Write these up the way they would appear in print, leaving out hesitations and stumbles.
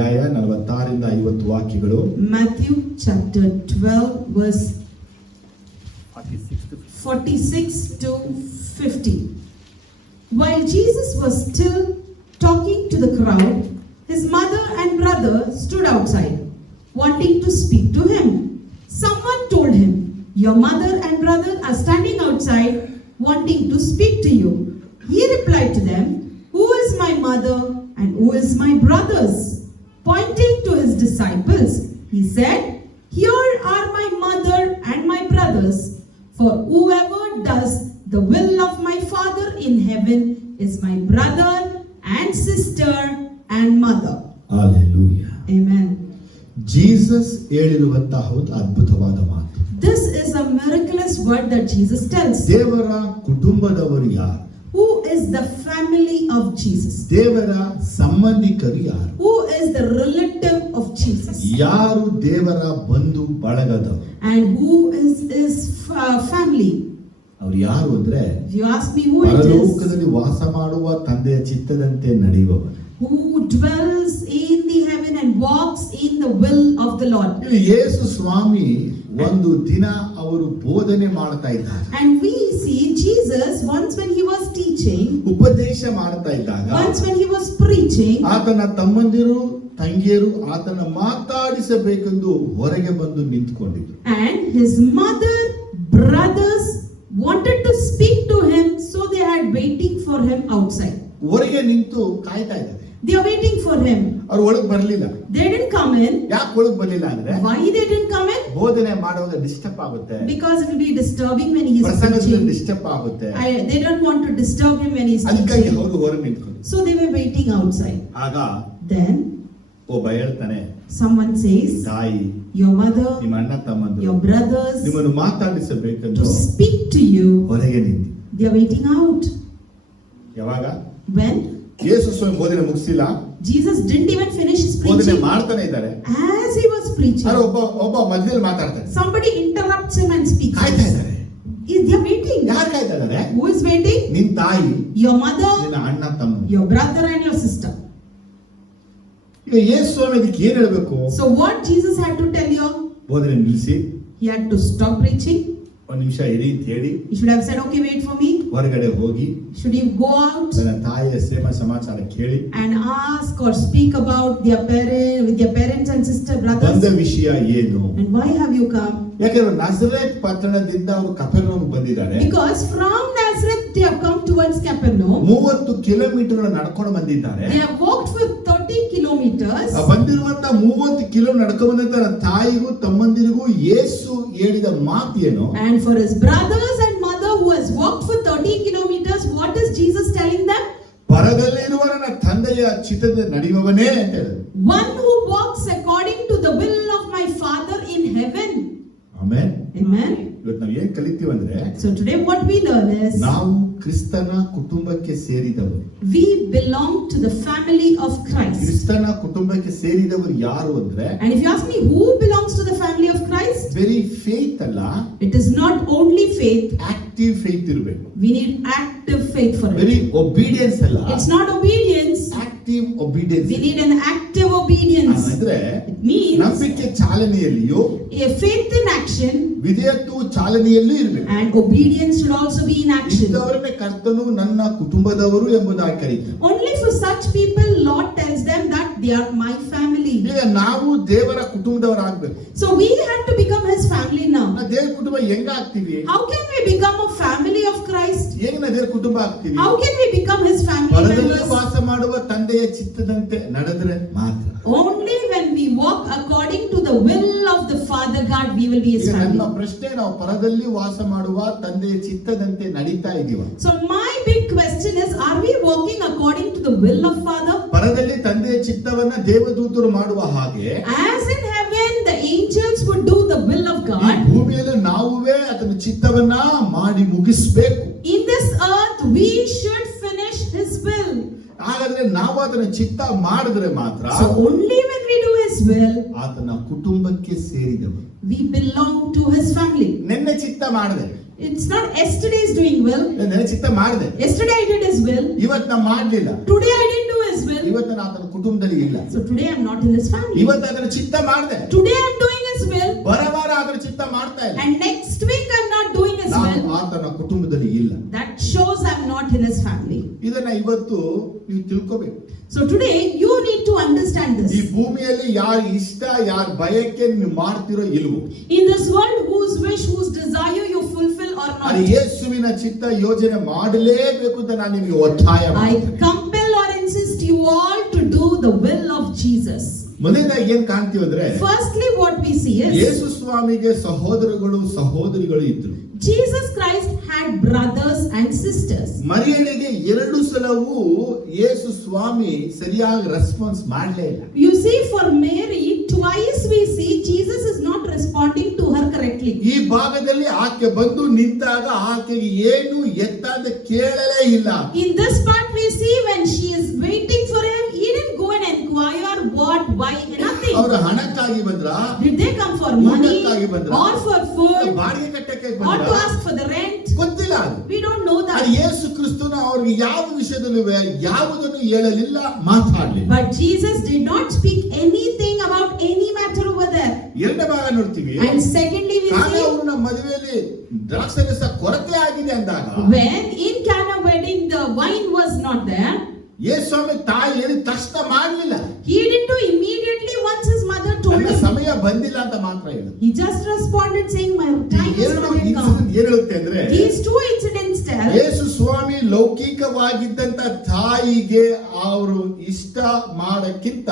ಅಧ್ಯಾಯ 46ರಿಂದ 50 ವಾಕ್ಯಗಳು. Matthew chapter 12 verse 46 to 50. While Jesus was still talking to the crowd, his mother and brother stood outside, wanting to speak to him. Someone told him, "Your mother and brother are standing outside, wanting to speak to you." He replied to them, "Who is my mother and who is my brothers?" Pointing to his disciples, he said, "Here are my mother and my brothers. For whoever does the will of my Father in heaven is my brother and sister and mother." Hallelujah. Amen. Jesus ಹೇಳಿರುವಂತಹ ಒಂದು ಅದ್ಭುತವಾದ ಮಾತು. This is a miraculous word that Jesus tells. ದೇವರ ಕುಟುಂಬದವರು ಯಾರು? Who is the family of Jesus? ದೇವರ ಸಂಬಂಧಿಕರು ಯಾರು? Who is the relative of Jesus? ಯಾರು ದೇವರ ಬಂಧು ಬಳಗದವರು? And who is his family? ಅವರು ಯಾರು ಅಂದ್ರೆ, If you ask me who it is, ಪರಲೋಕದಲ್ಲಿ ವಾಸ ಮಾಡುವ ತಂದೆಯ ಚಿತ್ತದಂತೆ ನಡೆಯುವವರು. who dwells in the heaven and walks in the will of the Lord. ಇಲ್ಲಿ ಯೇಸು ಸ್ವಾಮಿ ಒಂದು ದಿನ ಅವರು ಬೋಧನೆ ಮಾಡ್ತಾ ಇದ್ದಾರೆ. And we see Jesus once when he was teaching, ಉಪದೇಶ ಮಾಡ್ತಾ ಇದ್ದಾಗ, once when he was preaching, ಆತನ ತಮ್ಮಂದಿರು ತಂಗಿಯರು ಆತನ ಮಾತಾಡಿಸಬೇಕೆಂದು ಹೊರಗೆ ಬಂದು ನಿಂತುಕೊಂಡಿದ್ರು. and his mother, brothers wanted to speak to him, so they had waiting for him outside. ಹೊರಗೆ ನಿಂತು ಕಾಯ್ತಾ ಇದ್ದಾರೆ. They are waiting for him. ಅವ್ರು ಒಳಗೆ ಬರಲಿಲ್ಲ. They didn't come in. ಯಾಕೆ ಒಳಗೆ ಬರಲಿಲ್ಲ ಅಂದ್ರೆ, Why they didn't come in? ಬೋಧನೆ ಮಾಡುವಾಗ ಡಿಸ್ಟರ್ಬ್ ಆಗುತ್ತೆ. Because it will be disturbing when he is ಪ್ರಸಂಗದಲ್ಲಿ preaching. ಡಿಸ್ಟರ್ಬ್ ಆಗುತ್ತೆ. They don't want to disturb him when he is ಅದಕ್ಕಾಗಿ teaching. ಅವರು ಹೊರಗೆ ನಿಂತ್ಕೊಂಡು, So they were waiting outside. ಆಗ Then ಒಬ್ಬ ಹೇಳ್ತಾನೆ, someone says, ತಾಯಿ, your mother, ನಿಮ್ಮ ಅಣ್ಣ ತಮ್ಮಂದಿರು your brothers, ನಿಮ್ಮನ್ನು to ಮಾತಾಡಿಸಬೇಕೆಂದು speak to you. ಹೊರಗೆ ನಿಂತು. They are waiting out. ಯಾವಾಗ? When ಯೇಸು ಸ್ವಾಮಿ ಬೋಧನೆ ಮುಗಿಸಿಲ್ಲ, Jesus didn't even finish his ಬೋಧನೆ preaching. ಮಾಡ್ತಾನೆ ಇದ್ದಾರೆ. As he was preaching, ಒಬ್ಬ ಮಧ್ಯದಲ್ಲಿ ಮಾತಾಡ್ತಾರೆ. somebody interrupts him and speaks. ಕಾಯ್ತಾ ಇದ್ದಾರೆ. They are waiting. ಯಾರು ಕಾಯ್ತಾ ಇದ್ದಾರೆ? Who is waiting? ನಿನ್ ತಾಯಿ, Your mother, ನಿನ್ನ ಅಣ್ಣ ತಮ್ಮ. your brother and your sister. ಈಗ ಯೇಸು ಸ್ವಾಮಿ ಅದಕ್ಕೆ ಏನ್ ಹೇಳ್ಬೇಕು? So what Jesus had to tell you? ಬೋಧನೆ ನಿಲ್ಲಿಸಿ He had to stop preaching. ಒಂದ್ ನಿಮಿಷ ಇರಿ ಅಂತ ಹೇಳಿ He should have said, "Okay, wait for me." ಹೊರಗಡೆ ಹೋಗಿ Should he go out ತನ್ನ ತಾಯಿಯ ಸೇಮ ಸಮಾಚಾರ ಕೇಳಿ and ask or speak about their parents and sister ಬಂದ brothers? ವಿಷಯ ಏನು? And why have you come? ಯಾಕಂದ್ರೆ ನಜರೇತ್ ಪಟ್ಟಣದಿಂದ ಅವರು ಕಪೆರ್ನೌಮ್ ಬಂದಿದ್ದಾರೆ. Because from Nazareth they have come towards Capernaum. 30 ಕಿಲೋಮೀಟರ್ ನಡ್ಕೊಂಡು ಬಂದಿದ್ದಾರೆ. They have walked for 30 kilometers. ಬಂದಿರುವಂತ 30 ಕಿಲೋಮೀಟರ್ ನಡ್ಕೊಂಡು ಬಂದ ತನ್ನ ತಾಯಿಗೂ ತಮ್ಮಂದಿರಿಗೂ ಯೇಸು ಹೇಳಿದ ಮಾತು ಏನು? And for his brothers and mother who has walked for 30 kilometers, what is Jesus telling them? ಪರದಲ್ಲಿರುವ ನನ್ನ ತಂದೆಯ ಚಿತ್ತದ ನಡೆಯುವವನೇ ಅಂತ ಹೇಳಿದ್ರು. One who walks according to the will of my Father in heaven. Amen. Amen. ಇವತ್ತು ನಾವು ಏನ್ ಕಲಿತೀವಿ ಅಂದ್ರೆ, So today what we learn is, ನಾವು ಕ್ರಿಸ್ತನ ಕುಟುಂಬಕ್ಕೆ ಸೇರಿದವರು. we belong to the family of Christ. ಕ್ರಿಸ್ತನ ಕುಟುಂಬಕ್ಕೆ ಸೇರಿದವರು ಯಾರು ಅಂದ್ರೆ, And if you ask me who belongs to the family of Christ, ಬರೀ ಫೇತ್ ಅಲ್ಲ, it is not only faith. Active faith ಇರಬೇಕು. We need active faith for ಬರೀ it. Obedience ಅಲ್ಲ, It's not obedience. Active obedience. We need an active obedience. ಅಂದ್ರೆ It means ನಂಬಿಕೆ ಚಾಲನೆಯಲ್ಲಿಯೂ a faith in action, ವಿಧೇಯತ್ವ ಚಾಲನೆಯಲ್ಲೂ ಇರಬೇಕು. and obedience should also be in action. ಇಂಥವರನ್ನೇ ಕರ್ತನು ನನ್ನ ಕುಟುಂಬದವರು ಎಂಬುದಾಗಿ ಕರೀತಾರೆ. Only for such people Lord tells them that they are my family. ಈಗ ನಾವು ದೇವರ ಕುಟುಂಬದವರಾಗಬೇಕು. So we have to become his family now. ನಾವು ದೇವರ ಕುಟುಂಬ ಹೆಂಗ ಆಗ್ತೀವಿ? How can we become a family of Christ? ಹೇಗೆ ನಾವು ದೇವರ ಕುಟುಂಬ ಆಗ್ತೀವಿ? How can we become his family ಪರದಲ್ಲಿ members? ವಾಸ ಮಾಡುವ ತಂದೆಯ ಚಿತ್ತದಂತೆ ನಡೆದರೆ ಮಾತ್ರ. Only when we walk according to the will of the Father God, we will be his ಈಗ ನನ್ನ family. ಪ್ರಶ್ನೆ, ನಾವು ಪರದಲ್ಲಿ ವಾಸ ಮಾಡುವ ತಂದೆಯ ಚಿತ್ತದಂತೆ ನಡೀತಾ ಇದೀವ? So my big question is, are we walking according to the will of Father? ಪರದಲ್ಲಿ ತಂದೆಯ ಚಿತ್ತವನ್ನ ದೇವದೂತರು ಮಾಡುವ ಹಾಗೆ, As in heaven the angels would do the will of ಈ God, ಭೂಮಿಯಲ್ಲಿ ನಾವುವೇ ಅದನ್ನ ಚಿತ್ತವನ್ನ ಮಾಡಿ ಮುಗಿಸ್ಬೇಕು. in this earth we should finish his will. ಹಾಗಾದ್ರೆ ನಾವು ಅದನ್ನ ಚಿತ್ತ ಮಾಡಿದ್ರೆ ಮಾತ್ರ So only when we do his will, ಆತನ ಕುಟುಂಬಕ್ಕೆ ಸೇರಿದವರು. we belong to his family. ನೆನ್ನೆ ಚಿತ್ತ ಮಾಡಿದೆ, It's not yesterday's doing will. ನೆನ್ನೆ ಚಿತ್ತ ಮಾಡಿದೆ, Yesterday I did his will. ಇವತ್ತು ನಾ ಮಾಡ್ಲಿಲ್ಲ, Today I didn't do his will. ಇವತ್ತು ನಾನು ಆತನ ಕುಟುಂಬದಲ್ಲಿ ಇಲ್ಲ. So today I'm not in this family. ಇವತ್ತು ಅದರ ಚಿತ್ತ ಮಾಡಿದೆ, Today I'm doing His will, ಬರವಾರ ಅದರ ಚಿತ್ತ ಮಾಡ್ತಾ ಇಲ್ಲ. and next week I'm not doing His ನಾನು will. ಆತನ ಕುಟುಂಬದಲ್ಲಿ ಇಲ್ಲ. That shows I'm not in His family. ಇದನ್ನ ಇವತ್ತು ನೀವು ತಿಳ್ಕೋಬೇಕು. So today you need to understand ಈ this. ಭೂಮಿಯಲ್ಲಿ ಯಾರ ಇಷ್ಟ ಯಾರ ಬಯಕೆ ನೀವು ಮಾಡ್ತಿರೋ ಇಲ್ವೋ, In this world, whose wish, whose desire you fulfill or ಅದು not, ಯೇಸುವಿನ ಚಿತ್ತ ಯೋಜನೆ ಮಾಡಲೇಬೇಕು ಅಂತ ನಾನು ನಿಮಗೆ ಒತ್ತಾಯ I ಮಾಡ್ತೇನೆ. compel or insist you all to do the will of Jesus. ಮೊದಲನೇದಾಗಿ ಏನ್ ಕಾಣ್ತೀವಿ ಅಂದ್ರೆ, Firstly, what we see is ಯೇಸು ಸ್ವಾಮಿಗೆ ಸಹೋದರಗಳು ಸಹೋದರಿಗಳು ಇದ್ರು. Jesus Christ had brothers and sisters. ಮರಿಯಳಿಗೆ 2 ಸಲವೂ ಯೇಸು ಸ್ವಾಮಿ ಸರಿಯಾಗಿ ರೆಸ್ಪಾನ್ಸ್ ಮಾಡಲೇ ಇಲ್ಲ. You see, for Mary, twice we see Jesus is not responding to her correctly. ಈ ಭಾಗದಲ್ಲಿ ಆಕೆ ಬಂದು ನಿಂತಾಗ ಆಕೆಗೆ ಏನು ಎತ್ತಾದ ಕೇಳಲೇ ಇಲ್ಲ. In this part we see when she is waiting for him, he didn't go and inquire what, why, nothing. ಅವರು ಹಣಕ್ಕಾಗಿ ಬಂದ್ರ, Did they come for money ಊಟಕ್ಕಾಗಿ ಬಂದ್ರ, or for food ಬಾಡಿಗೆ ಕಟ್ಟಕ್ಕೆ or ಬಂದ್ರ, to ask for the rent? ಗೊತ್ತಿಲ್ಲ ಅದು. We don't know ಅದು that. ಯೇಸು ಕ್ರಿಸ್ತನ ಅವ್ರಿಗೆ ಯಾವ ವಿಷಯದಲ್ಲೂ ಯಾವುದನ್ನು ಹೇಳಲಿಲ್ಲ, ಮಾತಾಡಲಿಲ್ಲ. But Jesus did not speak anything about any matter over there. ಎರಡನೇ ಭಾಗ ನೋಡ್ತೀವಿ. And secondly we ಕಾನ see ಅವ್ರನ್ನ ಮದುವೆಯಲ್ಲಿ ದ್ರಾಕ್ಷಾರಸ ಕೊರತೆ ಆಗಿದೆ ಅಂದಾಗ when in Cana wedding the wine was not there, ಯೇಸು ಸ್ವಾಮಿ ತಾಯಿ ಹೇಳಿದ ತಕ್ಷಣ ಮಾಡಲಿಲ್ಲ. he didn't do immediately once his mother told ನನ್ನ him. ಸಮಯ ಬಂದಿಲ್ಲ ಅಂತ ಮಾತ್ರ ಹೇಳಿದ್ರು. He just responded saying, my time is ಎರಡು not yet come. ಇನ್ಸಿಡೆಂಟ್ ಏನ್ ಹೇಳುತ್ತೆ ಅಂದ್ರೆ, These two incidents tell ಯೇಸು ಸ್ವಾಮಿ ಲೌಕಿಕವಾಗಿದ್ದಂತ ತಾಯಿಗೆ ಅವರು ಇಷ್ಟ ಮಾಡಕ್ಕಿಂತ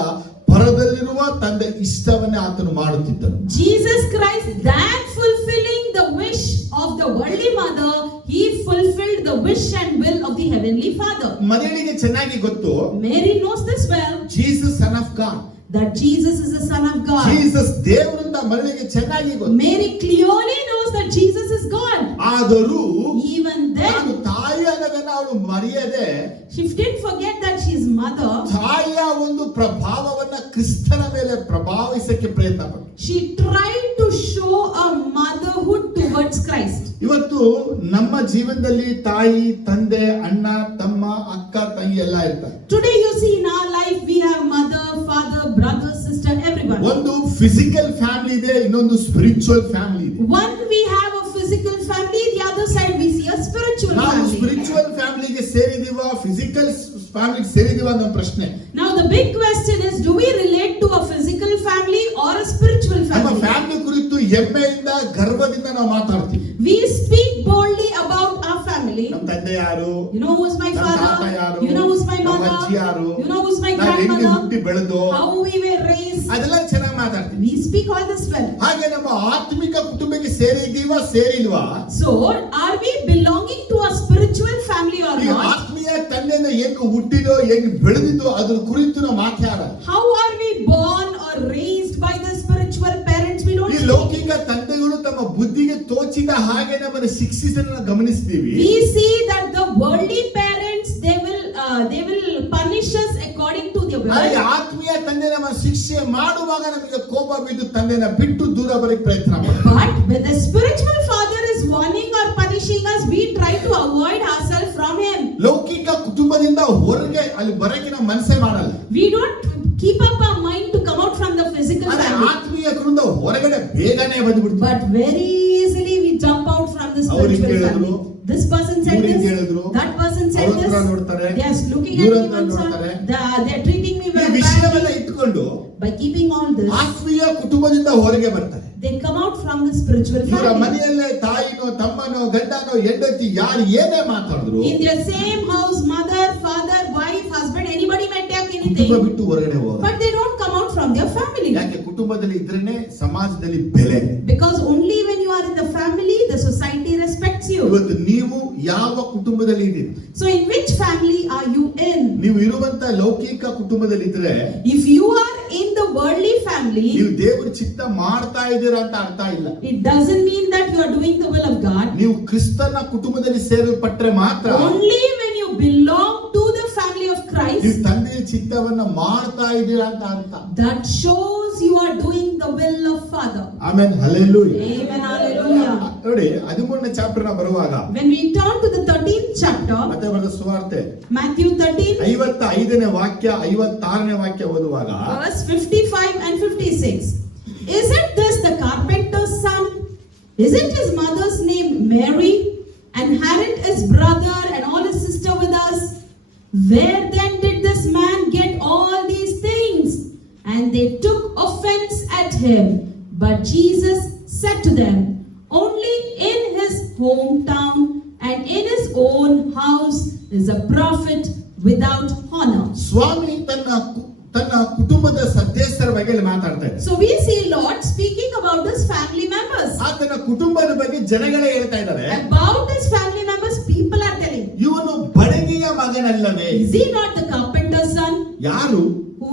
ಪರದಲ್ಲಿರುವ ತನ್ನ ಇಷ್ಟವನ್ನೇ ಆತನು ಮಾಡುತ್ತಿದ್ದನು. Jesus Christ, that fulfilling the wish of the worldly mother, he fulfilled the wish and will of the heavenly Father. ಮರಿಯಳಿಗೆ ಚೆನ್ನಾಗಿ ಗೊತ್ತು, Mary knows this well, Jesus son of god, that Jesus is the Son of God. Jesus ದೇವರಿಂದ ಮರಿಯಳಿಗೆ ಚೆನ್ನಾಗಿ ಗೊತ್ತು. Mary clearly knows that Jesus is God. ಆದರೂ Even ನಾನು then, ತಾಯಿ ಅನ್ನೋದನ್ನ ಅವಳು ಮರೆಯದೆ she didn't forget that she is mother. ತಾಯಿಯ ಒಂದು ಪ್ರಭಾವವನ್ನ ಕ್ರಿಸ್ತನ ಮೇಲೆ ಪ್ರಭಾವಿಸಕ್ಕೆ ಪ್ರಯತ್ನ ಪಟ್ಟಳು. She tried to show a motherhood towards Christ. ಇವತ್ತು ನಮ್ಮ ಜೀವನದಲ್ಲಿ ತಾಯಿ, ತಂದೆ, ಅಣ್ಣ, ತಮ್ಮ, ಅಕ್ಕ, ತಂಗಿ ಎಲ್ಲ ಇರ್ತಾರೆ. Today you see in our life we have mother, father, brother, sister, everyone. ಒಂದು ಫಿಸಿಕಲ್ ಫ್ಯಾಮಿಲಿ ಇದೆ, ಇನ್ನೊಂದು ಸ್ಪಿರಿಚುವಲ್ ಫ್ಯಾಮಿಲಿ ಇದೆ. One we have a physical family, the other side we see a spiritual ನಾವು family. ಸ್ಪಿರಿಚುವಲ್ ಫ್ಯಾಮಿಲಿಗೆ ಸೇರಿದೀವ, ಫಿಸಿಕಲ್ ಫ್ಯಾಮಿಲಿಗೆ ಸೇರಿದೀವ ಅನ್ನೋ ಪ್ರಶ್ನೆ. Now the big question is, do we relate to a physical family or a spiritual ನಮ್ಮ family? Family ಕುರಿತು ಹೆಮ್ಮೆಯಿಂದ ಗರ್ವದಿಂದ ನಾವು ಮಾತಾಡ್ತೀವಿ. We speak boldly about our family. ನಮ್ಮ ತಂದೆ ಯಾರು, You know who's my ನಮ್ಮ ತಾತ father? ಯಾರು, You know who's my ನಮ್ಮ ಅಜ್ಜಿ mother? ಯಾರು, You know who's my ನಾವು ಹೆಂಗೆ grandmother? ಹುಟ್ಟಿ ಬೆಳೆದು, How we were raised? ಅದೆಲ್ಲ ಚೆನ್ನಾಗಿ ಮಾತಾಡ್ತೀವಿ. We speak all this well. ಹಾಗೆ ನಮ್ಮ ಆತ್ಮಿಕ ಕುಟುಂಬಕ್ಕೆ ಸೇರಿದೀವ ಸೇರಿಲ್ವಾ, So, are we belonging to a spiritual family or ಈ not? ಆತ್ಮೀಯ ತಂದೆನ ಹೆಂಗ್ ಹುಟ್ಟಿದೋ ಹೆಂಗ್ ಬೆಳೆದಿದ್ದೋ ಅದ್ರ ಕುರಿತು ನಾವು ಮಾತಾಡೋಣ. How are we born or raised by the spiritual parents? We don't ಈ speak. ಲೌಕಿಕ ತಂದೆಗಳು ತಮ್ಮ ಬುದ್ಧಿಗೆ ತೋಚಿದ ಹಾಗೆ ನಮ್ಮನ್ನು ಶಿಕ್ಷಿಸಲು ಗಮನಿಸ್ತೀವಿ. We see that the worldly parents, they will punish us according to their ಹಾಗೆ will. ಆತ್ಮೀಯ ತಂದೆ ನಮ್ಮ ಶಿಕ್ಷೆ ಮಾಡುವಾಗ ನಮಗೆ ಕೋಪ ಬಿದ್ದು ತಂದೆನ ಬಿಟ್ಟು ದೂರ ಬರಕ್ಕೆ ಪ್ರಯತ್ನ ಮಾಡ್ತಾರೆ. But when the spiritual father is warning or punishing us, we try to avoid ourselves from him. ಲೌಕಿಕ ಕುಟುಂಬದಿಂದ ಹೊರಗೆ ಅಲ್ಲಿ ಬರಕ್ಕೆ ನಾವು ಮನಸ್ಸೇ ಮಾಡಲ್ಲ. We don't keep up our mind to come out from the physical ಆದ್ರೆ family. ಆತ್ಮೀಯ ಕುಟುಂಬ ಹೊರಗಡೆ ಬೇಗನೆ ಬಂದ್ಬಿಡ್ತಾರೆ. But very easily we jump out from the ಅವ್ರು spiritual ಹಿಂಗೆ family. ಹೇಳಿದ್ರು, This person said ಇವ್ರು this, ಹಿಂಗೆ ಹೇಳಿದ್ರು, that person said ಅವ್ರ this, ಹತ್ರ ನೋಡ್ತಾರೆ, they are looking at ಇವ್ರ me ಹತ್ರ once, ನೋಡ್ತಾರೆ. they are treating me ಈ very ವಿಷಯವೆಲ್ಲ badly. ಇಟ್ಕೊಂಡು By keeping all this, ಆತ್ಮೀಯ ಕುಟುಂಬದಿಂದ ಹೊರಗೆ ಬರ್ತಾರೆ. they come out from the spiritual ಇವರ family. ಮನೆಯಲ್ಲೇ ತಾಯಿನೋ ತಮ್ಮನೋ ಗಂಡನೋ ಹೆಂಡತಿ ಯಾರು ಏನೇ ಮಾತಾಡಿದ್ರು In their same house, mother, father, wife, husband, anybody may take ಕುಟುಂಬ anything, ಬಿಟ್ಟು ಹೊರಗಡೆ ಹೋಗ. but they don't come out from their family. ಯಾಕೆ ಕುಟುಂಬದಲ್ಲಿ ಇದ್ರೇನೆ ಸಮಾಜದಲ್ಲಿ ಬೆಲೆ. Because only when you are in the family, the society respects you. ಇವತ್ತು ನೀವು ಯಾವ ಕುಟುಂಬದಲ್ಲಿ ಇದ್ದೀರಿ? So in which family are you in? ನೀವು ಇರುವಂತ ಲೌಕಿಕ ಕುಟುಂಬದಲ್ಲಿ ಇದ್ರೆ If you are in the worldly family, ನೀವು ದೇವರ ಚಿತ್ತ ಮಾಡ್ತಾ ಇದ್ದೀರಾ ಅಂತ ಅರ್ಥ ಇಲ್ಲ. it doesn't mean that you are doing the will of God. ನೀವು ಕ್ರಿಸ್ತನ ಕುಟುಂಬದಲ್ಲಿ ಸೇರಲ್ಪಟ್ಟರೆ ಮಾತ್ರ Only when you belong to the family of Christ, Christ, ತಂದೆಯ ಚಿತ್ತವನ್ನ ಮಾಡ್ತಾ ಇದ್ದೀರಾ ಅಂತ ಅರ್ಥ. that shows you are doing the will of Father. Amen, hallelujah. Amen, hallelujah. ನೋಡಿ 13ನೇ ಚಾಪ್ಟರ್ನ ಬರುವಾಗ When we turn to the 13th chapter, ಮತ್ತೆ ಬರೆದ ಸುವಾರ್ತೆ Matthew 13, 55ನೇ ವಾಕ್ಯ 56ನೇ ವಾಕ್ಯ ಓದುವಾಗ verse 55 and 56. Isn't this the carpenter's son? Isn't his mother's name Mary? And hadn't his brother and all his sister with us? Where then did this man get all these things? And they took offense at him. But Jesus said to them, only in his hometown and in his own house is a prophet without honor. ಸ್ವಾಮಿ ತನ್ನ ಕುಟುಂಬದ ಸದಸ್ಯರ ಬಗ್ಗೆ ಮಾತಾಡ್ತಾ ಇದ್ದಾರೆ. So we see Lord speaking about his family members. ಆತನ ಕುಟುಂಬದ ಬಗ್ಗೆ ಜನಗಳೇ ಹೇಳ್ತಾ ಇದ್ದಾರೆ. About his family members, people are telling, ಇವನು ಬಡಗಿಯ ಮಗನಲ್ಲವೇ? is he not the carpenter's son? ಯಾರು? Who?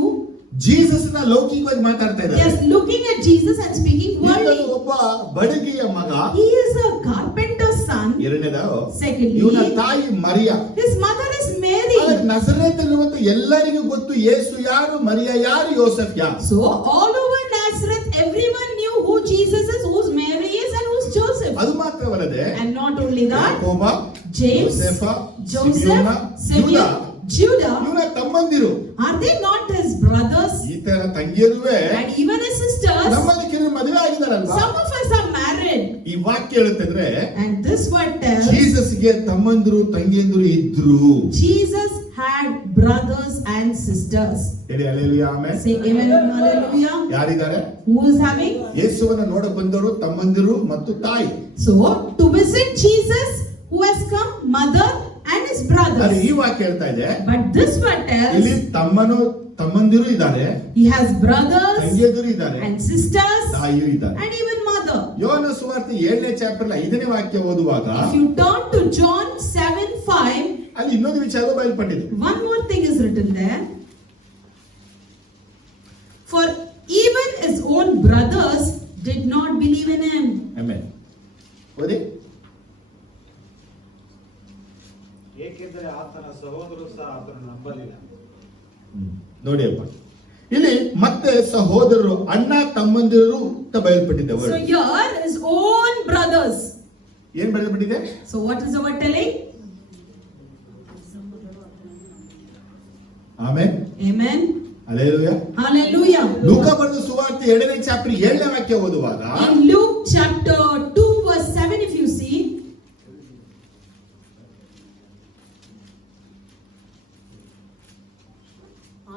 ಜೀಸಸ್ ನ ಲೌಕಿಕವಾಗಿ ಮಾತಾಡ್ತಾ ಇದ್ದಾರೆ. Yes, looking at Jesus and speaking ಈತನು worldly. ಒಬ್ಬ ಬಡಗಿಯ ಮಗ. He is a carpenter's son. ಎರಡನೇದು, Secondly, ಇವನ ತಾಯಿ ಮರಿಯ. his mother is Mary. ನಜರೇತಿರುವಂತ ಎಲ್ಲರಿಗೂ ಗೊತ್ತು ಯೇಸು ಯಾರು, ಮರಿಯ ಯಾರು, ಯೋಸೆಫ್ ಯಾರು. So all over Nazareth, everyone knew who Jesus is, who's Mary is, and who's Joseph. ಅದು ಮಾತ್ರವಲ್ಲದೆ And not only that, ಯಾಕೋಬ, James, ಯೋಸೇಫ, Joseph, Simeon, Judah, ಇವನ ತಮ್ಮಂದಿರು, are they not his brothers? ಈತನ ತಂಗಿಯರುವೆ And even his sisters? ನಮ್ಮಲ್ಲಿ ಕೆಲವರು ಮದುವೆ ಆಗಿದಾರಲ್ವಾ? Some of us are married. ಈ ವಾಕ್ಯ ಹೇಳುತ್ತಂದ್ರೆ And this word tells, ಜೀಸಸ್ಗೆ ತಮ್ಮಂದಿರು ತಂಗಿಯಂದಿರು ಇದ್ರು. Jesus had brothers and sisters. ಹೇಳಿ hallelujah, amen. Say amen and hallelujah. ಯಾರಿದ್ದಾರೆ? Who is having? ಯೇಸುವನ್ನ ನೋಡ ಬಂದವರು ತಮ್ಮಂದಿರು ಮತ್ತು ತಾಯಿ. So to visit Jesus, who has come, mother and his ಅಲ್ಲಿ brothers. ಈ ವಾಕ್ಯ ಹೇಳ್ತಾ ಇದೆ, But this word ಇಲ್ಲಿ tells, ತಮ್ಮಂದಿರು ಇದ್ದಾರೆ, he has brothers ತಂಗಿಯಂದಿರು ಇದ್ದಾರೆ, and sisters ತಾಯಿಯೂ ಇದ್ದಾರೆ. and even mother. ಯೋಹನ ಸುವಾರ್ತೆ 7ನೇ ಚಾಪ್ಟರ್ 5ನೇ ವಾಕ್ಯ ಓದುವಾಗ If you turn to John 7:5, ಅಲ್ಲಿ ಇನ್ನೊಂದು ವಿಚಾರ ಬಯಲ್ಪಟ್ಟಿದೆ. one more thing is written there. For even his own brothers did not believe in him. Amen. ಓದಿ. ಏಕೆಂದರೆ ಆತನ ಸಹೋದರರು ಸಹ ಆತನನ್ನು ನಂಬಲಿಲ್ಲ. ನೋಡಿ ಅಪ್ಪ, ಇಲ್ಲಿ ಮತ್ತೆ ಸಹೋದರರು, ಅಣ್ಣ ತಮ್ಮಂದಿರು ಅಂತ ಬಯಲ್ಪಟ್ಟಿದೆ. So here his own brothers. ಏನ್ ಬಯಲ್ಪಟ್ಟಿದೆ? So what is the word telling? Amen, Amen. Hallelujah. Hallelujah. ಲೂಕ ಬರೆದ ಸುವಾರ್ತೆ 2ನೇ ಚಾಪ್ಟರ್ 7ನೇ ವಾಕ್ಯ ಓದುವಾಗ In Luke chapter 2 verse 7, if you see,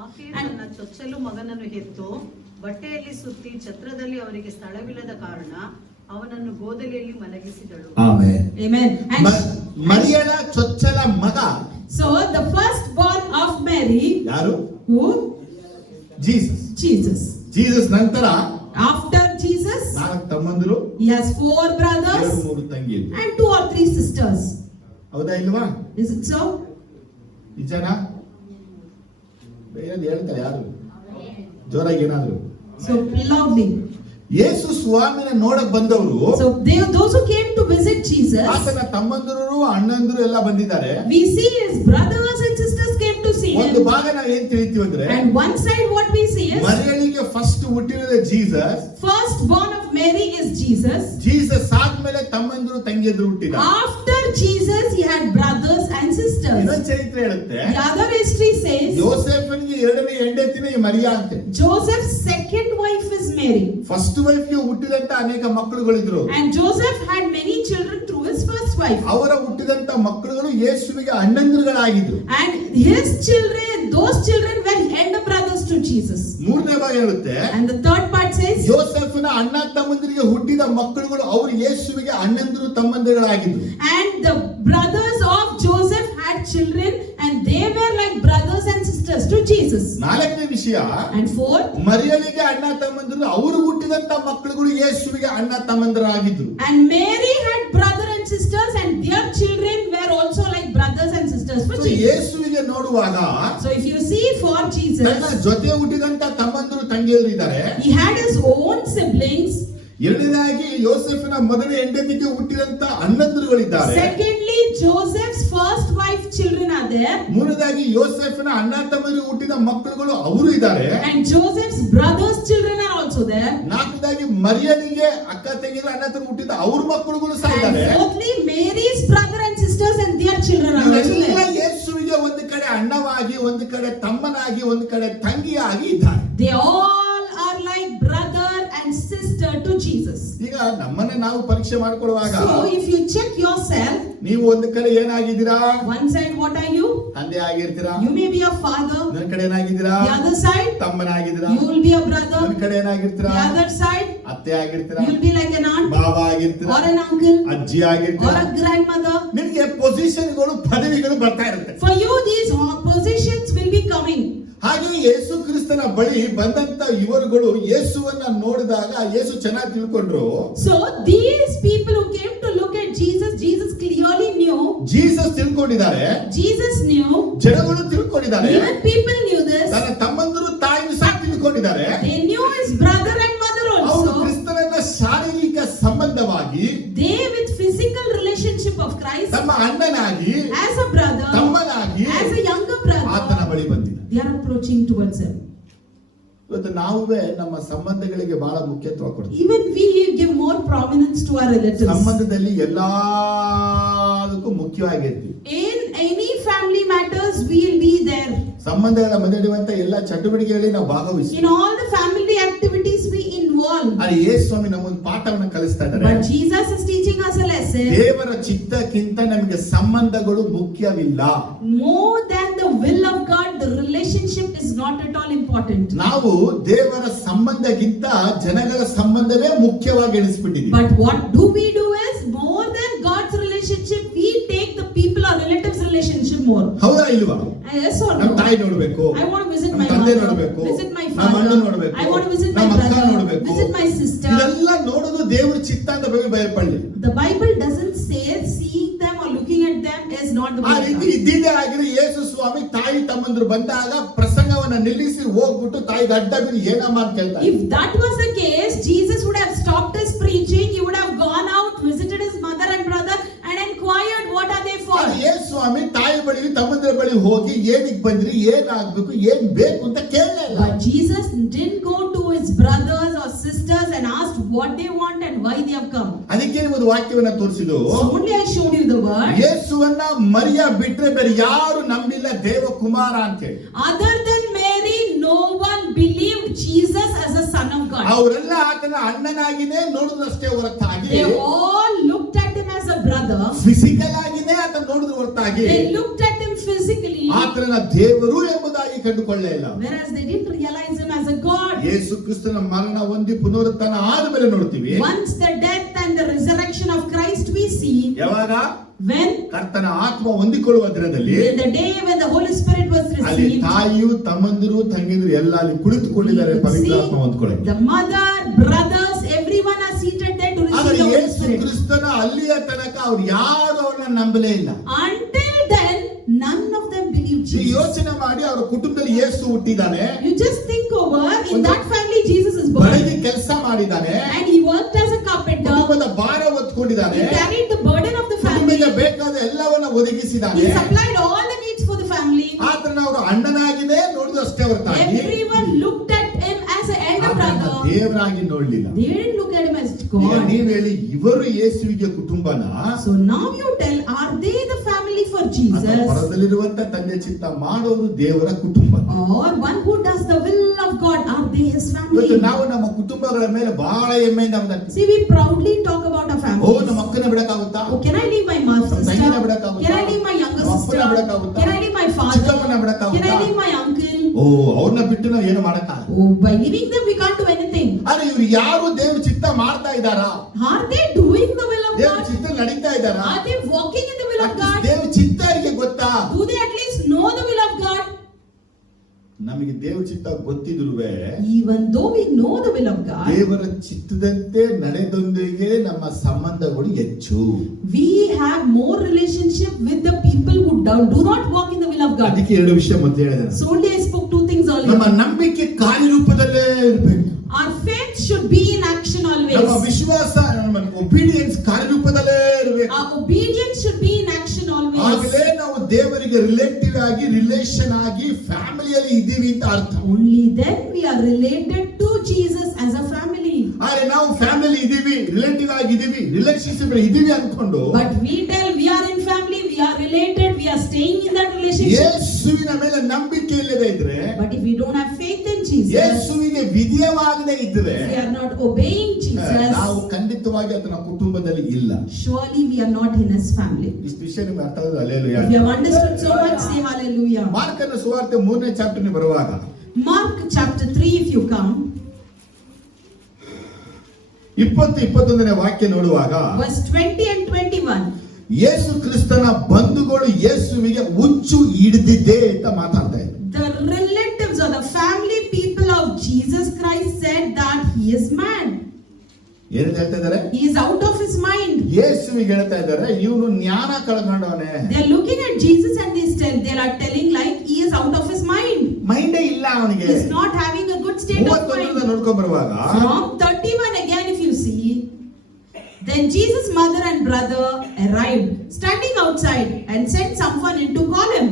ಆಕೆ ತನ್ನ ಚೊಚ್ಚಲು ಮಗನನ್ನು ಹೆತ್ತು ಬಟ್ಟೆಯಲ್ಲಿ ಸುತ್ತಿ ಛತ್ರದಲ್ಲಿ ಅವರಿಗೆ ಸ್ಥಳವಿಲ್ಲದ ಕಾರಣ ಅವನನ್ನು ಗೋದಲಿಯಲ್ಲಿ ಮಲಗಿಸಿದಳು. ಆಮೆನ್. Amen. And ಮರಿಯಳ ಚೊಚ್ಚಲ ಮಗ so the firstborn of Mary, ಯಾರು? who? ಜೀಸಸ್. ಜೀಸಸ್ ನಂತರ After Jesus, 4 ತಮ್ಮಂದಿರು, he has 4 brothers 3 ತಂಗಿಯರು. and 2 or 3 sisters. ಹೌದಾ ಇಲ್ವಾ? Is it so? ನಿಜನಾ? ಬೇರೆ ಹೇಳ್ತಾರೆ ಯಾರು? ಜೋರಾಗಿ ಏನಾದ್ರು? So loudly. ಯೇಸು ಸ್ವಾಮಿನ ನೋಡಕ್ ಬಂದವರು, So those who came to visit Jesus, ಆತನ ತಮ್ಮಂದಿರು ಅಣ್ಣಂದಿರು ಎಲ್ಲ ಬಂದಿದ್ದಾರೆ. we see his brothers and sisters came to see ಒಂದು him. ಭಾಗ ನಾವು ಏನ್ ತಿಳಿತೀವಿ ಅಂದ್ರೆ, And one side what we see is, ಮರಿಯಳಿಗೆ ಫಸ್ಟ್ ಹುಟ್ಟಿದ Jesus, firstborn of Mary is Jesus. Jesus ಆದ್ಮೇಲೆ ತಮ್ಮಂದಿರು ತಂಗಿಯಂದಿರು ಹುಟ್ಟಿದ. After Jesus, he had brothers and sisters. ಇನ್ನೊಂದು ಚರಿತ್ರೆ ಹೇಳುತ್ತೆ, The other history says, ಯೋಸೇಫನಿಗೆ 2ನೇ ಹೆಂಡತಿನೇ ಮರಿಯಾ ಅಂತೆ. Joseph's second wife is Mary. First ವೈಫ್ಗೆ ಹುಟ್ಟಿದಂತ ಅನೇಕ ಮಕ್ಕಳುಗಳಿದ್ರು. And Joseph had many children through his first wife. ಅವರ ಹುಟ್ಟಿದಂತ ಮಕ್ಕಳುಗಳು ಯೇಸುವಿಗೆ ಅಣ್ಣಂದಿರುಗಳಾಗಿದ್ರು. And his children, those children were elder brothers to Jesus. 3ನೇ ಭಾಗ ಹೇಳುತ್ತೆ, And the third part says, ಯೋಸೇಫನ ಅಣ್ಣ ತಮ್ಮಂದಿರಿಗೆ ಹುಟ್ಟಿದ ಮಕ್ಕಳುಗಳು ಅವರು ಯೇಸುವಿಗೆ ಅಣ್ಣಂದಿರು ತಮ್ಮಂದಿರುಗಳಾಗಿದ್ರು. and the brothers of Joseph had children and they were like brothers and sisters to Jesus. 4ನೇ ವಿಷಯ, And fourth, ಮರಿಯಳಿಗೆ ಅಣ್ಣ ತಮ್ಮಂದಿರು ಅವರು ಹುಟ್ಟಿದಂತ ಮಕ್ಕಳುಗಳು ಯೇಸುವಿಗೆ ಅಣ್ಣ ತಮ್ಮಂದಿರಾಗಿದ್ರು. and Mary had brother and sisters and their children were also like brothers and sisters for Jesus. ಯೇಸುವಿಗೆ ನೋಡುವಾಗ So if you see for Jesus, ತನ್ನ ಜೊತೆ ಹುಟ್ಟಿದಂತ ತಮ್ಮಂದಿರು ತಂಗಿಯರು ಇದ್ದಾರೆ. he had his own siblings. ಎರಡನೇದಾಗಿ ಯೋಸೆಫನ ಮೊದಲ ಹೆಂಡತಿಗೆ ಹುಟ್ಟಿದಂತ ಅಣ್ಣಂದಿರುಗಳಿದ್ದಾರೆ. Secondly, Joseph's first wife children are there. ಮೂರನೇದಾಗಿ ಯೋಸೆಫನ ಅಣ್ಣ ತಮ್ಮರಿಗೆ ಹುಟ್ಟಿದ ಮಕ್ಕಳುಗಳು ಅವರು ಇದ್ದಾರೆ. And Joseph's brothers' children are also there. ನಾಲ್ಕನೇದಾಗಿ ಮರಿಯನಿಗೆ ಅಕ್ಕ ತಂಗಿರ ಅಣ್ಣ ತಮ್ಮ ಹುಟ್ಟಿದ ಅವ್ರ ಮಕ್ಕಳುಗಳು ಸಹ And ಇದ್ದಾರೆ. fourthly, Mary's brother and sisters and their children are also ಇವರೆಲ್ಲ there. ಯೇಸುವಿಗೆ ಒಂದು ಕಡೆ ಅಣ್ಣವಾಗಿ, ಒಂದು ಕಡೆ ತಮ್ಮನಾಗಿ, ಒಂದು ಕಡೆ ತಂಗಿಯಾಗಿ ಇದ್ದಾರೆ. They all are like brother and sister to Jesus. ಈಗ ನಮ್ಮನ್ನ ನಾವು ಪರೀಕ್ಷೆ ಮಾಡ್ಕೊಳ್ಳುವಾಗ So if you check yourself, ನೀವು ಒಂದು ಕಡೆ ಏನಾಗಿದ್ದೀರಾ? one side what are you? ತಂದೆ ಆಗಿರ್ತೀರಾ. You may be a father. ಇನ್ನೊಂದ್ ಕಡೆ ಏನಾಗಿದ್ದೀರಾ? The other side, ತಮ್ಮನಾಗಿದ್ದೀರಾ. you will be a brother. ಇನ್ನೊಂದ್ ಕಡೆ ಏನಾಗಿರ್ತೀರಾ? The other side, ಅತ್ತೆ ಆಗಿರ್ತೀರಾ. you will be like an aunt ಬಾಬಾ ಆಗಿರ್ತೀರಾ. or an uncle ಅಜ್ಜಿ or ಆಗಿರ್ತೀರಾ. a grandmother. ನಿಮ್ಗೆ ಪೊಸಿಷನ್ಗಳು, ಪದವಿಗಳು ಬರ್ತಾ ಇರುತ್ತೆ. For you, these positions will be coming. ಹಾಗೆ ಯೇಸು ಕ್ರಿಸ್ತನ ಬಳಿ ಬಂದಂತ ಇವರುಗಳು ಯೇಸುವನ್ನ ನೋಡಿದಾಗ ಯೇಸು ಚೆನ್ನಾಗಿ ತಿಳ್ಕೊಂಡ್ರು. So these people who came to look at Jesus, Jesus clearly knew. Jesus ತಿಳ್ಕೊಂಡಿದ್ದಾರೆ. Jesus knew. ಜನಗಳು ತಿಳ್ಕೊಂಡಿದ್ದಾರೆ. Even people knew this. ತನ್ನ ತಮ್ಮಂದರು ತಾಯಿಯು ಸಹ ತಿಳ್ಕೊಂಡಿದ್ದಾರೆ. They knew his brother and mother ಅವರು also. ಕ್ರಿಸ್ತನನ್ನ ಶಾರೀರಿಕ ಸಂಬಂಧವಾಗಿ They with physical relationship of Christ ತಮ್ಮ ಅಣ್ಣನಾಗಿ, as a brother, ತಮ್ಮನಾಗಿ as a younger ಆತನ brother, ಬಳಿ ಬಂದಿದ್ದಾರೆ. they are approaching towards him. ಇವತ್ತು ನಾವೇ ನಮ್ಮ ಸಂಬಂಧಗಳಿಗೆ ಬಹಳ ಮುಖ್ಯತ್ವ ಕೊಡ್ತೀವಿ. Even we give more prominence to our relatives. ಸಂಬಂಧದಲ್ಲಿ ಎಲ್ಲದಕ್ಕೂ ಮುಖ್ಯವಾಗಿರ್ತೀವಿ. In any family matters, we will be there. ಸಂಬಂಧಗಳ ಮಧ್ಯೆ ನಡೆಯುವಂತ ಎಲ್ಲ ಚಟುವಟಿಕೆಗಳಲ್ಲಿ ನಾವು ಭಾಗವಹಿಸ್ತೀವಿ. In all the family activities, we involve. ಅಲ್ಲಿ ಯೇಸು ಸ್ವಾಮಿ ನಮ್ಮೊಂದು ಪಾಠವನ್ನು ಕಲಿಸ್ತಾ ಇದ್ದಾರೆ. But Jesus is teaching us a lesson. ದೇವರ ಚಿತ್ತಕ್ಕಿಂತ ನಮಗೆ ಸಂಬಂಧಗಳು ಮುಖ್ಯವಿಲ್ಲ. More than the will of God, the relationship is not at all important. ನಾವು ದೇವರ ಸಂಬಂಧಕ್ಕಿಂತ ಜನಗಳ ಸಂಬಂಧವೇ ಮುಖ್ಯವಾಗಿ ಎಣಿಸ್ಬಿಟ್ಟಿದ್ದೀವಿ. But what do we do is, more than God's relationship, we take the people or relatives relationship more. ಹೌದಾ ಇಲ್ವಾ? Yes or ನಮ್ಮ no? ತಾಯಿ ನೋಡ್ಬೇಕು, I want to visit ನಮ್ಮ my ತಂದೆ mother, ನೋಡ್ಬೇಕು, visit my ನಮ್ಮ ಅಣ್ಣ father, ನೋಡ್ಬೇಕು, I want to visit my ನಮ್ಮ ಅಕ್ಕ brother, ನೋಡ್ಬೇಕು, visit my sister. ಇದೆಲ್ಲ ನೋಡೋದು ದೇವರ ಚಿತ್ತ ಅಂತ ಬಯಲ್ಪಳ್ಳಿ. The Bible doesn't say seeing them or looking at them is not the ಆ will of ರೀತಿ God. ಇದ್ದಿದ್ದೇ ಆಗಿದ್ರೆ ಯೇಸು ಸ್ವಾಮಿ ತಾಯಿ ತಮ್ಮಂದ್ರು ಬಂದಾಗ ಪ್ರಸಂಗವನ್ನ ನಿಲ್ಲಿಸಿ ಹೋಗ್ಬಿಟ್ಟು ತಾಯಿಗೆ ಅಡ್ಡ ಬಿದ್ದು ಏನಮ್ಮ ಅಂತ ಕೇಳ್ತಾರೆ. If that was the case, Jesus would have stopped his preaching. He would have gone out, visited his mother and brother, and inquired what are they for. ಆದ್ರೆ ಯೇಸು ಸ್ವಾಮಿ ತಾಯಿ ಬಳಿ ತಮ್ಮಂದ್ರ ಬಳಿ ಹೋಗಿ ಏನಿಗೆ ಬಂದ್ರಿ, ಏನಾಗ್ಬೇಕು, ಏನ್ ಬೇಕು ಅಂತ ಕೇಳಲೇ ಇಲ್ಲ. But Jesus didn't go to his brothers or sisters and asked what they want and why they have come. ಅದಕ್ಕೆ ಒಂದು ವಾಕ್ಯವನ್ನ ತೋರಿಸಿದ್ದು. So only I showed you the word. ಯೇಸುವನ್ನ ಮರಿಯ ಬಿಟ್ರೆ ಬೇರೆ ಯಾರು ನಂಬಿಲ್ಲ ದೇವಕುಮಾರ ಅಂತ ಹೇಳಿ. Other than Mary, no one believed Jesus as a son of God. ಅವರೆಲ್ಲ ಆತನ ಅಣ್ಣನಾಗಿನೇ ನೋಡಿದ್ರಷ್ಟೇ ಹೊರತಾಗಿ, They all looked at him as a brother. Physical ಆಗಿನೇ ಆತನ ನೋಡಿದ್ರು ಹೊರತಾಗಿ They looked at him physically, ಆತನ ದೇವರು ಎಂಬುದಾಗಿ ಕಂಡುಕೊಳ್ಳೇ ಇಲ್ಲ. whereas they didn't realize him as a God. ಯೇಸು ಕ್ರಿಸ್ತನ ಮರಣ ಹೊಂದಿ ಪುನರುತ್ಥಾನ ಆದಮೇಲೆ ನೋಡ್ತೀವಿ. Once the death and the resurrection of Christ we see, ಯಾವಾಗ when ಕರ್ತನ ಆತ್ಮ ಹೊಂದಿಕೊಳ್ಳುವ ದಿನದಲ್ಲಿ, in the day when the Holy Spirit was ಅಲ್ಲಿ received, ತಾಯಿಯು ತಮ್ಮಂದಿರು ತಂಗಿದ್ರು ಎಲ್ಲ ಅಲ್ಲಿ ಕುಳಿತುಕೊಂಡಿದ್ದಾರೆ ಪವಿತ್ರ ಆತ್ಮ ಹೊಂದ್ಕೊಳ್ಳಿ. the mother, brothers, everyone are seated there to ಆದ್ರೆ receive the Holy ಯೇಸು Spirit. ಕ್ರಿಸ್ತನ ಅಲ್ಲಿಯ ತನಕ ಅವ್ರು ಯಾರು ಅವ್ರನ್ನ ನಂಬಲೇ ಇಲ್ಲ. Until then, none of them believed ಈ Jesus. ಯೋಚನೆ ಮಾಡಿ ಅವ್ರ ಕುಟುಂಬದಲ್ಲಿ ಯೇಸು ಹುಟ್ಟಿದ್ದಾನೆ, You just think over, in that family Jesus is born, ಬೆಳಗ್ಗೆ ಕೆಲಸ ಮಾಡಿದ್ದಾನೆ, and he worked as a carpenter. ಕುಟುಂಬದ ಭಾರ ಹೊತ್ಕೊಂಡಿದ್ದಾನೆ, He carried the burden of the family. ಕುಟುಂಬಕ್ಕೆ ಬೇಕಾದ ಎಲ್ಲವನ್ನ ಒದಗಿಸಿದ್ದಾನೆ. He supplied all the needs for the family. ಆತನ ಅವರು ಅಣ್ಣನಾಗಿನೇ ನೋಡಿದ್ರು ಅಷ್ಟೇ ಹೊರತಾಗಿ Everyone looked at him as an elder ಆತನ brother. ದೇವರಾಗಿ ನೋಡ್ಲಿಲ್ಲ. They didn't look at him as ಈಗ God. ನೀವ್ ಹೇಳಿ, ಇವರು ಯೇಸುವಿಗೆ ಕುಟುಂಬನ So now you tell, are they the family for ಅಥವಾ Jesus? ಪರದಲ್ಲಿರುವಂತ ತಂದೆ ಚಿತ್ತ ಮಾಡೋರು ದೇವರ ಕುಟುಂಬ? Or one who does the will of God, are they his ಇವತ್ತು family? ನಾವು ನಮ್ಮ ಕುಟುಂಬಗಳ ಮೇಲೆ ಬಹಳ ಹೆಮ್ಮೆಯಿಂದ ಮಾತಾಡ್ತೀವಿ. See, we proudly talk about our ಓ, families. ನಮ್ಮ ಅಕ್ಕನ ಬಿಡಕ್ಕಾಗುತ್ತಾ? Oh, can I leave my mother ನಮ್ಮ sister? ತಂಗಿನ ಬಿಡಕ್ಕಾಗುತ್ತಾ? Can I leave my younger ನಮ್ಮ sister? ಅಪ್ಪನ ಬಿಡಕ್ಕಾಗುತ್ತಾ? Can I leave my father? ಚಿಕ್ಕಮ್ಮನ Can ಬಿಡಕ್ಕಾಗುತ್ತಾ? I leave my uncle? ಓ, ಅವ್ರನ್ನ ಬಿಟ್ಟು ನಾವು ಏನು ಮಾಡಕ್ಕಾಗಲ್ಲ. Oh, by leaving them we can't do anything. ಆದ್ರೆ ಇವ್ರು ಯಾರು ದೇವ್ರ ಚಿತ್ತ ಮಾಡ್ತಾ ಇದ್ದಾರಾ? Are they doing the will of ದೇವ್ರ God? ಚಿತ್ತ ನಡೀತಾ ಇದ್ದಾರಾ? Are they walking in the will of God? ದೇವ್ರ ಚಿತ್ತ ಅವರಿಗೆ ಗೊತ್ತಾ? Do they at least know the will of God? ನಮಗೆ ದೇವ್ರ ಚಿತ್ತ ಗೊತ್ತಿದ್ರುವೆ, Even though we know the will of God, ದೇವರ ಚಿತ್ತದಂತೆ ನಡೆದೊಂದಿಗೆ ನಮ್ಮ ಸಂಬಂಧಗಳು ಹೆಚ್ಚು. we have more relationship with the people who do not walk in the will of God. ಅದಕ್ಕೆ ಎರಡು ವಿಷಯ ಮತ್ತೆ ಹೇಳಿದೆ. So only I spoke two things ನಮ್ಮ earlier. ನಂಬಿಕೆ ಕಾರ್ಯರೂಪದಲ್ಲೇ ಇರಬೇಕು. Our faith should be in action always. ನಮ್ಮ ವಿಶ್ವಾಸ ಒಬಿಡಿಯನ್ಸ್ ಕಾರ್ಯರೂಪದಲ್ಲೇ ಇರಬೇಕು. Our obedience should be in action always. ಆಗಲೇ ನಾವು ದೇವರಿಗೆ ರಿಲೇಟಿವ್ ಆಗಿ ರಿಲೇಷನ್ ಆಗಿ ಫ್ಯಾಮಿಲಿಯಲ್ಲಿ ಇದ್ದೀವಿ ಅಂತ ಅರ್ಥ. Only then we are related to Jesus as a family. ಆದ್ರೆ ನಾವು ಫ್ಯಾಮಿಲಿ ಇದೀವಿ, ರಿಲೇಟಿವ್ ಆಗಿದ್ದೀವಿ, ರಿಲೇಶನ್ಶಿಪ್ ಇದೀವಿ ಅನ್ಕೊಂಡು But we tell we are in family, we are related, we are staying in that relationship. ಯೇಸುವಿನ ಮೇಲೆ ನಂಬಿಕೆ ಇಲ್ಲದೆ ಇದ್ರೆ, But if we don't have faith in Jesus, ಯೇಸುವಿಗೆ ವಿಧೇಯವಾಗದೆ ಇದ್ರೆ, we are not obeying Jesus, ನಾವು ಖಂಡಿತವಾಗಿ ಆತನ ಕುಟುಂಬದಲ್ಲಿ ಇಲ್ಲ. surely we are not in his family. ಇಷ್ಟು ವಿಷಯ ನಿಮ್ಗೆ ಅರ್ಥ ಆದ್ರೆ hallelujah. If you have understood so much, say hallelujah. ಮಾರ್ಕನ ಸುವಾರ್ತೆ 3ನೇ ಚಾಪ್ಟರ್ಗೆ ಬರುವಾಗ Mark chapter 3, if you come, 20-21ನೇ ವಾಕ್ಯ ನೋಡುವಾಗ verse 20 and 21. ಯೇಸು ಕ್ರಿಸ್ತನ ಬಂಧುಗಳು ಯೇಸುವಿಗೆ ಹುಚ್ಚು ಹಿಡಿದಿದೆ ಅಂತ ಮಾತಾಡ್ತಾ ಇದ್ದಾರೆ. The relatives or the family people of Jesus Christ said that he is mad. ಏನು ಹೇಳ್ತಾ ಇದ್ದಾರೆ? He is out of his mind. ಯೇಸುವಿಗೆ ಹೇಳ್ತಾ ಇದ್ದಾರೆ ಇವನು ಜ್ಞಾನ ಕಳ್ಕೊಂಡವನೆ. They are looking at Jesus and they are telling like he is out of his mind. ಮೈಂಡೇ ಇಲ್ಲ ಅವನಿಗೆ. He is not having a good state of mind. ನೋಡ್ಕೊಂಡ್ ಬರುವಾಗ From 31 again, if you see, then Jesus' mother and brother arrived, standing outside, and sent someone in to call him.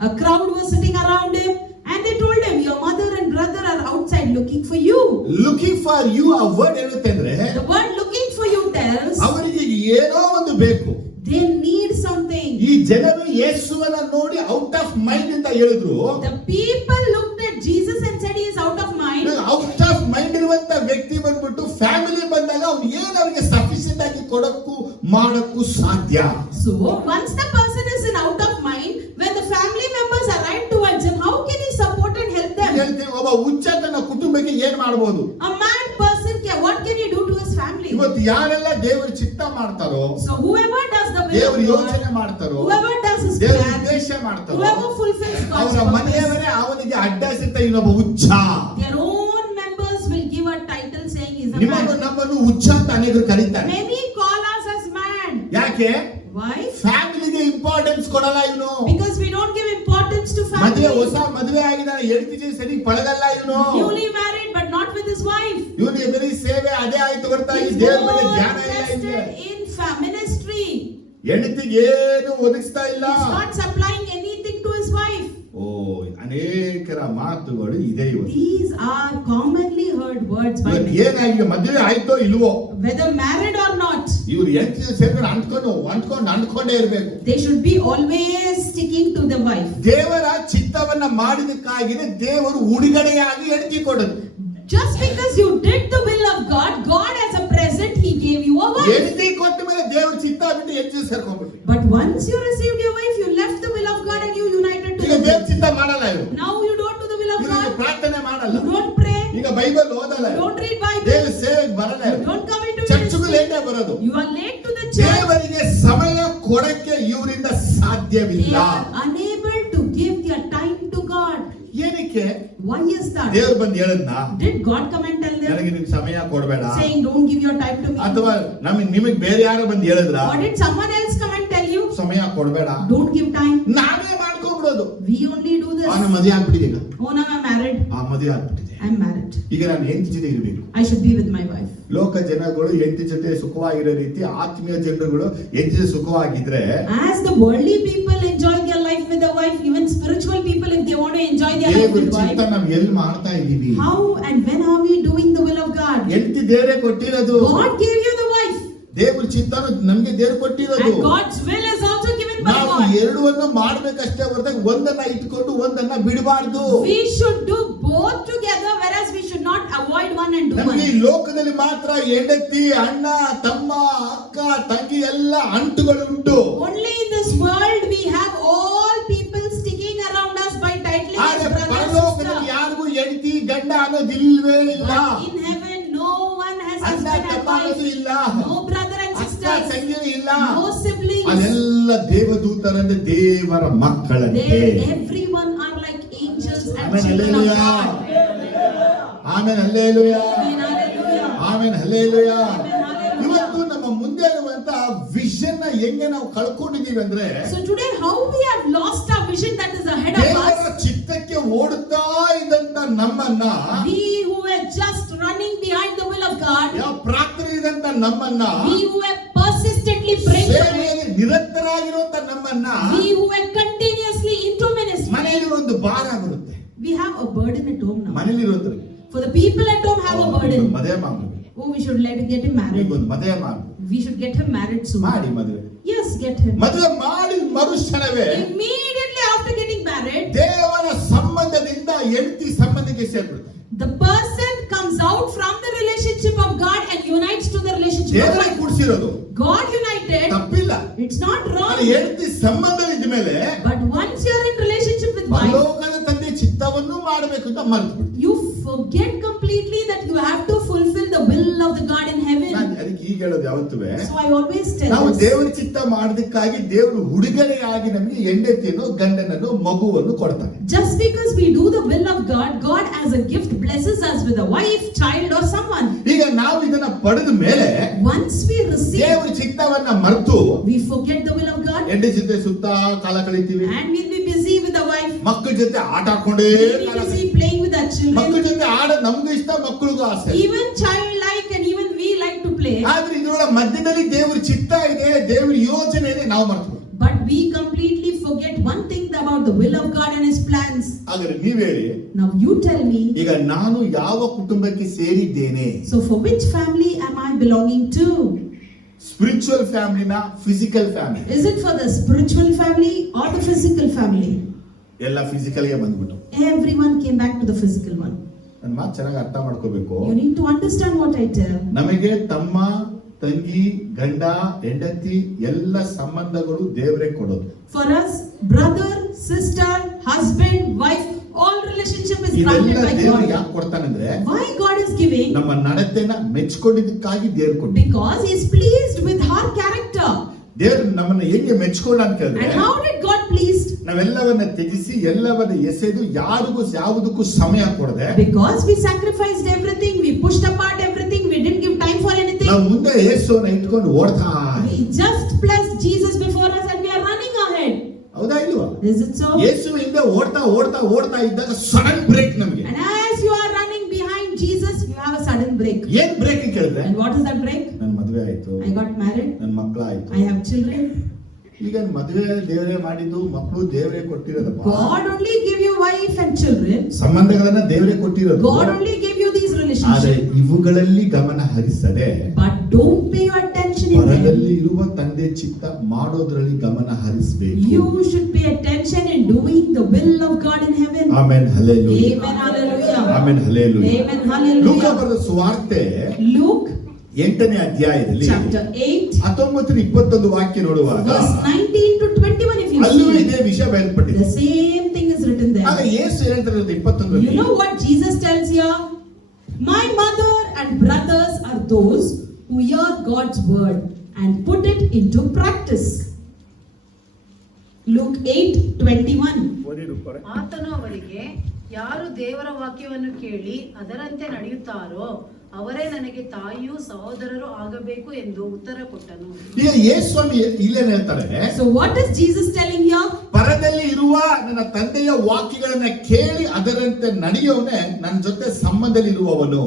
A crowd was sitting around him, and they told him, your mother and brother are outside looking for you. Looking for you ಆ word ಹೇಳುತ್ತೆ ಅಂದ್ರೆ The word looking for you tells ಅವರಿಗೆ ಏನೋ ಒಂದು ಬೇಕು. they need something. ಈ ಜನರು ಯೇಸುವನ್ನ ನೋಡಿ ಔಟ್ ಆಫ್ ಮೈಂಡ್ ಅಂತ ಹೇಳಿದ್ರು. The people looked at Jesus and said he is out of mind. Out of mind ಇರುವಂತ ವ್ಯಕ್ತಿ ಬಂದ್ಬಿಟ್ಟು ಫ್ಯಾಮಿಲಿ ಬಂದಾಗ ಅವ್ನು ಏನು ಅವರಿಗೆ ಸಫಿಷಿಯಂಟ್ ಆಗಿ ಕೊಡಕ್ಕೂ ಮಾಡಕ್ಕೂ ಸಾಧ್ಯ. So once the person is in out of mind, when the family members arrive towards him, how can he support and help them? ಹೇಳ್ತೀವಿ ಒಬ್ಬ ಹುಚ್ಚ ತನ್ನ ಕುಟುಂಬಕ್ಕೆ ಏನ್ ಮಾಡಬಹುದು? A mad person, what can he do to his family? ಇವತ್ತು ಯಾರೆಲ್ಲ ದೇವರ ಚಿತ್ತ ಮಾಡ್ತಾರೋ, So whoever does the will ದೇವರ of ಯೋಚನೆ God, ಮಾಡ್ತಾರೋ, whoever does his ದೇವರ plan, ಉದ್ದೇಶ ಮಾಡ್ತಾರೋ, whoever fulfills God's ಅವರ purpose, ಮನೆಯವರೇ ಅವನಿಗೆ ಅಡ್ಡ ಸಿಗ್ತಾ ಇನ್ನೊಬ್ಬ ಹುಚ್ಚ. their own members will give a title saying he's a ನಿಮ್ಮನ್ನು mad. ನಮ್ಮನ್ನು ಹುಚ್ಚ ಅಂತ ಅನೇಕರು ಕರೀತಾರೆ. Many call us as mad. ಯಾಕೆ? Why? ಫ್ಯಾಮಿಲಿಗೆ ಇಂಪಾರ್ಟೆನ್ಸ್ ಕೊಡಲ್ಲ ಇವನು. Because we don't give importance to ಮದುವೆ family. ಹೊಸ ಮದುವೆ ಆಗಿದ್ದಾನೆ, ಹೆಂಡತಿ ಸರಿ ಪಳಗಲ್ಲ ಇವನು. Newly married but not with his wife. ಇವನು ಎದುರಿ ಸೇವೆ ಅದೇ ಆಯ್ತು ಬರ್ತಾ ಈ He's ದೇವರ more ಬಗ್ಗೆ ಜ್ಞಾನ ಇಲ್ಲ interested ಇವನಿಗೆ. in ministry. ಹೆಂಡತಿಗೆ ಏನು ಒದಗಿಸ್ತಾ ಇಲ್ಲ. He's not supplying anything to his wife. ಓ ಅನೇಕರ ಮಾತುಗಳು ಇದೆ ಇವತ್ತು. These are commonly heard words by ಇವತ್ತು many. ಏನಾಗಿದೆ ಮದುವೆ ಆಯ್ತೋ ಇಲ್ವೋ, Whether married or not, ಇವ್ರು ಹೆಂಡತಿ ಸೇರ್ಕೊಂಡು ಅಂದ್ಕೊಂಡೇ ಇರ್ಬೇಕು. they should be always sticking to the wife. ದೇವರ ಚಿತ್ತವನ್ನ ಮಾಡಿದಕ್ಕಾಗಿನೇ ದೇವರು ಉಡುಗೊರೆಯಾಗಿ ಹೆಂಡತಿ ಕೊಡೋದು. Just because you did the will of God, God as a present, He gave you a wife. ಹೆಂಡತಿ ಕೊಟ್ಟ ಮೇಲೆ ದೇವರ ಚಿತ್ತ ಬಿಟ್ಟು ಹೆಂಡತಿ ಸೇರ್ಕೊಂಡ್ಬಿಟ್ರಿ. But once you received your wife, you left the will of God and you united to ಈಗ the ದೇವ್ರ will. ಚಿತ್ತ ಮಾಡಲ್ಲ ಇವರು. Now you don't do the will of ಈಗ God. ಪ್ರಾರ್ಥನೆ ಮಾಡಲ್ಲ, You don't pray. ಈಗ ಬೈಬಲ್ ಓದಲ್ಲ, You don't read Bible. ದೇವರ ಸೇವೆಗೆ ಬರಲ್ಲ, You don't come into ಚರ್ಚ್ಗೂ ministry. ಲೇಟೇ ಬರೋದು. You are late to the church. ದೇವರಿಗೆ ಸಮಯ ಕೊಡಕ್ಕೆ ಇವರಿಂದ They ಸಾಧ್ಯವಿಲ್ಲ. are unable to give their time to God. ಏನಕ್ಕೆ? Why is that? ದೇವ್ರು ಬಂದು ಹೇಳದ್ನ Did God come and tell them, ನನಗೆ ನಿಮ್ ಸಮಯ ಕೊಡಬೇಡ, saying don't give your time to me? ಅಥವಾ ನಿಮಗ್ ಬೇರೆ ಯಾರು ಬಂದು ಹೇಳಿದ್ರ Or did someone else come and tell you, ಸಮಯ ಕೊಡಬೇಡ? don't give time? ನಾವೇ ಮಾಡ್ಕೊಂಡ್ಬಿಡೋದು. We only do this. ನಾನು ಮದುವೆ ಆಗ್ಬಿಟ್ಟಿದೆ, ಈಗ Oh, now I'm married. ಮದುವೆ ಆಗ್ಬಿಟ್ಟಿದೆ, I'm married. ಈಗ ನಾನು ಹೆಂಡತಿ ಜೊತೆ ಇರ್ಬೇಕು. I should be with my wife. ಲೋಕ ಜನಗಳು ಹೆಂಡತಿ ಜೊತೆ ಸುಖವಾಗಿರೋ ರೀತಿ ಆತ್ಮೀಯ ಜನರುಗಳು ಹೆಂಡತಿ ಜೊತೆ ಸುಖವಾಗಿದ್ರೆ, As the worldly people enjoy their life with a wife, even spiritual people, if they want to enjoy their life ದೇವರ with ಚಿತ್ತ wife, ನಾವ್ ಎಲ್ಲಿ ಮಾಡ್ತಾ ಇದೀವಿ? how and when are we doing the will of God? ಹೆಂಡತಿ ದೇವರೇ ಕೊಟ್ಟಿರೋದು. God gave you the wife, ದೇವ್ರ ಚಿತ್ತನು ನಮ್ಗೆ ದೇವ್ರು ಕೊಟ್ಟಿರೋದು. and God's will is also given by ನಾವು God. ಎರಡನ್ನು ಮಾಡ್ಬೇಕಷ್ಟೇ ಹೊರತಾಗಿ ಒಂದನ್ನ ಇಟ್ಕೊಂಡು ಒಂದನ್ನ ಬಿಡಬಾರ್ದು. We should do both together, whereas we should not avoid one and do ನಮಗೆ ಈ one. ಲೋಕದಲ್ಲಿ ಮಾತ್ರ ಹೆಂಡತಿ, ಅಣ್ಣ, ತಮ್ಮ, ಅಕ್ಕ, ತಂಗಿ ಎಲ್ಲ ಅಂಟುಗಳು ಉಂಟು. Only in this world we have all people sticking around us by titling us ಆದ್ರೆ brother and ಪರಲೋಕದಲ್ಲಿ sister. ಯಾರಿಗೂ ಹೆಂಡತಿ ಗಂಡ ಅನ್ನೋದಿಲ್ವೇ ಇಲ್ಲ. But in heaven, no one has ಅಣ್ಣ husband and ತಮ್ಮ wife, ಅನ್ನೋದು ಇಲ್ಲ, no brother and ಅಕ್ಕ sisters, ತಂಗಿ ಇಲ್ಲ. no siblings. ಅದೆಲ್ಲ ದೇವದೂತರಂದ್ರೆ ದೇವರ ಮಕ್ಕಳಂತೆ. Everyone are like angels and amen, children of hallelujah. God. Amen, hallelujah. Amen, hallelujah. Amen, hallelujah. Amen, hallelujah. ಇವತ್ತು ನಮ್ಮ ಮುಂದೆ ಇರುವಂತ ವಿಷನ್ ಹೆಂಗೆ ನಾವು ಕಳ್ಕೊಂಡಿದೀವಿ ಅಂದ್ರೆ, So today, how we have lost our vision that is ahead of ದೇವರ us. ಚಿತ್ತಕ್ಕೆ ಓಡುತ್ತಾ ಇದ್ದಂತ ನಮ್ಮನ್ನ, We who were just running behind the will of God, ಯಾವ ಪ್ರಾರ್ಥನೆ ಇದ್ದಂತ ನಮ್ಮನ್ನ, we who were persistently praying for it, ಸೇವೆಯಲ್ಲಿ ನಿರಂತರಾಗಿರುವಂತ ನಮ್ಮನ್ನ, we who were continuously into ministry, ಮನೆಯಲ್ಲಿರೋ ಒಂದು ಭಾರ ಬರುತ್ತೆ. we have a burden at home now. ಮನೆಯಲ್ಲಿರೋದ್ರಿಗೆ For the people at home have a burden. ಮದುವೆ ಮಾಡ್ಬೇಕು, Oh, we should get him married. ಒಂದು ಮದುವೆ ಮಾಡ್ಬೇಕು, We should get him married soon. ಮಾಡಿ ಮದುವೆ. Yes, get him. ಮದುವೆ ಮಾಡಿ ಮರುಕ್ಷಣವೇ Immediately after getting married, ದೇವರ ಸಂಬಂಧದಿಂದ ಹೆಂಡತಿ ಸಂಬಂಧಕ್ಕೆ ಸೇರ್ಬಿಡ್ತಾರೆ. the person comes out from the relationship of God and unites to the relationship of ದೇವರೇ God. ಕೂಡಿಸಿರೋದು God united. ತಪ್ಪಿಲ್ಲ. It's not wrong. ಹೆಂಡತಿ ಸಂಬಂಧ ಇದ್ದ ಮೇಲೆ But once you're in relationship with wife, ಪರಲೋಕದ ತಂದೆ ಚಿತ್ತವನ್ನು ಮಾಡಬೇಕು ಅಂತ ಮರೆತು ಬಿಡ್ತೀವಿ. you forget completely that you have to fulfill the will of the God in heaven. ನಾನು ಅದಕ್ಕೆ ಈಗ ಹೇಳೋದು ಯಾವತ್ತುವೆ, So I always tell ನಾವು this. ದೇವರ ಚಿತ್ತ ಮಾಡೋದಕ್ಕಾಗಿ ದೇವರು ಉಡುಗೊರೆಯಾಗಿ ನಮಗೆ ಹೆಂಡತಿಯನ್ನು, ಗಂಡನನ್ನು, ಮಗುವನ್ನು ಕೊಡ್ತಾನೆ. Just because we do the will of God, God as a gift blesses us with a wife, child or someone. ಈಗ ನಾವು ಇದನ್ನ ಪಡೆದ ಮೇಲೆ Once we receive, ದೇವರ ಚಿತ್ತವನ್ನ ಮರೆತು we forget the will of God ಹೆಂಡತಿ ಜೊತೆ ಸುತ್ತ ಕಾಲ ಕಳಿತೀವಿ. and we'll be busy with the wife. ಮಕ್ಕಳ ಜೊತೆ ಆಟ ಆಡ್ಕೊಂಡೇ We'll be ಕಾಲ busy ಕಳೀತೀವಿ. playing with our ಮಕ್ಕಳ children. ಜೊತೆ ಆಡ ನಮ್ಗೂ ಇಷ್ಟ, ಮಕ್ಕಳಿಗೂ ಆಸೆ. Even childlike and even we like to play. ಆದ್ರೆ ಇದರೊಳ ಮಧ್ಯದಲ್ಲಿ ದೇವರ ಚಿತ್ತ ಇದೆ, ದೇವರ ಯೋಜನೆ ಇದೆ, ನಾವು ಮರೆತು. But we completely forget one thing about the will of God and His plans. ಹಾಗಾದ್ರೆ ನೀವ್ ಹೇಳಿ, Now you tell me, ಈಗ ನಾನು ಯಾವ ಕುಟುಂಬಕ್ಕೆ ಸೇರಿದ್ದೇನೆ? so for which family am I belonging to? Spiritual ಫ್ಯಾಮಿಲಿನ, physical family? Is it for the spiritual family or the physical family? ಎಲ್ಲ ಫಿಸಿಕಲ್ ಗೆ ಬಂದ್ಬಿಟ್ಟು. Everyone came back to the physical one. ನನ್ನ ಮಾತು ಚೆನ್ನಾಗಿ ಅರ್ಥ ಮಾಡ್ಕೋಬೇಕು. You need to understand what I tell. ನಮಗೆ ತಮ್ಮ, ತಂಗಿ, ಗಂಡ, ಹೆಂಡತಿ ಎಲ್ಲ ಸಂಬಂಧಗಳು ದೇವರೇ ಕೊಡೋದು. For us, brother, sister, husband, wife, all relationship is granted ಇದೆಲ್ಲ by ದೇವರು God. ಯಾಕೆ ಕೊಡ್ತಾನಂದ್ರೆ, Why God is giving? ನಮ್ಮ ನಡತೆನ ಮೆಚ್ಕೊಂಡಿದ್ದಕ್ಕಾಗಿ ದೇವ್ರು ಕೊಟ್ಟು. Because He is pleased with our character. ದೇವ್ರು ನಮ್ಮನ್ನ ಹೆಂಗೆ ಮೆಚ್ಕೊಂಡ ಅಂತ And ಹೇಳಿದ್ರೆ, how did God pleased? ನಾವೆಲ್ಲವನ್ನ ತ್ಯಜಿಸಿ ಎಲ್ಲವನ್ನ ಎಸೆದು ಯಾವುದಕ್ಕೂ ಸಮಯ ಕೊಡದೆ, Because we sacrificed everything, we pushed apart everything, we didn't give time for anything. ನಾವು ಮುಂದೆ ಯೇಸುವನ್ನ ಇಟ್ಕೊಂಡು ಓಡ್ತಾ We just placed Jesus before us and we are running ahead. ಹೌದಾ ಇಲ್ವಾ? Is it so? ಯೇಸು ಹಿಂದೆ ಓಡ್ತಾ ಇದ್ದಾಗ ಸಡನ್ ಬ್ರೇಕ್ ನಮಗೆ. And as you are running behind Jesus, you have a sudden break. ಏನ್ ಬ್ರೇಕ್ ಕೇಳಿದ್ರೆ, And what is that break? ನನ್ನ ಮದುವೆ ಆಯ್ತು, I got married, ನನ್ನ ಮಕ್ಕಳಾಯ್ತು. I have children. ಈಗ ಮದುವೆ ದೇವರೇ ಮಾಡಿದ್ದು, ಮಕ್ಕಳು ದೇವರೇ ಕೊಟ್ಟಿರೋದಪ್ಪ. God only gave you wife and children. ಸಂಬಂಧಗಳನ್ನ ದೇವರೇ ಕೊಟ್ಟಿರೋದು. God only gave you these ಆದ್ರೆ relationships. ಇವುಗಳಲ್ಲಿ ಗಮನ ಹರಿಸದೆ But don't pay your attention in them. ಹೊರದಲ್ಲಿ ಇರುವ ತಂದೆ ಚಿತ್ತ ಮಾಡೋದ್ರಲ್ಲಿ ಗಮನ ಹರಿಸಬೇಕು. You should pay attention in doing the will of God in heaven. Amen, hallelujah. Amen, hallelujah. Amen, hallelujah. Amen, ಲೂಕ hallelujah. ಬರೆದ ಸುವಾರ್ತೆ Luke 8ನೇ ಅಧ್ಯಾಯದಲ್ಲಿ chapter 8, 19-21 ವಾಕ್ಯ ನೋಡುವಾಗ verse 19 to 21, if you ಅಲ್ಲೂ see, ಇದೇ ವಿಷಯ ಬಯಲ್ಪಟ್ಟಿದೆ. the same thing is written ಆಗ there. ಯೇಸು ಹೇಳ್ತಾರೆ 21 You know what Jesus tells here? My mother and brothers are those who hear God's word and put it into practice. Luke 8:21. ಆತನು ಅವರಿಗೆ, ಯಾರು ದೇವರ ವಾಕ್ಯವನ್ನು ಕೇಳಿ ಅದರಂತೆ ನಡೆಯುತ್ತಾರೋ ಅವರೇ ನನಗೆ ತಾಯಿಯೂ ಸಹೋದರರು ಆಗಬೇಕು ಎಂದು ಉತ್ತರ ಕೊಟ್ಟನು. ಈಗ ಯೇಸು ಸ್ವಾಮಿ ಇಲ್ಲೇನ್ ಹೇಳ್ತಾರೆ, So what is Jesus telling here? ಪರದಲ್ಲಿ ಇರುವ ನನ್ನ ತಂದೆಯ ವಾಕ್ಯಗಳನ್ನ ಕೇಳಿ ಅದರಂತೆ ನಡೆಯೋನೆ ನನ್ನ ಜೊತೆ ಸಂಬಂಧದಲ್ಲಿರುವವನು.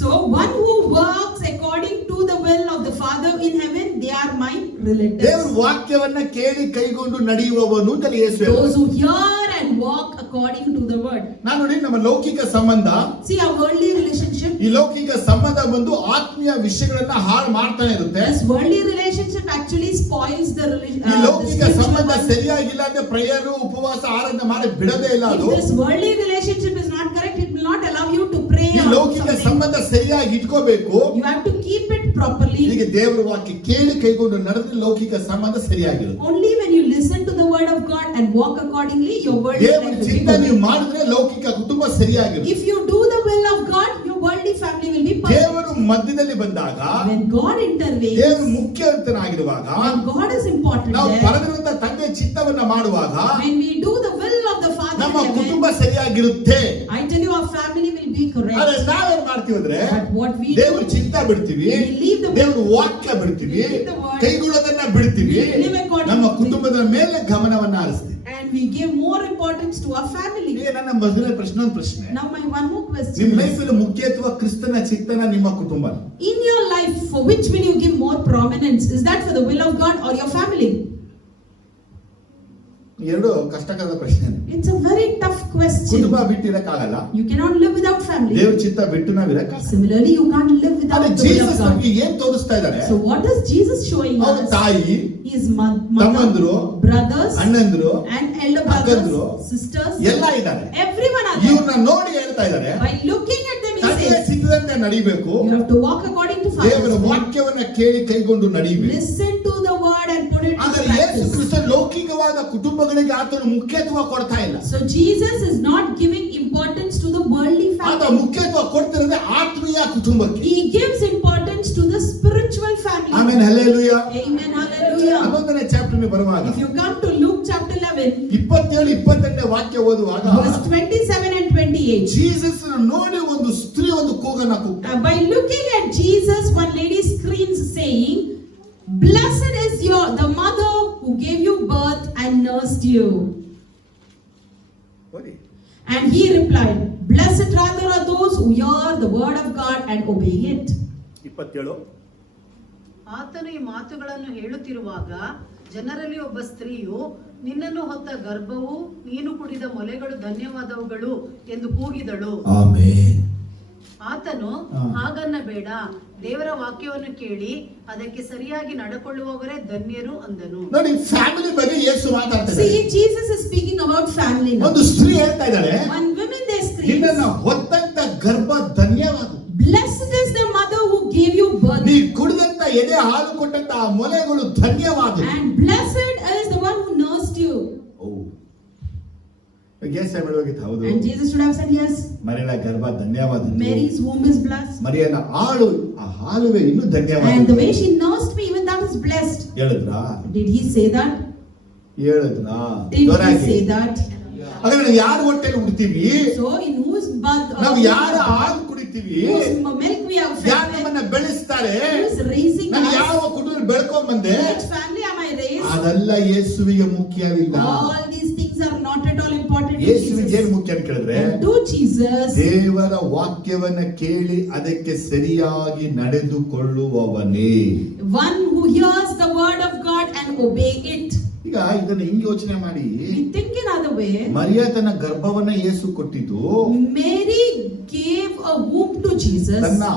So one who works according to the will of the Father in heaven, they are my ದೇವರ relatives. ವಾಕ್ಯವನ್ನ ಕೇಳಿ ಕೈಗೊಂಡು ನಡೆಯುವವನು ಅಂತ ಯೇಸು ಹೇಳ್ತಾರೆ. Those who hear and walk according to the word. ನಾನು ನೋಡಿ, ನಮ್ಮ ಲೌಕಿಕ ಸಂಬಂಧ, See, our worldly relationship, ಈ ಲೌಕಿಕ ಸಂಬಂಧ ಬಂದು ಆತ್ಮೀಯ ವಿಷಯಗಳನ್ನ ಹಾಳು ಮಾಡ್ತಾನೆ ಇರುತ್ತೆ. this worldly relationship actually spoils the ಈ ಲೌಕಿಕ spiritual ಸಂಬಂಧ one. ಸರಿಯಾಗಿಲ್ಲ ಅಂದ್ರೆ ಪ್ರೇಯರ್, ಉಪವಾಸ, ಆರಾಧನೆ ಮಾಡಿ ಬಿಡದೇ ಇಲ್ಲ If ಅದು. this worldly relationship is not correct, it will not allow you to pray ಈ or ಲೌಕಿಕ something. ಸಂಬಂಧ ಸರಿಯಾಗಿ ಇಟ್ಕೋಬೇಕು. You have to keep it properly. ಈಗ ದೇವರ ವಾಕ್ಯ ಕೇಳಿ ಕೈಗೊಂಡು ನಡೆದ್ರೆ ಲೌಕಿಕ ಸಂಬಂಧ ಸರಿಯಾಗಿರುತ್ತೆ. Only when you listen to the word of God and walk accordingly, your worldly ದೇವರ life will be ಚಿತ್ತ good. ನೀವು ಮಾಡಿದ್ರೆ ಲೌಕಿಕ ಕುಟುಂಬ ಸರಿಯಾಗಿರುತ್ತೆ. If you do the will of God, your worldly family will be perfect. ದೇವರು ಮಧ್ಯದಲ್ಲಿ ಬಂದಾಗ, When God intervenes, ದೇವರು ಮುಖ್ಯವಂತನಾಗಿರುವಾಗ, when God is important ನಾವು there, ಪರದಿರುವಂತ ತಂದೆ ಚಿತ್ತವನ್ನ ಮಾಡುವಾಗ when we do the will of the Father ನಮ್ಮ in ಕುಟುಂಬ heaven, ಸರಿಯಾಗಿರುತ್ತೆ. I tell you, our family will be ಆದ್ರೆ correct. ನಾವೇನ್ ಮಾಡ್ತೀವಿ ಅಂದ್ರೆ, But what we ದೇವ್ರ do, ಚಿತ್ತ ಬಿಡ್ತೀವಿ, we leave the ದೇವ್ರ ವಾಕ್ಯ ಬಿಡ್ತೀವಿ, we leave the word, ಕೈಗೊಳ್ಳೋದನ್ನ ಬಿಡ್ತೀವಿ, we live according ನಮ್ಮ to ಕುಟುಂಬದ ಮೇಲೆ ಗಮನವನ್ನ ಹರಿಸ್ತೀವಿ. and we give more importance to our family. ಈಗ ನನ್ನ ಮೊದಲನೇ ಪ್ರಶ್ನೆ, ಒಂದು ಪ್ರಶ್ನೆ, Now my one more ನಿಮ್ಮ question is, ಲೈಫ್ ಅಲ್ಲಿ ಮುಖ್ಯತ್ವ ಕ್ರಿಸ್ತನ ಚಿತ್ತನ ನಿಮ್ಮ ಕುಟುಂಬ? in your life, life, for which will you give more prominence? Is that for the will of God or your family? ಎರಡು ಕಷ್ಟಕರದ ಪ್ರಶ್ನೆ. It's a very tough question. ಕುಟುಂಬ ಬಿಟ್ಟಿರಕ್ಕಾಗಲ್ಲ. You cannot live without family. ದೇವ್ರ ಚಿತ್ತ ಬಿಟ್ಟು ನಾವಿರಕ್ಕಾಗಲ್ಲ. Similarly, you can't live without ಆದ್ರೆ the will of Jesus God. ನಮಗೆ ಏನ್ ತೋರಿಸ್ತಾ ಇದ್ದಾರೆ? So what is Jesus showing ಅವ್ರ us? ತಾಯಿ, His mother, ತಮ್ಮಂದ್ರು, brothers, ಅಣ್ಣಂದ್ರು, and elder ಅಕ್ಕಂದ್ರು, brothers, sisters, ಎಲ್ಲ ಇದ್ದಾರೆ. everyone are there. ಇವ್ರನ್ನ ನೋಡಿ ಹೇಳ್ತಾ ಇದ್ದಾರೆ, By looking at them, he ತಂದೆಯ says, ಚಿತ್ತದಂತೆ ನಡಿಬೇಕು. you have to walk according to ದೇವರ Father's will. ವಾಕ್ಯವನ್ನ ಕೇಳಿ ಕೈಗೊಂಡು ನಡಿಬೇಕು. Listen to the word and put it ಆದರೆ into ಯೇಸು practice. ಕ್ರಿಸ್ತ ಲೌಕಿಕವಾದ ಕುಟುಂಬಗಳಿಗೆ ಆತನು ಮುಖ್ಯತ್ವ ಕೊಡ್ತಾ ಇಲ್ಲ. So Jesus is not giving importance to the worldly ಆತ family. ಮುಖ್ಯತ್ವ ಕೊಡ್ತಿರೋದೇ ಆತ್ಮೀಯ ಕುಟುಂಬಕ್ಕೆ. He gives importance to the spiritual family. Amen, hallelujah. Amen, hallelujah. 11ನೇ ಚಾಪ್ಟರ್ಗೆ ಬರುವಾಗ If you come to Luke chapter 11, 27-28 ವಾಕ್ಯ ಓದುವಾಗ verse 27 and 28. ಜೀಸಸ್ ನೋಡಿ ಒಂದು ಸ್ತ್ರೀ ಒಂದು ಕೂಗನ್ನ ಕೂಗ್ತಾಳೆ. By looking at Jesus, one lady screams saying, "Blessed is the mother who gave you birth and nursed you." ಓದಿ. And he replied, "Blessed rather are those who hear the word of God and obey it." 27. ಆತನು ಈ ಮಾತುಗಳನ್ನು ಹೇಳುತ್ತಿರುವಾಗ ಜನರಲ್ಲಿ ಒಬ್ಬ ಸ್ತ್ರೀಯು, ನಿನ್ನನ್ನು ಹೊತ್ತ ಗರ್ಭವು ನೀನು ಕುಡಿದ ಮೊಲೆಗಳು ಧನ್ಯವಾದವುಗಳು ಎಂದು ಕೂಗಿದಳು. ಆಮೆನ್. ಆತನು ಹಾಗನ್ನಬೇಡ, ದೇವರ ವಾಕ್ಯವನ್ನು ಕೇಳಿ ಅದಕ್ಕೆ ಸರಿಯಾಗಿ ನಡ್ಕೊಳ್ಳುವವರೇ ಧನ್ಯರು ಅಂದನು. ನೋಡಿ, ಫ್ಯಾಮಿಲಿ ಬಗ್ಗೆ ಯೇಸು ಮಾತಾಡ್ತಾರೆ. See, Jesus is speaking about family now. ಒಂದು ಸ್ತ್ರೀ ಹೇಳ್ತಾ ಇದ್ದಾಳೆ, One woman they scream, ನಿನ್ನನ್ನು ಹೊತ್ತಂತ ಗರ್ಭ ಧನ್ಯವಾದ. "Blessed is the mother who gave you birth, ನೀ ಕುಡಿದಂತ ಎದೆ ಹಾಲು ಕೊಟ್ಟಂತ ಆ ಮೊಲೆಗಳು ಧನ್ಯವಾದ. and blessed is the one who nursed you." ಹೌದು. And Jesus should have said yes. ಮರಿಯ ಗರ್ಭ ಧನ್ಯವಾದ. Mary's womb is blessed. ಮರಿಯನ ಹಾಲು, ಆ ಹಾಲುವೆ ಇನ್ನೂ ಧನ್ಯವಾದ. And the way she nursed me, even that is blessed. ಹೇಳಿದ್ರಾ? Did he say that? ಹೇಳಿದ್ರಾ? Did he say that? ಹಾಗಾದ್ರೆ ನಾವು ಯಾರ ಹೊಟ್ಟೆಲಿ ಹುಡ್ತೀವಿ? So in whose birth, ನಾವು ಯಾರ ಹಾಲು ಕುಡಿತೀವಿ? whose milk we have ಯಾರು fed, ನಮ್ಮನ್ನ ಬೆಳೆಸ್ತಾರೆ? who is raising ನಾನು us, ಯಾವ ಕುಟುಂಬದಲ್ಲಿ ಬೆಳ್ಕೊಂಡ್ ಬಂದೆ? which family am I raised? ಅದೆಲ್ಲ ಯೇಸುವಿಗೆ ಮುಖ್ಯವಿಲ್ಲ. All these things are not at all important to ಯೇಸುವಿಗೆ ಏನ್ Jesus. ಮುಖ್ಯ ಅಂತ ಕೇಳಿದ್ರೆ, And to Jesus, ದೇವರ ವಾಕ್ಯವನ್ನ ಕೇಳಿ ಅದಕ್ಕೆ ಸರಿಯಾಗಿ ನಡೆದುಕೊಳ್ಳುವವನೇ. one who hears the word of God and obey it. ಈಗ ಇದನ್ನ ಹಿಂಗೆ ಯೋಚನೆ ಮಾಡಿ, We think in other way. ಮರಿಯ ತನ್ನ ಗರ್ಭವನ್ನ ಯೇಸು ಕೊಟ್ಟಿದ್ದು, Mary gave a womb to Jesus ತನ್ನ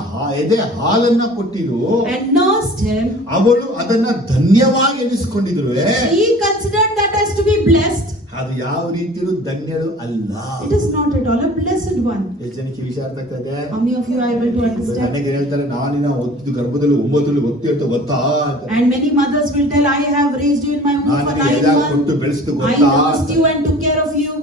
ಎದೆ ಹಾಲನ್ನ ಕೊಟ್ಟಿದ್ದು, and nursed him. ಅವಳು ಅದನ್ನ ಧನ್ಯವಾಗಿ ಎನಿಸಿಕೊಂಡಿದ್ರು. She considered that as to be blessed. ಅದು ಯಾವ ರೀತಿಯೂ ಧನ್ಯರು ಅಲ್ಲ. It is not at all a blessed one. ಎಷ್ಟು ಜನಕ್ಕೆ ವಿಷಯ ಅರ್ಥ ಆಗ್ತದೆ? How many of you are able to understand? ನನಗೆ ಹೇಳ್ತಾರೆ, ನಾನಿನ ಒತ್ತಿದ್ದು ಗರ್ಭದಲ್ಲಿ 9 ಒತ್ತಿ ಅಂತ ಗೊತ್ತಾ? And many mothers will tell, "I have raised you in my womb for ನಾನು 9 ಎಲ್ಲ months. ಕೊಟ್ಟು ಬೆಳೆಸಿದ್ದು I ಗೊತ್ತಾ? nursed you and took care of you."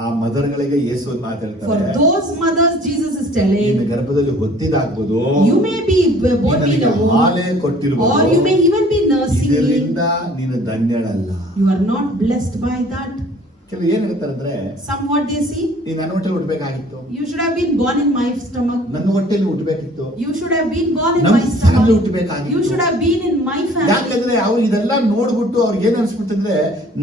ಆ ಮದರ್ಗಳಿಗೆ ಯೇಸು For ಮಾತಾಡ್ತಾರೆ, those mothers, Jesus is ನಿನ್ನ telling, ಗರ್ಭದಲ್ಲಿ ಹೊತ್ತಿದಾಗ್ಬೋದು, you may be both be in a womb, ಹಾಲೇ ಕೊಟ್ಟಿರ್ಬೋದು, or you may even be nursing me. ಇದರಿಂದ ನೀನು ಧನ್ಯಳಲ್ಲ. You are not blessed by that. ಕೆಲವು ಏನ್ ಹೇಳ್ತಾರೆ ಅಂದ್ರೆ, Somewhat they see, ನೀ ನನ್ನ ಹೊಟ್ಟೆಲಿ ಹುಟ್ಟಬೇಕಾಗಿತ್ತು, you should have been born in my stomach. ನನ್ನ ಹೊಟ್ಟೆಲಿ ಹುಟ್ಟಬೇಕಿತ್ತು, You should have been born in ನಮ್ಮ my ಫ್ಯಾಮಿಲಿ stomach. ಹುಟ್ಟಬೇಕಾಗಿತ್ತು. You should have been in my family. ಯಾಕಂದ್ರೆ ಅವ್ರು ಇದೆಲ್ಲ ನೋಡ್ಬಿಟ್ಟು ಅವ್ರಿಗೆ ಏನ್ ಅನ್ಸ್ಬಿಡ್ತಂದ್ರೆ,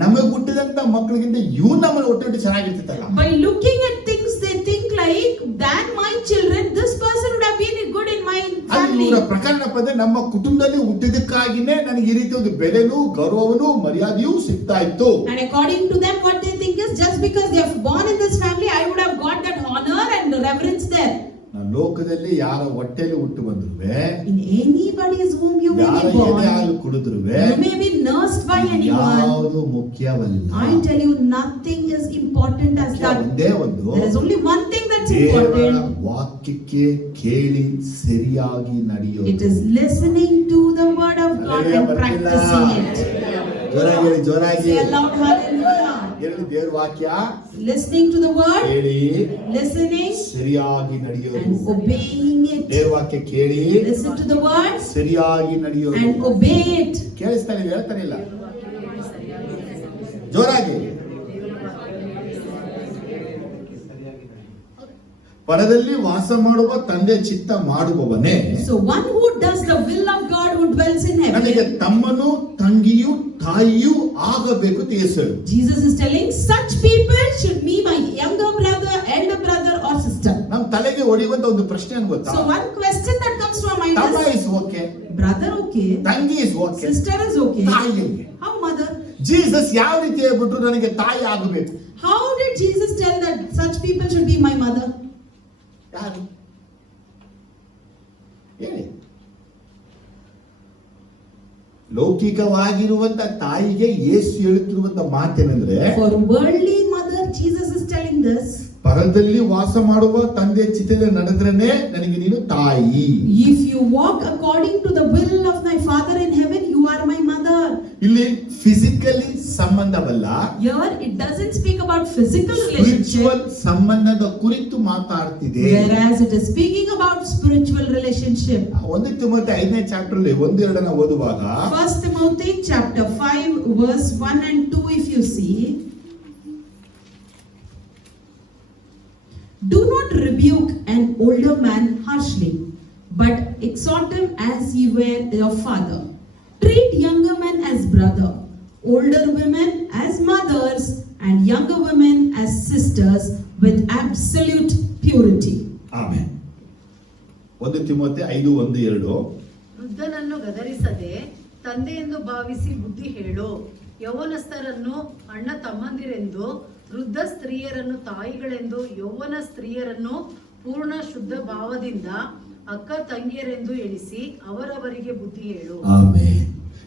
ನಮಗೆ ಹುಟ್ಟಿದಂತ ಮಕ್ಕಳಿಗಿಂತ ಇವ್ ನಮ್ಮ ಹೊಟ್ಟೆ ಚೆನ್ನಾಗಿರ್ತಿತ್ತಲ್ಲ. By looking at things, they think like, than my children, this person would have been good in my family. ಇವರ ಪ್ರಕರಣ ಪದ ನಮ್ಮ ಕುಟುಂಬದಲ್ಲಿ ಹುಟ್ಟಿದಕ್ಕಾಗಿನೇ ನನಗೆ ಈ ರೀತಿ ಒಂದು ಬೆಲೆನೂ ಗೌರವನೂ ಮರ್ಯಾದೆಯೂ ಸಿಗ್ತಾ ಇತ್ತು. And according to them, what they think is, just because they are born in this family, I would have got that honor and reverence there. ನಾವು ಲೋಕದಲ್ಲಿ ಯಾರ ಹೊಟ್ಟೆಲಿ ಹುಟ್ಟು ಬಂದ್ರುವೆ, In anybody's womb you may ಯಾರ be ಎದೆ born. ಹಾಲು ಕುಡಿದ್ರುವೆ, You may be nursed by anyone. ಯಾವುದು ಮುಖ್ಯವಲ್ಲ. I tell you, nothing is important as that. ಒಂದೇ ಒಂದು, There is only one thing that's ದೇವರ important. ವಾಕ್ಯಕ್ಕೆ ಕೇಳಿ ಸರಿಯಾಗಿ ನಡೆಯೋದು. It is listening to the word of God and practicing it. ಜೋರಾಗಿ ಹೇಳಿ, ಜೋರಾಗಿ Say aloud, hallelujah. ಹೇಳಿ, ದೇವರ ವಾಕ್ಯ Listening to the word, ಕೇಳಿ listening ಸರಿಯಾಗಿ ನಡೆಯೋದು. and obeying it. ದೇವರ ವಾಕ್ಯ ಕೇಳಿ Listen to the word ಸರಿಯಾಗಿ ನಡೆಯೋದು. and obey it. ಕೇಳಿಸ್ತಾನೆ, ಹೇಳ್ತಾನೆ ಇಲ್ಲ, ಜೋರಾಗಿ. ಪರದಲ್ಲಿ ವಾಸ ಮಾಡುವ ತಂದೆ ಚಿತ್ತ ಮಾಡುವವನೇ, So one who does the will of God who dwells in ನನಗೆ heaven. ತಮ್ಮನು ತಂಗಿಯು ತಾಯಿಯೂ ಆಗಬೇಕು ಅಂತ ಯೇಸು ಹೇಳಿದ್ರು. Jesus is telling such people should be my younger brother, elder brother or sister. sister. ನಮ್ ತಲೆಗೆ ಹೊಡೆಯುವಂತ ಒಂದು ಪ್ರಶ್ನೆ ಏನ್ ಗೊತ್ತಾ? So one question that comes to our mind ತಮ್ಮ is, is okay, brother okay, ತಂಗಿ is okay, sister is okay, ತಾಯಿ ಹೆಂಗೆ? how mother? ಜೀಸಸ್ ಯಾವ ರೀತಿ ಹೇಳ್ಬಿಟ್ಟು ನನಗೆ ತಾಯಿ ಆಗಬೇಕು? How did Jesus tell that such people should be my mother? ಯಾರು ಹೇಳಿ? ಲೌಕಿಕವಾಗಿರುವಂತ ತಾಯಿಗೆ ಯೇಸು ಹೇಳುತ್ತಿರುವಂತ ಮಾತೇನೆಂದ್ರೆ, For worldly mother, Jesus is telling this. ಪರದಲ್ಲಿ ವಾಸ ಮಾಡುವ ತಂದೆ ಚಿತ್ತದಲ್ಲಿ ನಡೆದ್ರೇನೆ ನನಗೆ ನೀನು ತಾಯಿ. If you walk according to the will of my Father in heaven, you are my mother. ಇಲ್ಲಿ ಫಿಸಿಕಲಿ ಸಂಬಂಧವಲ್ಲ, Here it doesn't speak about physical spiritual relationship, ಸಂಬಂಧದ ಕುರಿತು ಮಾತಾಡ್ತಿದೆ. whereas it is speaking about spiritual relationship. 1 ತಿಮೋಥೆ 5ನೇ ಚಾಪ್ಟರ್ ಅಲ್ಲಿ 1-2 ಓದುವಾಗ 1 Timothy chapter 5 verse 1 and 2, if you see, do not rebuke an older man harshly, but exhort him as ye were your father. Treat younger men as brother, older women as mothers, and younger women as sisters with absolute purity. Amen. 1 ತಿಮೋಥೆ 5:1-2. ವೃದ್ಧನನ್ನು ಗದರಿಸದೆ ತಂದೆಯೆಂದು ಭಾವಿಸಿ ಬುದ್ಧಿ ಹೇಳು. ಯೌವನಸ್ಥರನ್ನು ಅಣ್ಣ ತಮ್ಮಂದಿರೆಂದು, ವೃದ್ಧ ಸ್ತ್ರೀಯರನ್ನು ತಾಯಿಗಳೆಂದು, ಯೌವನ ಸ್ತ್ರೀಯರನ್ನು ಪೂರ್ಣ ಶುದ್ಧ ಭಾವದಿಂದ ಅಕ್ಕ ತಂಗಿಯರೆಂದು ಎಣಿಸಿ ಅವರವರಿಗೆ ಬುದ್ಧಿ ಹೇಳು. ಆಮೆನ್.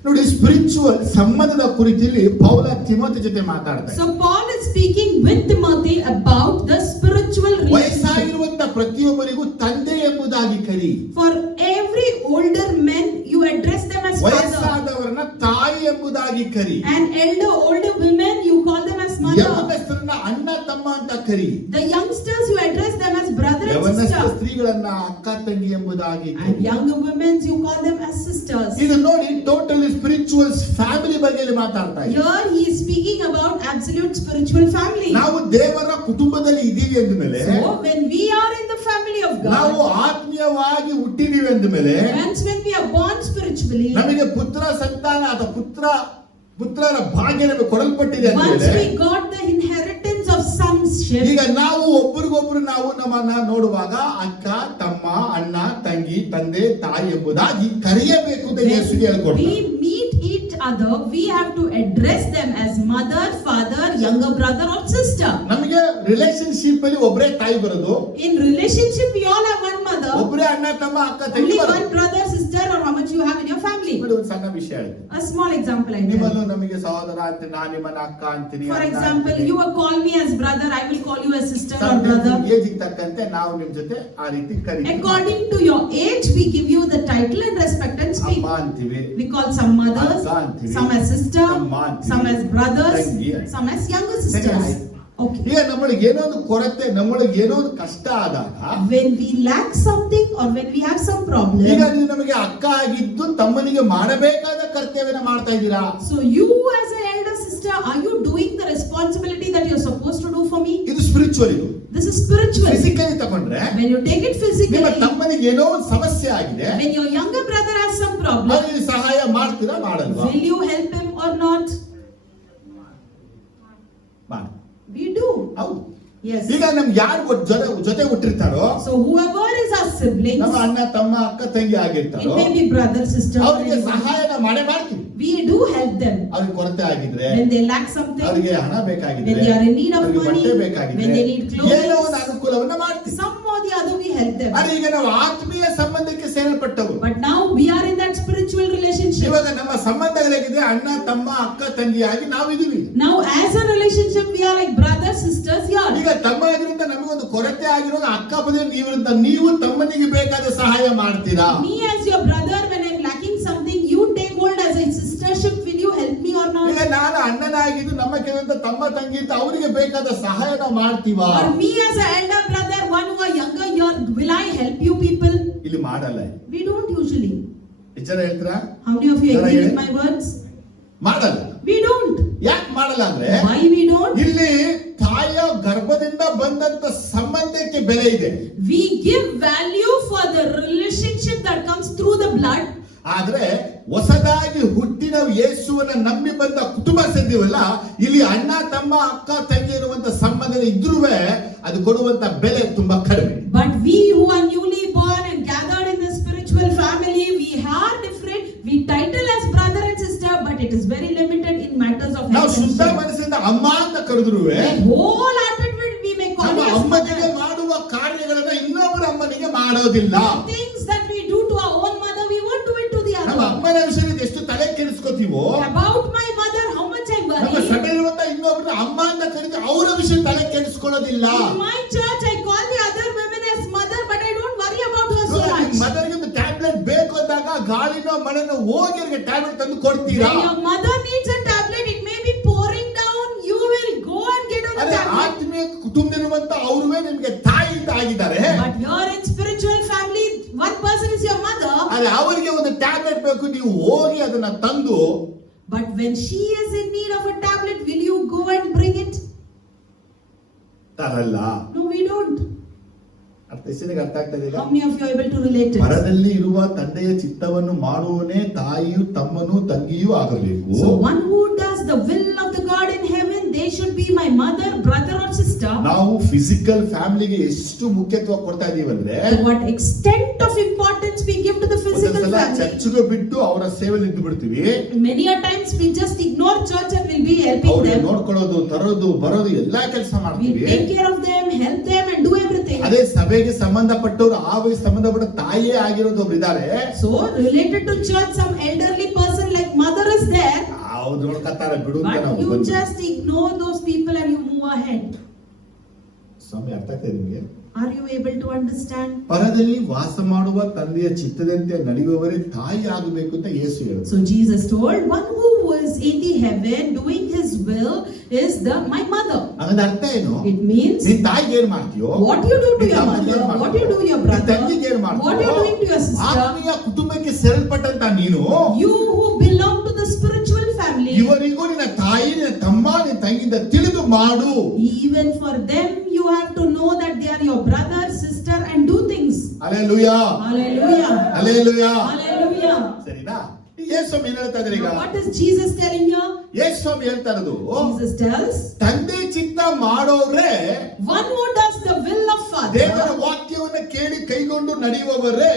ನೋಡಿ, ಸ್ಪಿರಿಚುವಲ್ ಸಂಬಂಧದ ಕುರಿತಲ್ಲಿ ಪೌಲ ತಿಮೋಥೆ ಜೊತೆ ಮಾತಾಡ್ತಾರೆ. So Paul is speaking with Timothy about the spiritual relationship. ವಯಸ್ಸಾಗಿರುವಂತ ಪ್ರತಿಯೊಬ್ಬರಿಗೂ ತಂದೆ ಎಂಬುದಾಗಿ ಕರಿ. For every older men, you address them as father. ವಯಸ್ಸಾದವರನ್ನ ತಾಯಿ ಎಂಬುದಾಗಿ ಕರಿ. And older women, you call them as mother. ಯೌವನಸ್ಥರನ್ನ ಅಣ್ಣ ತಮ್ಮ ಅಂತ ಕರಿ. The youngsters, you address them as brother and ಯೌವನಸ್ಥ sister. ಸ್ತ್ರೀಗಳನ್ನ ಅಕ್ಕ ತಂಗಿ ಎಂಬುದಾಗಿ And ಕರಿ. younger women, you call them as sisters. ಇದು ನೋಡಿ, ಟೋಟಲಿ ಸ್ಪಿರಿಚುವಲ್ಸ್ ಫ್ಯಾಮಿಲಿ ಬಗ್ಗೆ ಮಾತಾಡ್ತಾ ಇದ್ದಾರೆ. Here he is speaking about absolute spiritual family. ನಾವು ದೇವರ ಕುಟುಂಬದಲ್ಲಿ ಇದ್ದೀವಿ ಅಂದಮೇಲೆ, So when we are in the family of ನಾವು God, ಆತ್ಮೀಯವಾಗಿ ಹುಟ್ಟಿದೀವಿ ಅಂದಮೇಲೆ, once when we are born spiritually, ನಮಗೆ ಪುತ್ರ ಸಂತಾನ ಅಥವಾ ಪುತ್ರರ ಭಾಗ್ಯ ನಮಗೆ ಕೊಡಲ್ಪಟ್ಟಿದೆ once ಅಂದಮೇಲೆ, we got the inheritance of sonship, ಈಗ ನಾವು ಒಬ್ಬರಿಗೊಬ್ರು ನಾವು ನಮ್ಮನ್ನ ನೋಡುವಾಗ ಅಕ್ಕ ತಮ್ಮ ಅಣ್ಣ ತಂಗಿ ತಂದೆ ತಾಯಿ ಎಂಬುದಾಗಿ ಕರೆಯಬೇಕು ಅಂತ ಯೇಸುಗೆ ಹೇಳ್ಕೊಡ್ತಾರೆ. we meet each other, we have to address them as mother, father, younger brother or sister. ನಮಗೆ ರಿಲೇಶನ್ಶಿಪ್ ಅಲ್ಲಿ ಒಬ್ಬರೇ ತಾಯಿ ಬರೋದು, In relationship, we all have one mother, ಒಬ್ಬರೇ ಅಣ್ಣ ತಮ್ಮ ಅಕ್ಕ ತಂಗಿ only ಬರೋದು. one brother, sister, or how much you have in your family. ನೋಡಿ, ಒಂದು ಸಣ್ಣ ವಿಷಯ ಹೇಳ್ತೀನಿ. A small example I tell. ನಿಮ್ಮಲ್ಲೂ ನಮಗೆ ಸಹೋದರ ಅಂತೀನಿ, ನಾನು ನಿಮ್ಮನ್ನ ಅಕ್ಕ ಅಂತೀನಿ, For ಅಣ್ಣ example, ಅಂತೀನಿ. you will call me as brother, I will call you as sister or brother. ಏಜಿಗೆ ತಕ್ಕಂತೆ ನಾವು ನಿಮ್ ಜೊತೆ ಆ ರೀತಿ ಕರೀತೀವಿ. According to your age, we give you the title and respect and speak. ಅಮ್ಮ ಅಂತೀವಿ, We call some mothers, ಅಕ್ಕ ಅಂತೀವಿ, some as sister, ಅಮ್ಮ ಅಂತೀವಿ, some as brothers, ತಂಗಿ ಅಂತೀವಿ. some as younger ಸರಿ, sisters. ಆಯ್ತು. Okay. ಈಗ ನಮ್ಮೊಳಗೆ ಏನೋ ಒಂದು ಕೊರತೆ, ನಮ್ಮೊಳಗೆ ಏನೋ ಒಂದು ಕಷ್ಟ ಆದಾಗ, When we lack something or when we have some ಈಗ problem, ನೀವು ನಮಗೆ ಅಕ್ಕ ಆಗಿದ್ದು ತಮ್ಮನಿಗೆ ಮಾಡಬೇಕಾದ ಕರ್ತವ್ಯನ ಮಾಡ್ತಾ ಇದ್ದೀರಾ? so you as an elder sister, are you doing the responsibility that you're supposed to do for me? ಇದು ಸ್ಪಿರಿಚುವಲ್. ಇದು This is spiritual. ಫಿಸಿಕಲಿ ತಗೊಂಡ್ರೆ, When you take it ನಿಮ್ಮ physically, ತಮ್ಮನಿಗೆ ಏನೋ ಒಂದು ಸಮಸ್ಯೆ ಆಗಿದೆ, when your younger brother has some problem, ಅವನಿಗೆ ಸಹಾಯ ಮಾಡ್ತೀರಾ ಮಾಡಲ್ವಾ? will you help him or not? ಮಾಡಿ. We do. ಹೌದು. Yes. ಈಗ ನಮ್ಗೆ ಯಾರು ಜೊತೆ ಹುಟ್ಟಿರ್ತಾರೋ, So whoever is our siblings, ನಮ್ಮ ಅಣ್ಣ ತಮ್ಮ ಅಕ್ಕ ತಂಗಿ it ಆಗಿರ್ತಾರೋ, may be brother, sister, or ಅವರಿಗೆ anyone. ಸಹಾಯನ ಮಾಡ್ತೀವಿ. We do help them. ಅವ್ರಿಗೆ ಕೊರತೆ ಆಗಿದ್ರೆ, When they lack something, ಅವರಿಗೆ ಹಣ ಬೇಕಾಗಿದ್ರೆ, when they are in need of ಅವರಿಗೆ money, ಬಟ್ಟೆ when ಬೇಕಾಗಿದ್ರೆ, they need clothes, ಏನೋ ಒಂದು ಅನುಕೂಲವನ್ನ ಮಾಡ್ತೀವಿ. some or the other we help them. ಆದ್ರೆ ಈಗ ನಾವು ಆತ್ಮೀಯ ಸಂಬಂಧಕ್ಕೆ ಸೇರಲ್ಪಟ್ಟವರು. But now we are in that spiritual relationship. ಇವಾಗ ನಮ್ಮ ಸಂಬಂಧಗಳೇಗಿದೆ, ಅಣ್ಣ ತಮ್ಮ ಅಕ್ಕ ತಂಗಿಯಾಗಿ ನಾವಿದೀವಿ. Now as a relationship we are like brothers, sisters here. ಈಗ ತಮ್ಮ ಆಗಿರೋದ್ರಿಂದ ನಮಗೊಂದು ಕೊರತೆ ಆಗಿರೋ ಅಕ್ಕ ಪದೇ ನೀವಿರುತ್ತ, ನೀವು ತಮ್ಮನಿಗೆ ಬೇಕಾದ ಸಹಾಯ ಮಾಡ್ತೀರಾ? Me as your brother, when I'm lacking something, you take hold as a sistership. Will you help me or not? ಈಗ ನಾನು ಅಣ್ಣನಾಗಿದ್ದು ನಮ್ಮ ಕೆಲವಂತ ತಮ್ಮ ತಂಗಿ ಅಂತ ಅವರಿಗೆ ಬೇಕಾದ ಸಹಾಯನ ಮಾಡ್ತೀವಾ? Or me as an elder brother, one who are younger here, will I help you people? ಇಲ್ಲಿ ಮಾಡಲ್ಲ. We don't usually. ಹೆಚ್ಚರ ಹೇಳ್ತೀರಾ? How many of you Sir, agree with ಹೇಳಿ. my words? ಮಾಡಲ್ಲ. We don't. ಯಾಕೆ ಮಾಡಲ್ಲ ಅಂದ್ರೆ, Why we don't? ಇಲ್ಲಿ ತಾಯಿಯ ಗರ್ಭದಿಂದ ಬಂದಂತ ಸಂಬಂಧಕ್ಕೆ ಬೆಲೆ ಇದೆ. We give value for the relationship that comes through the blood. ಆದ್ರೆ ಹೊಸದಾಗಿ ಹುಟ್ಟಿದ ಯೇಸುವನ್ನ ನಂಬಿ ಬಂದ ಕುಟುಂಬ ಇದ್ದೀವಲ್ಲ, ಇಲ್ಲಿ ಅಣ್ಣ ತಮ್ಮ ಅಕ್ಕ ತಂಗಿ ಇರುವಂತ ಸಂಬಂಧ ಇದ್ರೂ ಅದು ಕೊಡುವಂತ ಬೆಲೆ ತುಂಬಾ ಕಡಿಮೆ. But we who are newly born and gathered in the spiritual family, we are different. We title as brother and sister, but it is very limited in matters of ನಾವು health and ಶುದ್ಧ strength. ಮನಸ್ಸಿಂದ ಅಮ್ಮ ಅಂತ ಕರೆದ್ರು Wholehearted we may call ನಮ್ಮ you as ಅಮ್ಮನಿಗೆ mother. ಮಾಡುವ ಕಾರ್ಯಗಳನ್ನ ಇನ್ನೊಬ್ಬರ ಅಮ್ಮನಿಗೆ ಮಾಡೋದಿಲ್ಲ. Things that we do to our own mother, we won't do it to the ನಮ್ಮ other. ಅಮ್ಮನ ವಿಷಯದಲ್ಲಿ ಎಷ್ಟು ತಲೆ ಕೆಡಿಸ್ಕೋತೀವೋ, About my mother, how much I ನಮ್ಮ worry. ಸಭೆ ಇರುವಂತ ಇನ್ನೊಬ್ಬರ ಅಮ್ಮ ಅಂತ ಕರೀತೀವಿ, ಅವರ ವಿಷಯ ತಲೆ ಕೆಡಿಸ್ಕೊಳ್ಳೋದಿಲ್ಲ. In my church, I call the other women as mother, but I don't worry about her so much. ಮದರ್ಗೆ ಒಂದು ಟ್ಯಾಬ್ಲೆಟ್ ಬೇಕು ಅಂದಾಗ ಗಾಳಿನೋ ಮಳೆನೋ ಹೋಗಿ ಅವ್ರಿಗೆ ಟ್ಯಾಬ್ಲೆಟ್ ತಂದು ಕೊಡ್ತೀರಾ? When your mother needs a tablet, it may be pouring down. You will go and get on the ಅದೇ tablet. ಆತ್ಮೀಯ ಕುಟುಂಬದಲ್ಲಿರುವಂತ ಅವರುವೇ ನಿಮ್ಗೆ ತಾಯಿ ಅಂತ ಆಗಿದ್ದಾರೆ. But you're in spiritual family. One person is your mother. ಅದೇ ಅವರಿಗೆ ಒಂದು ಟ್ಯಾಬ್ಲೆಟ್ ಬೇಕು, ನೀವು ಹೋಗಿ ಅದನ್ನ ತಂದು. But when she is in need of a tablet, will you go and bring it? ತರಲ್ಲ. No, we don't. ಅರ್ಥ ಆಗ್ತದೆ ಈಗ? How many of you are able to relate it? ಪರದಲ್ಲಿ ಇರುವ ತಂದೆಯ ಚಿತ್ತವನ್ನು ಮಾಡುವವನೇ ತಾಯಿಯು ತಮ್ಮನು ತಂಗಿಯೂ ಆಗಬೇಕು. So one who does the will of the God in heaven, they should be my mother, brother or sister. ನಾವು ಫಿಸಿಕಲ್ ಫ್ಯಾಮಿಲಿಗೆ ಎಷ್ಟು ಮುಖ್ಯತ್ವ ಕೊಡ್ತಾ ಇದೀವಿ ಅಂದ್ರೆ, To what extent of importance we give to the physical ಒಂದೊಂದ್ಸಲ family. ಚರ್ಚ್ಗೆ ಬಿಟ್ಟು ಅವರ ಸೇವೆಯಲ್ಲಿ ಇದ್ದು ಬಿಡ್ತೀವಿ. Many a times we just ignore church and will be helping ಅವ್ರಿಗೆ them. ನೋಡ್ಕೊಳ್ಳೋದು, ತರೋದು, ಬರೋದು ಎಲ್ಲಾ ಕೆಲಸ We ಮಾಡ್ತೀವಿ. take care of them, help them and do everything. ಅದೇ ಸಭೆಗೆ ಸಂಬಂಧಪಟ್ಟವರು, ಆ ವಯಸ್ಸು ಸಂಬಂಧಪಟ್ಟ ತಾಯಿಯೇ ಆಗಿರೋದು ಒಬ್ರು ಇದ್ದಾರೆ. So related to church, some elderly person like mother is there. ಅವ್ರು ನೋಡ್ಕತ್ತಾರೆ, ಬಿಡು ಅಂತ But ನಾವು you ಬಂದ್ವಿ. just ignore those people and you move ahead. ಸ್ವಾಮಿ, ಅರ್ಥ ಆಗ್ತದೆ ನಿಮಗೆ? Are you able to understand? ಪರದಲ್ಲಿ ವಾಸ ಮಾಡುವ ತಂದೆಯ ಚಿತ್ತದಂತೆ ನಡೆಯುವವರೇ ತಾಯಿ ಆಗಬೇಕು ಅಂತ ಯೇಸು ಹೇಳಿದ್ರು. So Jesus told, one who is in the heaven doing his will is my mother. ಅದರ ಅರ್ಥ ಏನು? It means ನಿನ್ ತಾಯಿಗೆ ಏನ್ ಮಾಡ್ತೀಯೋ, what you do to ನಿನ್ your ತಮ್ಮನಿಗೆ mother, ಏನ್ ಮಾಡ್ತೀಯೋ, what you do to your ನಿನ್ brother, ತಂಗಿಗೆ ಏನ್ ಮಾಡ್ತೀಯೋ, what you are doing to your sister. ಆತ್ಮೀಯ ಕುಟುಂಬಕ್ಕೆ ಸೇರ್ಪಟ್ಟಂತ ನೀನು, You who belong to the spiritual family, ಇವರಿಗೂ ನಿನ್ನ ತಾಯಿ, ನಿನ್ನ ತಮ್ಮ, ನಿನ್ನ ತಂಗಿಯಿಂದ ತಿಳಿದು ಮಾಡು. even for them you have to know that they are your brother, sister and do things. Hallelujah, Hallelujah. Hallelujah. Hallelujah. ಸರಿನಾ? ಯೇಸು ಸ್ವಾಮಿ ಏನ್ ಹೇಳ್ತಾ ಇದ್ದಾರೆ ಈಗ? Now what is Jesus telling here? ಯೇಸು ಸ್ವಾಮಿ ಹೇಳ್ತಾ ಇರೋದು, Jesus tells, ತಂದೆ ಚಿತ್ತ ಮಾಡೋರೇ, one who does the will of ದೇವರ Father, ವಾಕ್ಯವನ್ನು ಕೇಳಿ ಕೈಗೊಂಡು ನಡೆಯುವವರೇ,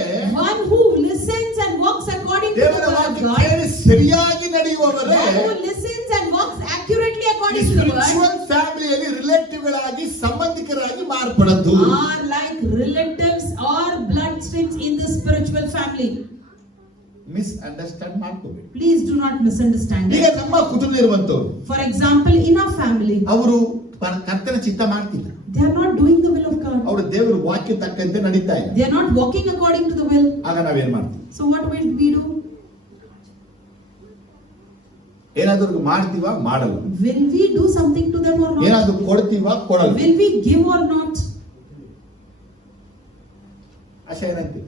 one who listens and walks according to the ದೇವರ word of ವಾಕ್ಯ God, ಕೇಳಿ ಸರಿಯಾಗಿ ನಡೆಯುವವರೇ, one who listens and walks accurately according to the word, spiritual ಫ್ಯಾಮಿಲಿಯಲ್ಲಿ ರಿಲೇಟಿವ್ಗಳಾಗಿ ಸಂಬಂಧಿಕರಾಗಿ ಮಾರ್ಪಡದ್ದು. are like relatives or blood streams in the spiritual family. Misunderstand ಮಾಡ್ಕೋಬೇಕು. Please do not misunderstand ಈಗ it. ನಮ್ಮ ಕುಟುಂಬ ಇರುವಂತವ್ರು, For example, in our family, ಅವರು ಕರ್ತನ ಚಿತ್ತ ಮಾಡ್ತಿಲ್ಲ, they are not doing the will of God. ಅವರು ದೇವರ ವಾಕ್ಯ ತಕ್ಕಂತೆ ನಡೀತಾ ಇಲ್ಲ. They are not walking according to the will. ಆಗ ನಾವೇನ್ ಮಾಡ್ತೀವಿ? So what will we do? ಏನಾದ್ರು ಮಾಡ್ತೀವ? ಮಾಡಲ್ಲ. Will we do something to them or not? ಏನಾದ್ರು ಕೊಡ್ತೀವ? ಕೊಡಲ್ಲ. Will we give or not? ಆಶಾ ಏನಂತೀವಿ?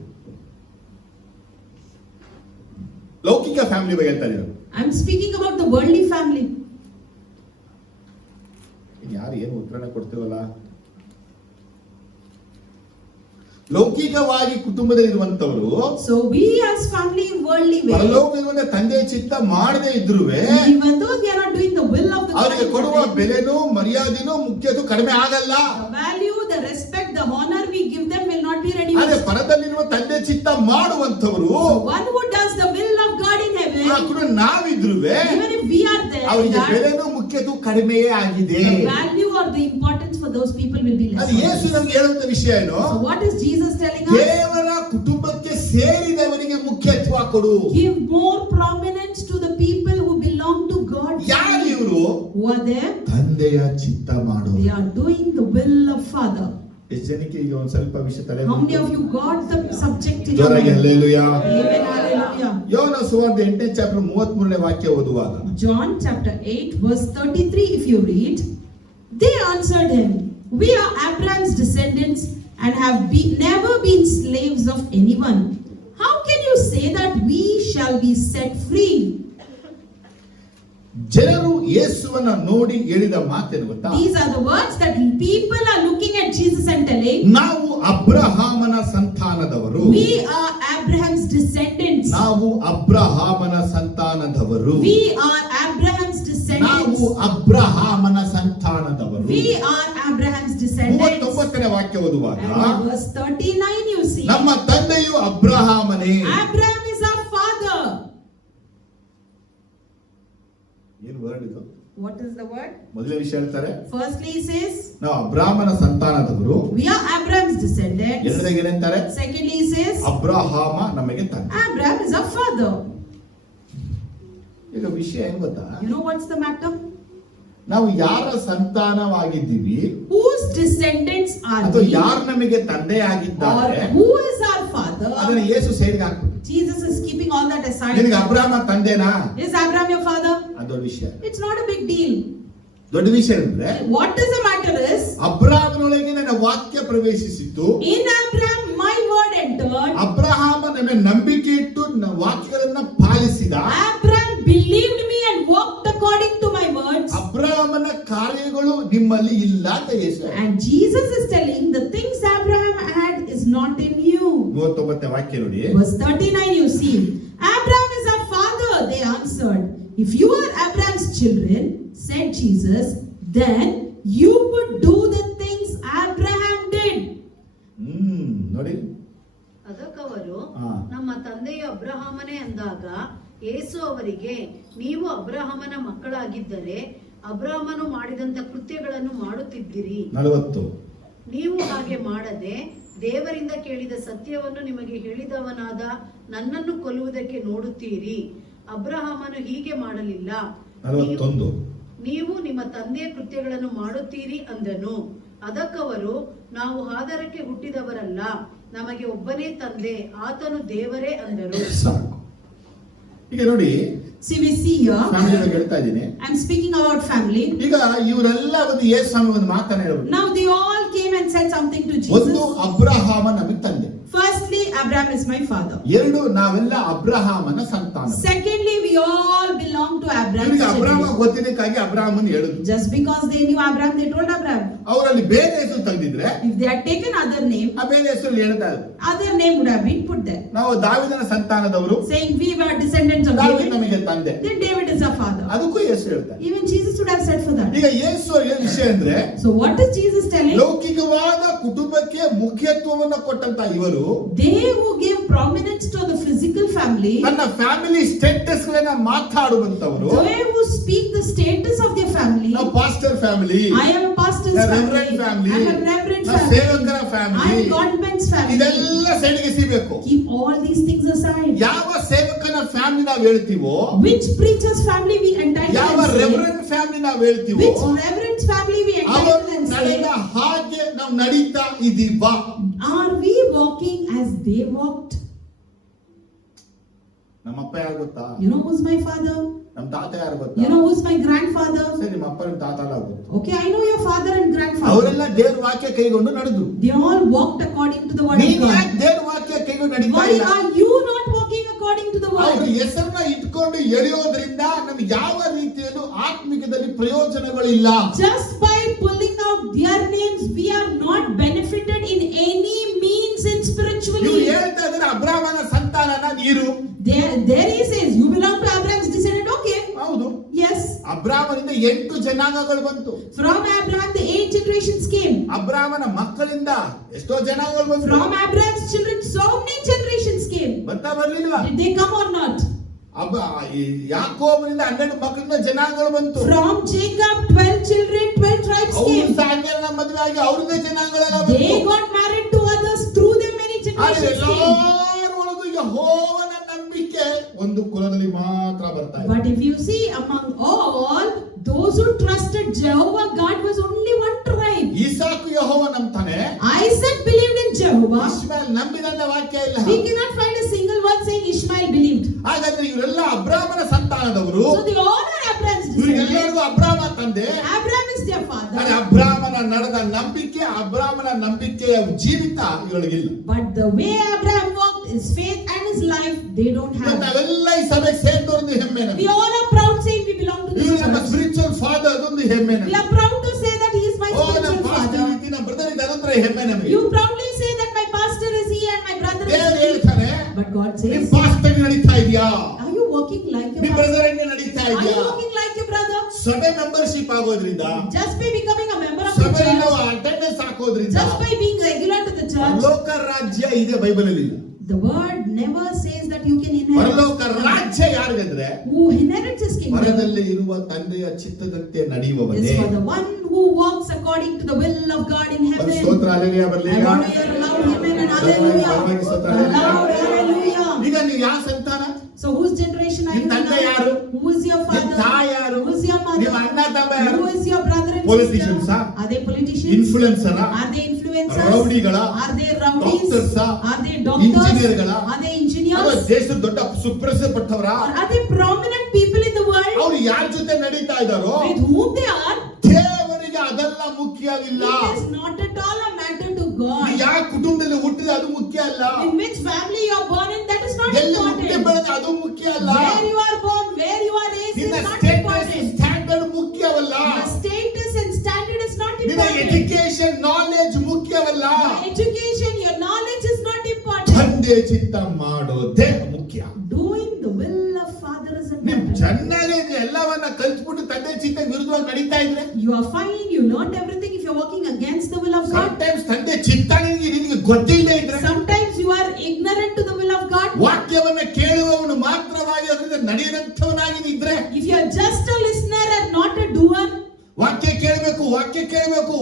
ಲೌಕಿಕ ಫ್ಯಾಮಿಲಿ ಬಗ್ಗೆ ಹೇಳ್ತಾ ಇರೋದು. I'm speaking about the worldly family. ಯಾರು ಏನು ಉತ್ತರನ ಕೊಡ್ತೀವಲ್ಲ? ಲೌಕಿಕವಾಗಿ ಕುಟುಂಬದಲ್ಲಿರುವಂತವರು, So we as family in worldly way, ಪರಲೋಕದ ತಂದೆಯ ಚಿತ್ತ ಮಾಡದೇ ಇದ್ರುವೆ even though they are not doing the will of the God, ಅವರಿಗೆ ಕೊಡುವ ಬೆಲೆನೂ ಮರ್ಯಾದೆನೂ ಮುಖ್ಯದು ಕಡಿಮೆ ಆಗಲ್ಲ. the value, the respect, the honor we give them will not be ಆದ್ರೆ reduced. ಪರದಲ್ಲಿರುವ ತಂದೆ ಚಿತ್ತ ಮಾಡುವಂತವರು, One who does the will of God in ಆ heaven, ಕೂಡ ನಾವಿದ್ರುವೆ even if we are there, ಅವರಿಗೆ that ಬೆಲೆನೂ ಮುಖ್ಯದು ಕಡಿಮೆಯೇ ಆಗಿದೆ. the value or the importance for those people will be ಅದು less. ಯೇಸು ನಮ್ಗೆ ಹೇಳುವಂತ ವಿಷಯ ಏನು? So what is Jesus telling us? ದೇವರ ಕುಟುಂಬಕ್ಕೆ ಸೇರಿದವರಿಗೆ ಮುಖ್ಯತ್ವ ಕೊಡು. Give more prominence to the people who belong to God. ಯಾರು ಇವರು? Who are there? ತಂದೆಯ ಚಿತ್ತ ಮಾಡು. They are doing the will of Father. ಎಷ್ಟು ಜನಕ್ಕೆ ಈಗ ಒಂದ್ ಸ್ವಲ್ಪ ವಿಷಯ ತಲೆ How many of you got the subject in your ಜೋರಾಗಿ mind? ಹಲ್ಲೆಲೂಯಾ. Amen, hallelujah. ಯೋಹನ ಸುವಾರ್ತೆ 8ನೇ ಚಾಪ್ಟರ್ 33ನೇ ವಾಕ್ಯ ಓದುವಾಗ, John chapter 8 verse 33, if you read, they answered him, we are Abraham's descendants and have never been slaves of anyone. How can you say that we shall be set free? ಜನರು ಯೇಸುವನ್ನ ನೋಡಿ ಹೇಳಿದ ಮಾತೇನು ಗೊತ್ತಾ? These are the words that people are looking at Jesus and telling, ನಾವು ಅಬ್ರಹಾಮನ ಸಂತಾನದವರು, we are Abraham's descendants. ನಾವು ಅಬ್ರಹಾಮನ ಸಂತಾನದವರು, We are Abraham's descendants. ನಾವು ಅಬ್ರಹಾಮನ ಸಂತಾನದವರು. We are Abraham's descendants. 39ನೇ ವಾಕ್ಯ ಓದುವಾಗ And in verse 39 you see, ನಮ್ಮ ತಂದೆಯು ಅಬ್ರಹಾಮನೇ. Abraham is our father. ಏನು ವರ್ಡ್ ಇದು? What is the word? ಮೊದಲನೇ ವಿಷಯ ಹೇಳ್ತಾರೆ, Firstly he says, ನಾವು ಅಬ್ರಹಾಮನ ಸಂತಾನದವರು. we are Abraham's descendants. ಎರಡನೇಗೆ ಏನಂತಾರೆ? Secondly he says, ಅಬ್ರಹಾಮ ನಮಗೆ ತಂದೆ. Abraham is our father. ಈಗ ವಿಷಯ ಏನ್ ಗೊತ್ತಾ? You know what's the matter? ನಾವು ಯಾರ ಸಂತಾನವಾಗಿದ್ದೀವಿ Whose descendants are ಅಥವಾ we? ಯಾರು ನಮಗೆ Or ತಂದೆಯಾಗಿದ್ದಾರೆ who is our father? ಅದನ್ನ ಯೇಸು ಸೈಡ್ಗೆ ಹಾಕ್ಬಿಟ್ಟು, Jesus is keeping all that aside. ನಿನಗೆ ಅಬ್ರಹಾಮ ತಂದೆನಾ? Is Abraham your father? ಅದು ದೊಡ್ಡ ವಿಷಯ. It's not a big deal. ದೊಡ್ಡ ವಿಷಯ ಅಂದ್ರೆ What is the matter is, ಅಬ್ರಹಾಮನೊಳಗೆ ನನ್ನ ವಾಕ್ಯ ಪ್ರವೇಶಿಸಿತ್ತು. in Abraham my word entered. Abraham ನನ್ನ ನಂಬಿಕೆ ಇಟ್ಟು ವಾಕ್ಯಗಳನ್ನ ಪಾಲಿಸಿದ. Abraham believed me and walked according to my words. ಅಬ್ರಹಾಮನ ಕಾರ್ಯಗಳು ನಿಮ್ಮಲ್ಲಿ ಇಲ್ಲ ಅಂತ ಯೇಸು. And Jesus is telling the things Abraham had is not in you. 39ನೇ ವಾಕ್ಯ ನೋಡಿ. Verse 39 you see, Abraham is our father, they answered. If you are Abraham's children, said Jesus, then you would do the things Abraham did. ನೋಡಿ, ಅದಕ್ಕವರು ಹಾ. ನಮ್ಮ ತಂದೆಯು ಅಬ್ರಹಾಮನೇ ಅಂದಾಗ ಯೇಸು ಅವರಿಗೆ, ನೀವು ಅಬ್ರಹಾಮನ ಮಕ್ಕಳಾಗಿದ್ದರೆ ಅಬ್ರಹಾಮನು ಮಾಡಿದಂತ ಕೃತ್ಯಗಳನ್ನು ಮಾಡುತ್ತಿದ್ದಿರಿ. 40. ನೀವು ಹಾಗೆ ಮಾಡದೆ ದೇವರಿಂದ ಕೇಳಿದ ಸತ್ಯವನ್ನು ನಿಮಗೆ ಹೇಳಿದವನಾದ ನನ್ನನ್ನು ಕೊಲ್ಲುವುದಕ್ಕೆ ನೋಡುತ್ತೀರಿ. ಅಬ್ರಹಾಮನು ಹೀಗೆ ಮಾಡಲಿಲ್ಲ. 41. ನೀವು ನಿಮ್ಮ ತಂದೆಯ ಕೃತ್ಯಗಳನ್ನು ಮಾಡುತ್ತೀರಿ ಅಂದನು. ಅದಕ್ಕವರು, ನಾವು ಆಧಾರಕ್ಕೆ ಹುಟ್ಟಿದವರಲ್ಲ, ನಮಗೆ ಒಬ್ಬನೇ ತಂದೆ, ಆತನು ದೇವರೇ ಅಂದರು. ಸಾಕು. ಈಗ ನೋಡಿ, See, we see here, family ಬಗ್ಗೆ ಹೇಳ್ತಾ ಇದ್ದೀನಿ. I'm speaking about family. ಈಗ ಇವರೆಲ್ಲ ಒಂದು ಯೇಸು ಸ್ವಾಮಿ ಒಂದು ಮಾತನ್ನ ಹೇಳ್ಬಿಟ್ಟು, Now they all came and said something to ಒಂದು Jesus. ಅಬ್ರಹಾಮ ನಮಗೆ ತಂದೆ. Firstly, Abraham is my father. ಎರಡು, ನಾವೆಲ್ಲ ಅಬ್ರಹಾಮನ ಸಂತಾನ. Secondly, we all belong to Abraham. ನಿಮಗೆ ಅಬ್ರಹಾಮ ಗೊತ್ತಿದ್ದಕ್ಕಾಗಿ ಅಬ್ರಹಾಮನ್ ಹೇಳಿದ್ರು. Just because they knew Abraham, they told Abraham. ಅವರಲ್ಲಿ ಬೇರೆ ಹೆಸರು ತೆಗೆದಿದ್ರೆ If they had taken other name, ಆ ಬೇರೆ ಹೆಸರು ಹೇಳ್ತಾ ಇದ್ರು. other name would have been put there. ನಾವು ದಾವಿದನ ಸಂತಾನದವರು, Saying we were descendants of ದಾವಿದ David, ನಮಗೆ ತಂದೆ. then David is our father. ಅದಕ್ಕೂ ಹೆಸರು ಹೇಳ್ತಾರೆ. Even Jesus would have said for that. ಈಗ ಯೇಸು ಏನ್ ವಿಷಯ ಅಂದ್ರೆ, So what is Jesus telling? ಲೌಕಿಕವಾದ ಕುಟುಂಬಕ್ಕೆ ಮುಖ್ಯತ್ವವನ್ನು ಕೊಟ್ಟಂತ ಇವರು They who gave prominence to the physical family, ತನ್ನ ಫ್ಯಾಮಿಲಿ ಸ್ಟೇಟಸ್ ಗಳನ್ನ ಮಾತಾಡುವಂತವರು. they who speak the status of their family. ನಾವು pastor family, I am a pastor's reverend family. Family, I am a reverend ನಾವು family. ಸೇವಕರ I family, am Godman's family. ಇದೆಲ್ಲ ಸೈಡ್ಗೆ ಸಿಗಬೇಕು. Keep all these things aside. ಯಾವ ಸೇವಕನ ಫ್ಯಾಮಿಲಿ ನಾವು ಹೇಳ್ತೀವೋ, Which preacher's family we entitle ಯಾವ and say, ರೆವರೆಂಡ್ ಫ್ಯಾಮಿಲಿ ನಾವು ಹೇಳ್ತೀವೋ, which reverend's family we entitle ಅವರು and ನಡೆದ say, ಹಾಗೆ ನಾವು ನಡೀತಾ ಇದೀವಾ? are we walking as they walked? ನಮ್ಮಪ್ಪ ಯಾರು ಗೊತ್ತಾ? You know who's my father? ನಮ್ಮ ತಾತ ಯಾರು ಗೊತ್ತಾ? You know who's my grandfather? ಸರಿ, ನಿಮ್ಮ ಅಪ್ಪ ನಿಮ್ಮ ತಾತ ಎಲ್ಲ ಗೊತ್ತು. Okay, I know your father and grandfather. ಅವರೆಲ್ಲ ದೇವ್ರ ವಾಕ್ಯ ಕೈಗೊಂಡು ನಡೆದ್ರು. They all walked according to the word of ನೀನು God. ಯಾಕೆ ದೇವ್ರ ವಾಕ್ಯ ಕೈಗೊಂಡು ನಡೀತಾ Why ಇಲ್ಲ? are you not walking according to the ಅವ್ರ word? ಹೆಸರನ್ನ ಇಟ್ಕೊಂಡು ಎಳೆಯೋದ್ರಿಂದ ನಮ್ಗೆ ಯಾವ ರೀತಿಯಲ್ಲೂ ಆತ್ಮಿಕದಲ್ಲಿ ಪ್ರಯೋಜನಗಳಿಲ್ಲ. Just by pulling out their names, we are not benefited in any means in ನೀವು spiritually. ಹೇಳ್ತಾ ಇದ್ರೆ ಅಬ್ರಹಾಮನ ಸಂತಾನನ ನೀರು. There he says, you belong to Abraham's descendant. Okay, ಹೌದು, yes. ಅಬ್ರಹಾಮನಿಂದ 8 ಜನಾಂಗಗಳು ಬಂತು. From Abraham, the 8 generations came. ಅಬ್ರಹಾಮನ ಮಕ್ಕಳಿಂದ ಎಷ್ಟೋ ಜನಾಂಗಗಳು ಬಂತು. From Abraham's children, so many generations came. ಬರ್ತಾ ಬರ್ಲಿಲ್ವಾ? Did they come or not? ಯಾಕೋಬನಿಂದ 12 ಮಕ್ಕಳಿಂದ ಜನಾಂಗಗಳು ಬಂತು. From Jacob, 12 children, 12 tribes ಅವರು came. ಸಾಂಗ್ಯನ ಮದುವೆ ಆಗಿ ಅವ್ರದ್ದೇ ಜನಾಂಗಗಳೆಲ್ಲ They ಬಂತು. got married to others, through them many ಆದ್ರೆ generations came. ಎಲ್ಲರೊಳಗೂ ಯೆಹೋವನ ನಂಬಿಕೆ ಒಂದು ಕುಲದಲ್ಲಿ ಮಾತ್ರ ಬರ್ತಾ ಇದೆ. But if you see, among all those who trusted Jehovah God was only one tribe. ಇಸಾಕು ಯೆಹೋವ ನಂಬ್ತಾನೆ, Isaac believed in Jehovah. ಇಸ್ಮಾಯೇಲ್ ನಂಬಿದಂತ ವಾಕ್ಯ ಇಲ್ಲ. We cannot find a single word saying Ishmael believed. ಹಾಗಾದ್ರೆ ಇವರೆಲ್ಲ ಅಬ್ರಾಮನ ಸಂತಾನದವರು. So they all are Abraham's descendants. ಇವರಿಗೆಲ್ಲರಿಗೂ ಅಬ್ರಾಮ ತಂದೆ. Abraham is their father. ಆದ್ರೆ ಅಬ್ರಾಮನ ನಡೆದ ನಂಬಿಕೆ, ಅಬ್ರಾಮನ ನಂಬಿಕೆಯ ಜೀವಿತ ಇವರಿಗಿಲ್ಲ. But the way Abraham walked, his faith and his life, they don't have. ನಾವೆಲ್ಲ ಈ ಸಭೆಗೆ ಸೇರಿದವರೊಂದು ಹೆಮ್ಮೆ ನಮಗೆ. We all are proud saying we belong to this ಇವರು ನಮ್ಮ church. ಸ್ಪಿರಿಚುವಲ್ ಫಾದರ್, ಅದೊಂದು ಹೆಮ್ಮೆ We ನಮಗೆ. are proud to say that he is my ನಮ್ಮ spiritual ಪಾಸ್ಟರ್ father. ರೀತಿ ನಮ್ಮ ಬ್ರದರ್ ಇದೆ, ಅದೊಂದು ಹೆಮ್ಮೆ ನಮಗೆ. You proudly say that my pastor is he and my brother ದೇವರು is he. ಹೇಳ್ತಾನೆ, But God ನಿಮ್ says, ಪಾಸ್ಟರ್ ನಡೀತಾ ಇದೆಯಾ? are you walking like your ನಿಮ್ pastor? ಬ್ರದರ್ ಹೆಂಗೆ ನಡೀತಾ Are you ಇದೆಯಾ? walking like your brother? ಸಭೆ ಮೆಂಬರ್ಶಿಪ್ ಆಗೋದ್ರಿಂದ, just by becoming a member of the ಸಭೆ ನಾವು church, ಅಟೆಂಡೆನ್ಸ್ ಹಾಕೋದ್ರಿಂದ just by being regular to the church, ಪರಲೋಕ ರಾಜ್ಯ ಇದೆ ಬೈಬಲ್ ಅಲ್ಲಿ ಇಲ್ಲ. the word never says that you can inherit. ಪರಲೋಕ ರಾಜ್ಯ ಯಾರಿಗಂದ್ರೆ Who inherits his kingdom ಪರದಲ್ಲಿ ಇರುವ ತಂದೆಯ ಚಿತ್ತದಂತೆ is ನಡೆಯುವವನೇ. for the one who walks according to the will of God in ಒಂದು heaven. ಸ್ತೋತ್ರ ಹಲ್ಲೆಲೂಯಾ ಬರಲಿ. I want to hear a loud amen and hallelujah. Loud hallelujah. ಈಗ ನೀವು ಯಾವ ಸಂತಾನ? So whose generation are you ನಿಮ್ ತಂದೆ ಯಾರು? now? Who is your ನಿಮ್ father? ತಾಯಿ ಯಾರು? Who is your ನಿಮ್ಮ ಅಣ್ಣ mother? ತಮ್ಮ ಯಾರು? Who is your brother and Politicians sister? ಆ? Are they politicians? Influencer Are they influencers? ರೌಡಿಗಳ? Are they rowdies? Doctors ಆ? Are they doctors? ಇಂಜಿನಿಯರ್ಗಳ? Are they ಅದು engineers? ದೇಶದ ದೊಡ್ಡ ಸುಪ್ರಸಿದ್ಧ ಪಟ್ಟವರ? Or are they prominent people in the world? ಅವ್ರು ಯಾರ ಜೊತೆ ನಡೀತಾ ಇದ್ದಾರೋ With whom they are? ದೇವರಿಗೆ ಅದೆಲ್ಲ ಮುಖ್ಯವಿಲ್ಲ. It is not at all a matter to God. ನೀವು ಯಾವ ಕುಟುಂಬದಲ್ಲಿ ಹುಟ್ಟಿದ್ರೆ ಅದು ಮುಖ್ಯ ಅಲ್ಲ. In which family you are born in, that is not ಎಲ್ಲಿ ಹುಟ್ಟಿ important. ಬೆಳೆದ ಅದು ಮುಖ್ಯ ಅಲ್ಲ. Where you are born, where you are raised is ನಿನ್ನ not ಸ್ಟೇಟಸ್ important. ಸ್ಟ್ಯಾಂಡರ್ಡ್ ಮುಖ್ಯವಲ್ಲ. Your status and standard is not ನಿನ್ನ important. ಎಜುಕೇಶನ್ ನಾಲೆಜ್ ಮುಖ್ಯವಲ್ಲ. Your education, your knowledge is not important. ತಂದೆ ಚಿತ್ತ ಮಾಡೋದೇ ಮುಖ್ಯ. Doing the will of Father is ನೀವು important. ಚೆನ್ನಾಗಿ ಎಲ್ಲವನ್ನ ಕಲ್ತ್ಬಿಟ್ಟು ತಂದೆ ಚಿತ್ತ ವಿರುದ್ಧವಾಗಿ ನಡೀತಾ ಇದ್ರೆ You are fine, you learned everything. If you are working against the will of God, sometimes ತಂದೆ ಚಿತ್ತ ನಿನಗೆ ಗೊತ್ತಿಲ್ಲದೆ ಇದ್ರೆ sometimes you are ignorant to the will of God. ವಾಕ್ಯವನ್ನ ಕೇಳುವವನು ಮಾತ್ರವಾಗಿ ಅದರಿಂದ ನಡೆಯದಂತವನಾಗಿ ಇದ್ರೆ, If you are just a listener and not a doer, ವಾಕ್ಯ ಕೇಳಬೇಕು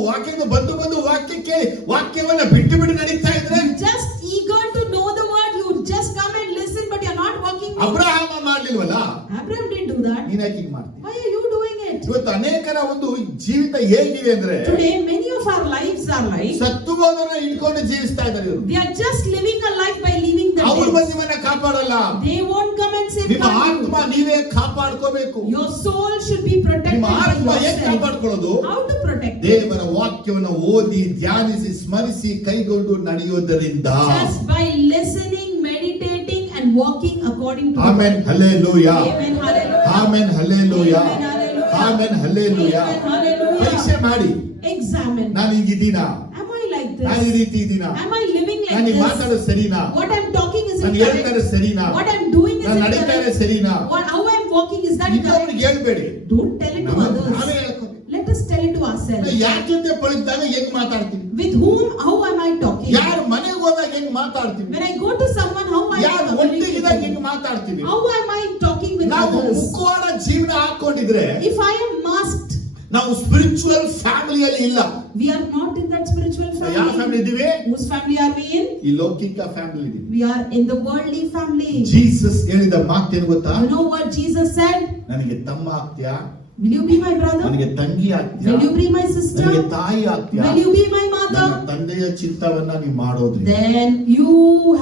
ವಾಕ್ಯದ ಬಂದು ವಾಕ್ಯ ಕೇಳಿ ವಾಕ್ಯವನ್ನ ಬಿಟ್ಟು ನಡೀತಾ ಇದ್ರೆ, just eager to know the word, you just come and listen, but you are not walking. Abraham ಮಾಡ್ಲಿಲ್ವಲ್ಲ, Abraham didn't do that. ನೀನ್ ಯಾಕೆ ಹೀಗೆ ಮಾಡ್ತೀನಿ? Why are you doing it? ಇವತ್ತು ಅನೇಕರ ಒಂದು ಜೀವಿತ ಹೇಗಿದೆ ಅಂದ್ರೆ Today, many of our lives are like ಸತ್ತು ಹೋದವರನ್ನ ಇಟ್ಕೊಂಡು ಜೀವಿಸ್ತಾ ಇದ್ದಾರೆ ಇವರು. they are just living a life by leaving the ಅವ್ರು dead. ಬಂದು ನಿಮ್ಮನ್ನ ಕಾಪಾಡಲ್ಲ. They won't come and save ನಿಮ್ಮ ಆತ್ಮ you. ನೀವೇ ಕಾಪಾಡ್ಕೋಬೇಕು. Your soul should be protected ನಿಮ್ಮ by ಆತ್ಮ ಹೇಗೆ yourself. ಕಾಪಾಡ್ಕೊಳ್ಳೋದು? How to protect it? ದೇವರ ವಾಕ್ಯವನ್ನು ಓದಿ ಧ್ಯಾನಿಸಿ ಸ್ಮರಿಸಿ ಕೈಗೊಂಡು ನಡೆಯೋದರಿಂದ. Just by listening, meditating and walking according to amen hallelujah. Amen, hallelujah. Amen hallelujah. Amen, hallelujah. Amen hallelujah. Amen, hallelujah. ಪರೀಕ್ಷೆ ಮಾಡಿ, Examine. ನಾನು ಹೀಗಿದ್ದೀನಾ? Am I like ನಾನು ಈ this? ರೀತಿ ಇದ್ದೀನಾ? Am I living like ನಾನು this? ಮಾತಾಡೋದು ಸರಿನಾ? What I'm talking is ನಾನು it ಹೇಳ್ತಾರೆ correct? ಸರಿನಾ? What I'm doing is ನಾನು it ನಡೀತಾರೆ correct? ಸರಿನಾ? How I'm walking is that correct? ಇನ್ನೊಬ್ರಿಗೆ ಹೇಳ್ಬೇಡಿ, Don't tell it to ನಾವೇ others. ಹೇಳ್ಕೊಬೇಕು. Let us tell it to ourselves. ಯಾರ ಜೊತೆ ಪಳಿದಾಗ ಹೆಂಗ್ ಮಾತಾಡ್ತೀವಿ? With whom, how am I talking? ಯಾರ ಮನೆಗೆ ಹೋದಾಗ ಹೆಂಗ್ ಮಾತಾಡ್ತೀವಿ? When I go to someone, how I ಯಾರ am ಒಟ್ಟಿಗಿದಾಗ communicating? ಹೆಂಗ್ ಮಾತಾಡ್ತೀವಿ? How am I talking with ನಾವು others? ಮುಖವಾಡ ಜೀವನ ಹಾಕೊಂಡಿದ್ರೆ If I am masked, ನಾವು ಸ್ಪಿರಿಚುವಲ್ ಫ್ಯಾಮಿಲಿಯಲ್ಲಿ ಇಲ್ಲ. we are not in that spiritual ಯಾವ ಫ್ಯಾಮಿಲಿ family. ಇದೀವಿ? Whose family are we in? ಈ ಲೌಕಿಕ ಫ್ಯಾಮಿಲಿ ಇದೀವಿ. We are in the worldly family. Jesus ಹೇಳಿದ ಮಾತೇನು ಗೊತ್ತಾ? You know what Jesus said? ನನಗೆ ತಮ್ಮ ಆಗ್ತೀಯಾ? Will you be my brother? ನನಗೆ ತಂಗಿ ಆಗ್ತೀಯಾ? Will you be my sister? ನನಗೆ ತಾಯಿ ಆಗ್ತೀಯಾ? Will you be my ನನ್ನ mother? ತಂದೆಯ ಚಿತ್ತವನ್ನ ನೀವು ಮಾಡೋದ್ರಿ. Then you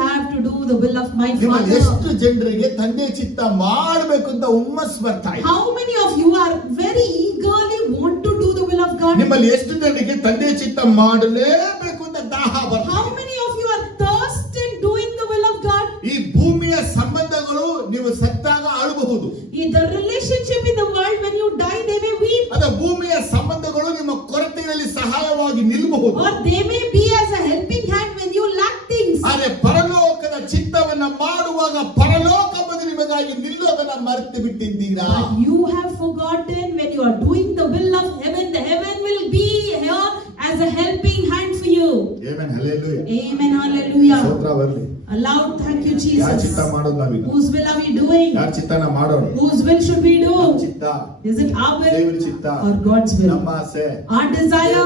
have to do the will of my ನಿಮ್ಮಲ್ಲಿ ಎಷ್ಟು Father. ಜನರಿಗೆ ತಂದೆ ಚಿತ್ತ ಮಾಡಬೇಕು ಅಂತ ಹುಮ್ಮಸ್ ಬರ್ತಾ ಇದೆ? How many of you are very eagerly want to do the will of God? ನಿಮ್ಮಲ್ಲಿ ಎಷ್ಟು ಜನರಿಗೆ ತಂದೆ ಚಿತ್ತ ಮಾಡಲೇಬೇಕು ಅಂತ ದಾಹ ಬರ್ತಾ How ಇದೆ? many of you are thirst in doing the will of God? ಈ ಭೂಮಿಯ ಸಂಬಂಧಗಳು ನೀವು ಸತ್ತಾಗ ಆಳಬಹುದು. The relationship in the world, when you die, they may weep, ಅದ ಭೂಮಿಯ ಸಂಬಂಧಗಳು ನಿಮ್ಮ ಕೊರತೆಗಳಲ್ಲಿ ಸಹಾಯವಾಗಿ ನಿಲ್ಲಬಹುದು. or they may be as a helping hand when you lack things. ಆದರೆ ಪರಲೋಕದ ಚಿತ್ತವನ್ನ ಮಾಡುವಾಗ ಪರಲೋಕ ಬಂದು ನಿಮಗಾಗಿ ನಿಲ್ಲೋದನ್ನ ಮರೆತು ಬಿಟ್ಟಿದ್ದೀರಾ? But you have forgotten when you are doing the will of heaven, the heaven will be here as a helping hand for you. Amen hallelujah. Amen, hallelujah. ಸ್ತೋತ್ರ ಬರಲಿ. A loud thank you, ಯಾರ ಚಿತ್ತ Jesus. ಮಾಡೋದು ನಾವೀಗ? Whose will are we doing? ಯಾರ ಚಿತ್ತನ ಮಾಡೋಣ? Whose will should we ನಮ್ಮ do? ಚಿತ್ತ, Is it our ದೇವರ will ಚಿತ್ತ, or God's will? ನಮ್ಮ ಆಸೆ, Our desire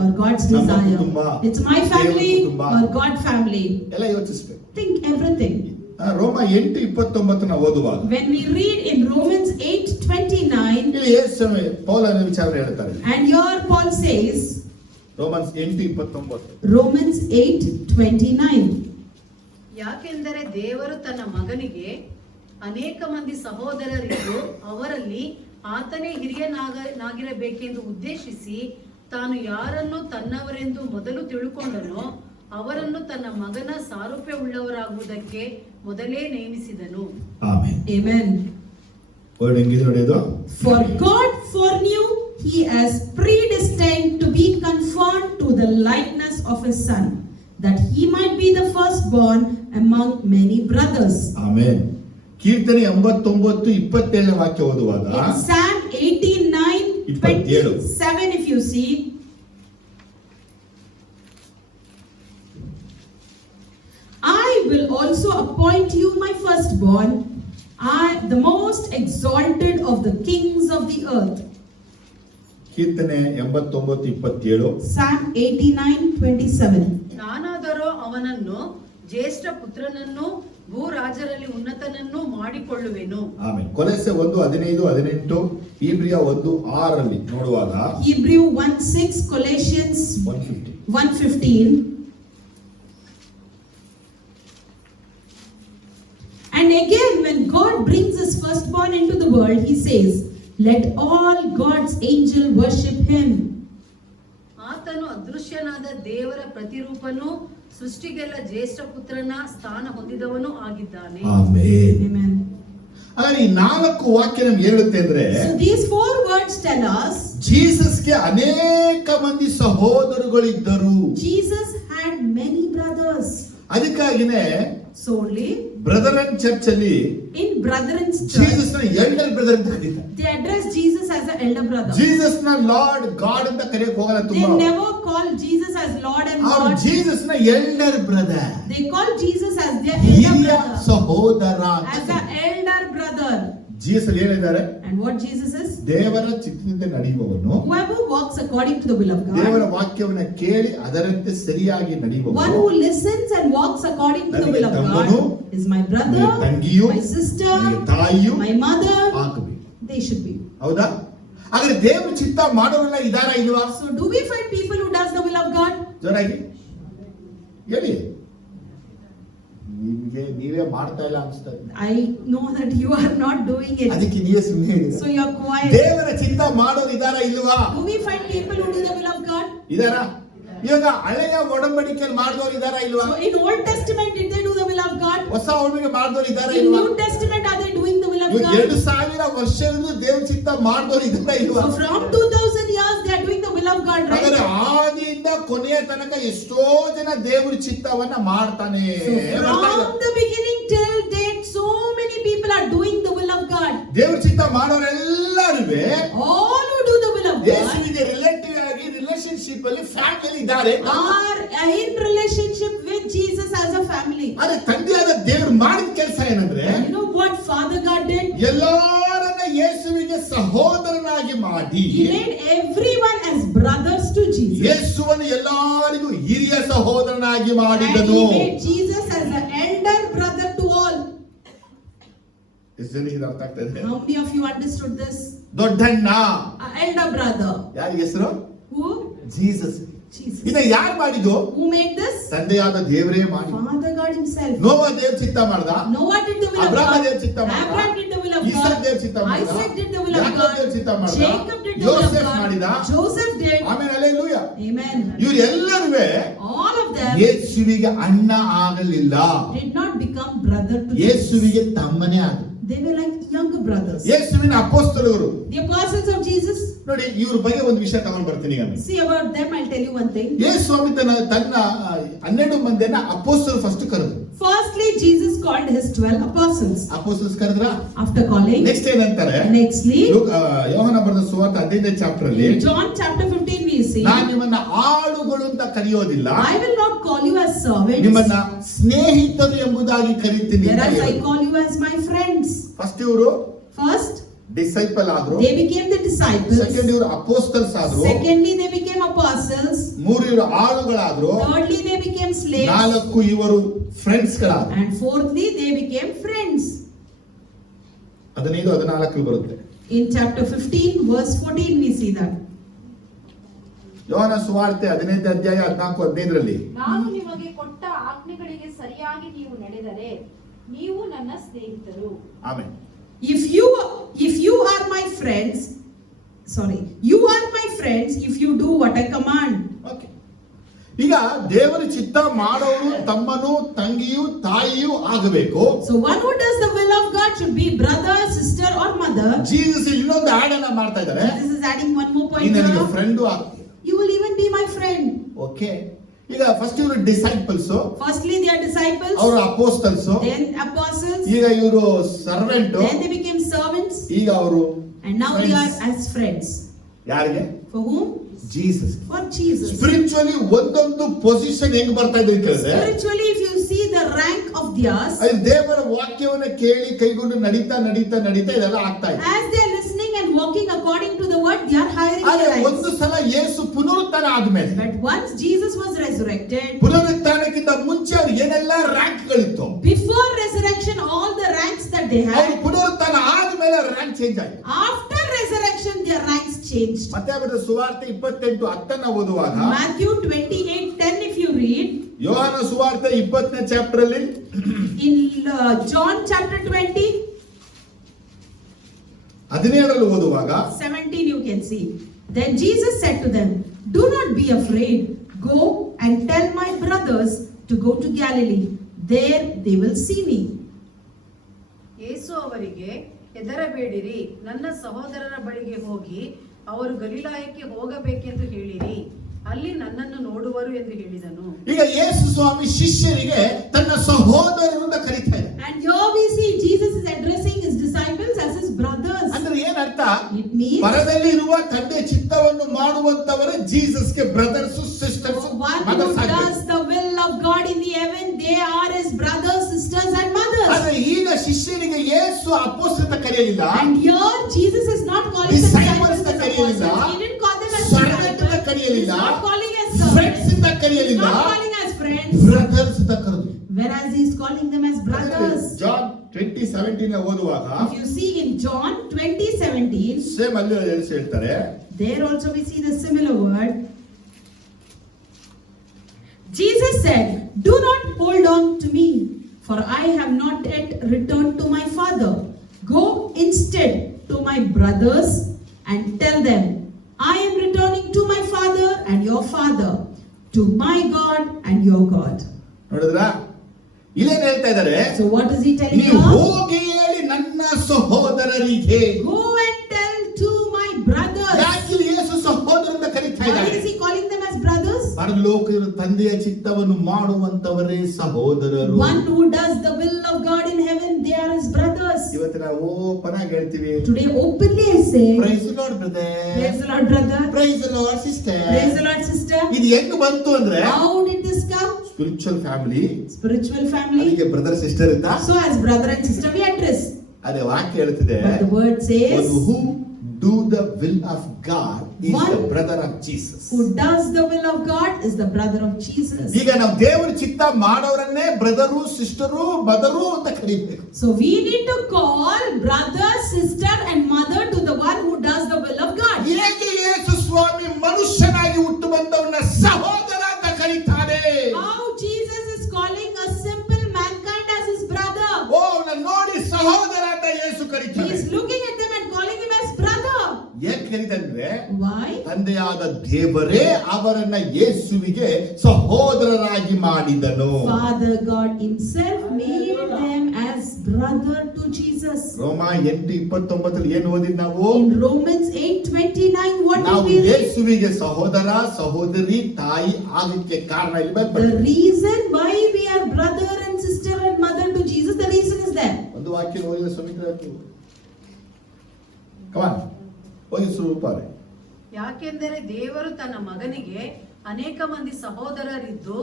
or God's ನಮ್ಮ desire? ಕುಟುಂಬ, It's my family ದೇವರ ಕುಟುಂಬ. or God's family? ಎಲ್ಲ ಯೋಚಿಸ್ಬೇಕು. Think everything. ರೋಮ 8:29 ಓದುವಾಗ When we read in Romans 8:29, ಇಲ್ಲಿ ಯೇಸು ಪೌಲನ ವಿಚಾರ ಹೇಳ್ತಾರೆ. and here Paul says, Romans 8:29 Romans 8:29. ಯಾಕೆಂದರೆ ದೇವರು ತನ್ನ ಮಗನಿಗೆ ಅನೇಕ ಮಂದಿ ಸಹೋದರರಿದ್ದು ಅವರಲ್ಲಿ ಆತನೇ ಹಿರಿಯನಾಗಿರಬೇಕೆಂದು ಉದ್ದೇಶಿಸಿ ತಾನು ಯಾರನ್ನು ತನ್ನವರೆಂದು ಮೊದಲು ತಿಳುಕೊಂಡನೋ ಅವರನ್ನು ತನ್ನ ಮಗನ ಸಾರೂಪ್ಯವುಳ್ಳವರಾಗುವುದಕ್ಕೆ ಮೊದಲೇ ನೇಮಿಸಿದನು. ಆಮೆನ್. Amen. ವರ್ಡ್ ಹೆಂಗಿದೆ ನೋಡಿದ್ದು? For God foreknew, he has predestined to be conformed to the likeness of his son, that he might be the firstborn among many brothers. Amen. ಕೀರ್ತನೆ 89:27 ವಾಕ್ಯ ಓದುವಾಗ In Psalm 89 27 if you see. I will also appoint you my firstborn, the most exalted of the kings of the earth. ಕೀರ್ತನೆ 89:27. Psalm 89:27. ನಾನಾದರೋ ಅವನನ್ನು ಜ್ಯೇಷ್ಠ ಪುತ್ರನನ್ನು ಭೂರಾಜರಲ್ಲಿ ಉನ್ನತನನ್ನು ಮಾಡಿಕೊಳ್ಳುವೆನು. ಆಮೇಲೆ ಕೊಲೊಸ್ಸೆ 1:15-18, ಇಬ್ರಿಯ 1:6 ನೋಡುವಾಗ Hebrew 1:6, Colossians 1:15. And again, when God brings his firstborn into the world, he says, let all God's angels worship him. ಆತನು ಅದೃಶ್ಯನಾದ ದೇವರ ಪ್ರತಿರೂಪನು, ಸೃಷ್ಟಿಗೆಲ್ಲ ಜ್ಯೇಷ್ಠ ಪುತ್ರನ ಸ್ಥಾನ ಹೊಂದಿದವನು ಆಗಿದ್ದಾನೆ. ಆಮೆನ್. Amen. ಹಾಗಾದ್ರೆ ಈ 4 ವಾಕ್ಯ ನಮ್ಗೆ ಹೇಳುತ್ತೆ ಅಂದ್ರೆ So these 4 words tell us ಜೀಸಸ್ಗೆ ಅನೇಕ ಮಂದಿ ಸಹೋದರಗಳಿದ್ದರು. Jesus had many brothers. ಅದಕ್ಕಾಗಿನೇ So only ಬ್ರದರನ್ ಚರ್ಚ್ ಅಲ್ಲಿ in Brethren's church, ಜೀಸಸ್ ನ ಎಲ್ಡರ್ ಬ್ರದರ್ ಅಂತ ಕರೀತಾರೆ. they address Jesus as the elder brother. Jesus ನ ಲಾರ್ಡ್ ಗಾಡ್ ಅಂತ ಕರೆಯಕ್ಕೆ ಹೋಗಲ್ಲ They ತುಂಬಾ. never call Jesus as Lord and ಅವ್ರು God. ಜೀಸಸ್ ನ elder brother, They call Jesus as their elder ಹಿರಿಯ brother. ಸಹೋದರ. As the elder brother. Jesus ಹೇಳಿದ್ದಾರೆ, And what Jesus is? ದೇವರ ಚಿತ್ತದಂತೆ ನಡೆಯುವವನು, Whoever walks according to the will of ದೇವರ God. ವಾಕ್ಯವನ್ನ ಕೇಳಿ ಅದರಂತೆ ಸರಿಯಾಗಿ One ನಡೆಯುವವನು, who listens and walks according to the will of ತಮ್ಮನು, God is my brother, ನನಗೆ ತಂಗಿಯು, my sister, ನನಗೆ ತಾಯಿಯು my mother. ಆಗಬೇಕು. They should be. ಹೌದಾ? ಹಾಗಾದ್ರೆ ದೇವ್ರ ಚಿತ್ತ ಮಾಡೋರೆಲ್ಲ ಇದಾರ ಇಲ್ವಾ? So do we find people who does the will of God? ಜೋರಾಗಿ ಹೇಳಿ. ನಿಮ್ಗೆ ನೀವೇ ಮಾಡ್ತಾ ಇಲ್ಲ ಅನ್ಸ್ತದೆ, I know that you are not doing it. ಅದಕ್ಕೆ ನೀವೇ ಸುಮ್ಮನೆ ಹೇಳಿ. So you are quiet. ದೇವರ ಚಿತ್ತ ಮಾಡೋರು ಇದಾರ ಇಲ್ವಾ? Do we find people who do the will of God? ಇದಾರ? ಇವಾಗ ಹಳೆಯ ಒಡಂಬಡಿಕೆಯಲ್ಲಿ ಮಾಡಿದವರು ಇದಾರ ಇಲ್ವಾ? So in Old Testament, did they do the will of God? ಹೊಸ ಒಡಂಬಡಿಕೆ ಮಾಡಿದವರು ಇದಾರ In ಇಲ್ವಾ? New Testament, are they doing the will of ಇವಾಗ God? 2000 ವರ್ಷದಿಂದ ದೇವ್ರ ಚಿತ್ತ ಮಾಡಿದವರು ಇದಾರ ಇಲ್ವಾ? So from 2000 years, they are doing the will of God, ಹಾಗಾದ್ರೆ right? ಆದಿಯಿಂದ ಕೊನೆಯ ತನಕ ಎಷ್ಟೋ ಜನ ದೇವ್ರ ಚಿತ್ತವನ್ನ ಮಾಡ್ತಾನೆ So ಬರ್ತಾ ಇದ್ದಾರೆ. from the beginning till date, so many people are doing the will of God. ದೇವ್ರ ಚಿತ್ತ ಮಾಡೋರೆಲ್ಲರೂ All who do the will of God ಯೇಸುವಿಗೆ ರಿಲೇಟಿವ್ ಆಗಿ ರಿಲೇಶನ್ಶಿಪ್ ಅಲ್ಲಿ ಫ್ಯಾಮಿಲಿ ಇದ್ದಾರೆ. are in relationship with Jesus as a family. ಆದ್ರೆ ತಂದೆಯಾದ ದೇವ್ರು ಮಾಡಿದ ಕೆಲಸ ಏನಂದ್ರೆ, You know what Father God did? ಎಲ್ಲರನ್ನ ಯೇಸುವಿಗೆ ಸಹೋದರನಾಗಿ ಮಾಡಿ He made everyone as brothers to Jesus. ಯೇಸುವನ್ನು ಎಲ್ಲರಿಗೂ ಹಿರಿಯ ಸಹೋದರನಾಗಿ And ಮಾಡಿದನು. he made Jesus as the elder brother to all. ಎಷ್ಟು ಜನರಿಗೆ ಇದು ಅರ್ಥ ಆಗ್ತಾ ಇದೆ? How many of you understood this? Doddanna Elder brother. ಯಾರ ಹೆಸರು? Who? ಜೀಸಸ್. Jesus. ಇದ ಯಾರು ಮಾಡಿದ್ದು? Who made this? ತಂದೆಯಾದ ದೇವರೇ ಮಾಡಿ. Father God himself. ನೋವ ದೇವ್ರ ಚಿತ್ತ ಮಾಡ್ದ, Noah did the will of Abraham God. ದೇವ್ರ ಚಿತ್ತ ಮಾಡ್ದ, Abraham did the will of Isaac God. ದೇವ್ರ ಚಿತ್ತ ಮಾಡ್ದ, Isaac did the will of Yakub God. ದೇವ್ರ ಚಿತ್ತ ಮಾಡ್ದ, Jacob did the will of Yosef ಮಾಡಿದ, God. Joseph did. ಆಮೇಲೆ ಹಲ್ಲೆಲೂಯಾ. Amen. ಇವರೆಲ್ಲರೂ All of them ಯೇಸುವಿಗೆ ಅಣ್ಣ ಆಗಲಿಲ್ಲ, did not become brother to Jesus. ಯೇಸುವಿಗೆ ತಮ್ಮನೇ ಆದ. They were like younger brothers. ಯೇಸುವಿನ ಅಪೊಸ್ತಲರು The apostles of Jesus. ನೋಡಿ, ಇವ್ರ ಬಗ್ಗೆ ಒಂದು ವಿಷಯ ತಗೊಂಡು ಬರ್ತೀನಿ ಈಗ. See about them, I'll tell you one thing. ಯೇಸು ಸ್ವಾಮಿ ತನ್ನ 12 ಮಂದಿಯನ್ನ ಅಪೊಸ್ತಲರು ಫಸ್ಟ್ ಕರೆದ್ರು. Firstly, Jesus called his 12 apostles. ಅಪೊಸ್ತಲರು ಕರೆದ್ರ? After calling, ನೆಕ್ಸ್ಟ್ ಏನಂತಾರೆ? nextly, ಯೋಹನ ಬರೆದ ಸುವಾರ್ತೆ 15ನೇ ಚಾಪ್ಟರ್ ಅಲ್ಲಿ, in John chapter 15 we see, ನಾನು ನಿಮ್ಮನ್ನ ಆಳುಗಳು ಅಂತ ಕರೆಯೋದಿಲ್ಲ, I will not call you as servants, ನಿಮ್ಮನ್ನ ಸ್ನೇಹಿತರು ಎಂಬುದಾಗಿ ಕರೀತೀನಿ. whereas I call you as my friends. First ಇವರು First, ಡಿಸೈಪಲ್ ಆದ್ರು, they became the disciples. Second ಇವರು ಅಪೋಸ್ತಲ್ಸ್ ಆದ್ರು, Secondly, they became apostles. 3 ಇವರು ಆಳುಗಳಾದ್ರು, Thirdly, they became slaves. 4 ಇವರು ಫ್ರೆಂಡ್ಸ್ ಗಳಾದ್ರು. And fourthly, they became friends. 15-14 ಬರುತ್ತೆ. In chapter 15, verse 14, we see that. ಯೋಹನ ಸುವಾರ್ತೆ 15ನೇ ಅಧ್ಯಾಯ 14-15ರಲ್ಲಿ, ನಾನು ನಿಮಗೆ ಕೊಟ್ಟ ಆಜ್ಞೆಗಳಿಗೆ ಸರಿಯಾಗಿ ನೀವು ನಡೆದರೆ ನೀವು ನನ್ನ ಸ್ನೇಹಿತರು. ಆಮೇಲೆ If you are my friends, if you do what I command. Okay. ಈಗ ದೇವರ ಚಿತ್ತ ಮಾಡೋರು ತಮ್ಮನು, ತಂಗಿಯು, ತಾಯಿಯು ಆಗಬೇಕು. So one who does the will of God should be brother, sister or mother. Jesus ಇನ್ನೊಂದು ಆಡನ್ನ ಮಾಡ್ತಾ ಇದ್ದಾರೆ, This is adding one more point ನೀನು ನನಗೆ here. ಫ್ರೆಂಡು ಆಗ್ತೀಯ. You will even be my friend. Okay. ಈಗ ಫಸ್ಟ್ ಇವರು disciples, Firstly, they are disciples. ಅವರು ಅಪೋಸ್ತಲ್ಸ್, Then apostles. ಈಗ ಇವರು servant, Then they became servants. ಈಗ ಅವರು And now they are as friends. ಯಾರಿಗೆ? For whom? Jesus. For Jesus. Spiritually ಒಂದೊಂದು ಪೊಸಿಷನ್ ಹೆಂಗ್ ಬರ್ತಾ ಇದೆ ಕೇಳಿದ್ರೆ, Spiritually, if you see the rank of theirs, ಅಲ್ಲಿ ದೇವರ ವಾಕ್ಯವನ್ನ ಕೇಳಿ ಕೈಗೊಂಡು ನಡೀತಾ ನಡೀತಾ ನಡೀತಾ ಇದೆಲ್ಲ ಆಗ್ತಾ ಇದೆ. as they are listening and walking according to the word, they are hiring ಆದ್ರೆ their ಒಂದು ranks. ಸಲ ಯೇಸು ಪುನರುತ್ಥಾನ ಆದ್ಮೇಲೆ, But once Jesus was resurrected, ಪುನರುತ್ಥಾನಕ್ಕಿಂತ ಮುಂಚೆ ಅವ್ರು ಏನೆಲ್ಲ ರ್ಯಾಂಕ್ ಗಳಿತ್ತು, before resurrection, all the ranks that they ಅವ್ರು had, ಪುನರುತ್ಥಾನ ಆದ್ಮೇಲೆ ರ್ಯಾಂಕ್ ಚೇಂಜ್ ಆಯ್ತು. after resurrection, their ranks changed. ಮತ್ತೆ ಬರೆದ ಸುವಾರ್ತೆ 28:10 ಓದುವಾಗ, Matthew 28:10, if you read, ಯೋಹಾನ ಸುವಾರ್ತೆ 20ನೇ ಚಾಪ್ಟರ್ ಅಲ್ಲಿ in John chapter 20, 17 ಓದುವಾಗ, 17 you can see. Then Jesus said to them, "Do not be afraid. Go and tell my brothers to go to Galilee. There they will see me." ಯೇಸು ಅವರಿಗೆ, ಹೆದರಬೇಡಿರಿ, ನನ್ನ ಸಹೋದರರ ಬಳಿಗೆ ಹೋಗಿ ಅವರು ಗಲಿಲಾಯಕ್ಕೆ ಹೋಗಬೇಕೆಂದು ಹೇಳಿರಿ, ಅಲ್ಲಿ ನನ್ನನ್ನು ನೋಡುವರು ಎಂದು ಹೇಳಿದನು. ಈಗ ಯೇಸು ಸ್ವಾಮಿ ಶಿಷ್ಯರಿಗೆ ತನ್ನ ಸಹೋದರರು ಅಂತ ಕರೀತಾ ಇದ್ದಾರೆ. And here we see Jesus is addressing his disciples as his brothers. ಅಂದ್ರೆ ಏನರ್ಥ? It means ಪರದಲ್ಲಿ ಇರುವ ತಂದೆ ಚಿತ್ತವನ್ನು ಮಾಡುವಂತವರೇ ಜೀಸಸ್ಗೆ brothers sisters one who mothers does ಆಗ್ತಾರೆ. the will of God in the heaven, they are his brothers, sisters and mothers. ಆದ್ರೆ ಈಗ ಶಿಷ್ಯರಿಗೆ ಯೇಸು ಅಪೊಸ್ತಲ ಅಂತ ಕರೆಯಲಿಲ್ಲ, And here Jesus is not calling the Disciples disciples as ಕರೆಯಲಿಲ್ಲ, apostles. He didn't call them as servants ಅಂತ disciples. He's ಕರೆಯಲಿಲ್ಲ, not calling as friends servants. ಅಂತ He's ಕರೆಯಲಿಲ್ಲ, not calling as friends. Brothers ಅಂತ ಕರೆದ್ರು. Whereas he is calling them as brothers. John 20:17 ಓದುವಾಗ If you see in John 20:17, same ಅಲ್ಲಿ ಹೇಳ್ತಾರೆ, there also we see the similar word. Jesus said, "Do not hold on to me, for I have not yet returned to my Father. Go instead to my brothers and tell them, I am returning to my Father and your Father, to my God and your God." ನೋಡಿದ್ರ ಇಲ್ಲೇನ್ ಹೇಳ್ತಾ ಇದ್ದಾರೆ? So what is he telling ನೀವು you? ಹೋಗಿ ಹೇಳಿ ನನ್ನ ಸಹೋದರರಿಗೆ. Go and tell to my brothers. ಯಾಕೆ ಯೇಸು ಸಹೋದರ ಅಂತ ಕರೀತಾ Why ಇದ್ದಾರೆ? is he calling them as brothers? ಪರಲೋಕದ ತಂದೆಯ ಚಿತ್ತವನ್ನು ಮಾಡುವಂತವರೇ ಸಹೋದರರು. One who does the will of God in heaven, they are his brothers. ಇವತ್ತು ನಾವು ಓಪನ್ ಆಗಿ ಹೇಳ್ತೀವಿ, Today openly I say, praise the Lord brother, praise the Lord brother, praise the Lord sister. praise the Lord sister. ಇದು ಹೆಂಗ್ ಬಂತು ಅಂದ್ರೆ, How did this come? Spiritual family, Spiritual family. ಅದಕ್ಕೆ brother sister ಅಂತ. So as brother and sister we address. ಅದೇ ವಾಕ್ಯ ಹೇಳ್ತಿದೆ, But the word says, who do the will of God is One the brother of Jesus. who does the will of God is the brother of Jesus. ಈಗ ನಾವು ದೇವರ ಚಿತ್ತ ಮಾಡೋರನ್ನೇ brother sister mother ಅಂತ ಕರೀಬೇಕು. So we need to call brother, sister and mother to the one who does the will of God. ಹೇಗೆ ಯೇಸು ಸ್ವಾಮಿ ಮನುಷ್ಯನಾಗಿ ಹುಟ್ಟು ಬಂದವನ್ನ ಸಹೋದರ ಅಂತ ಕರೀತಾರೆ. How Jesus is calling a simple mankind as his brother. ಓ ನಾನು ನೋಡಿ ಸಹೋದರ ಅಂತ ಯೇಸು He ಕರೀತಾರೆ. is looking at them and calling him as brother. ಏನ್ ಕರೀತಂದ್ರೆ, Why? ತಂದೆಯಾದ ದೇವರೇ ಅವರನ್ನ ಯೇಸುವಿಗೆ ಸಹೋದರರಾಗಿ ಮಾಡಿದನು. Father God himself made them as brother to Jesus. ರೋಮ 8:29 ಏನು ಓದಿದ್ ನಾವು? In Romans 8:29, what do ನಾವು we read? ಯೇಸುವಿಗೆ ಸಹೋದರ ಸಹೋದರಿ ತಾಯಿ ಆಗಕ್ಕೆ ಕಾರಣ ಇಲ್ಲಿ The reason why we are brother and sister and mother to Jesus, the reason is there. ಒಂದು ವಾಕ್ಯ ಓದಿದ ಸುಮಿತ್ರ ಕಮಾನ್ ಓದಿ ಸ್ವರೂಪಾರೆ. ಯಾಕೆಂದರೆ ದೇವರು ತನ್ನ ಮಗನಿಗೆ ಅನೇಕ ಮಂದಿ ಸಹೋದರರಿದ್ದು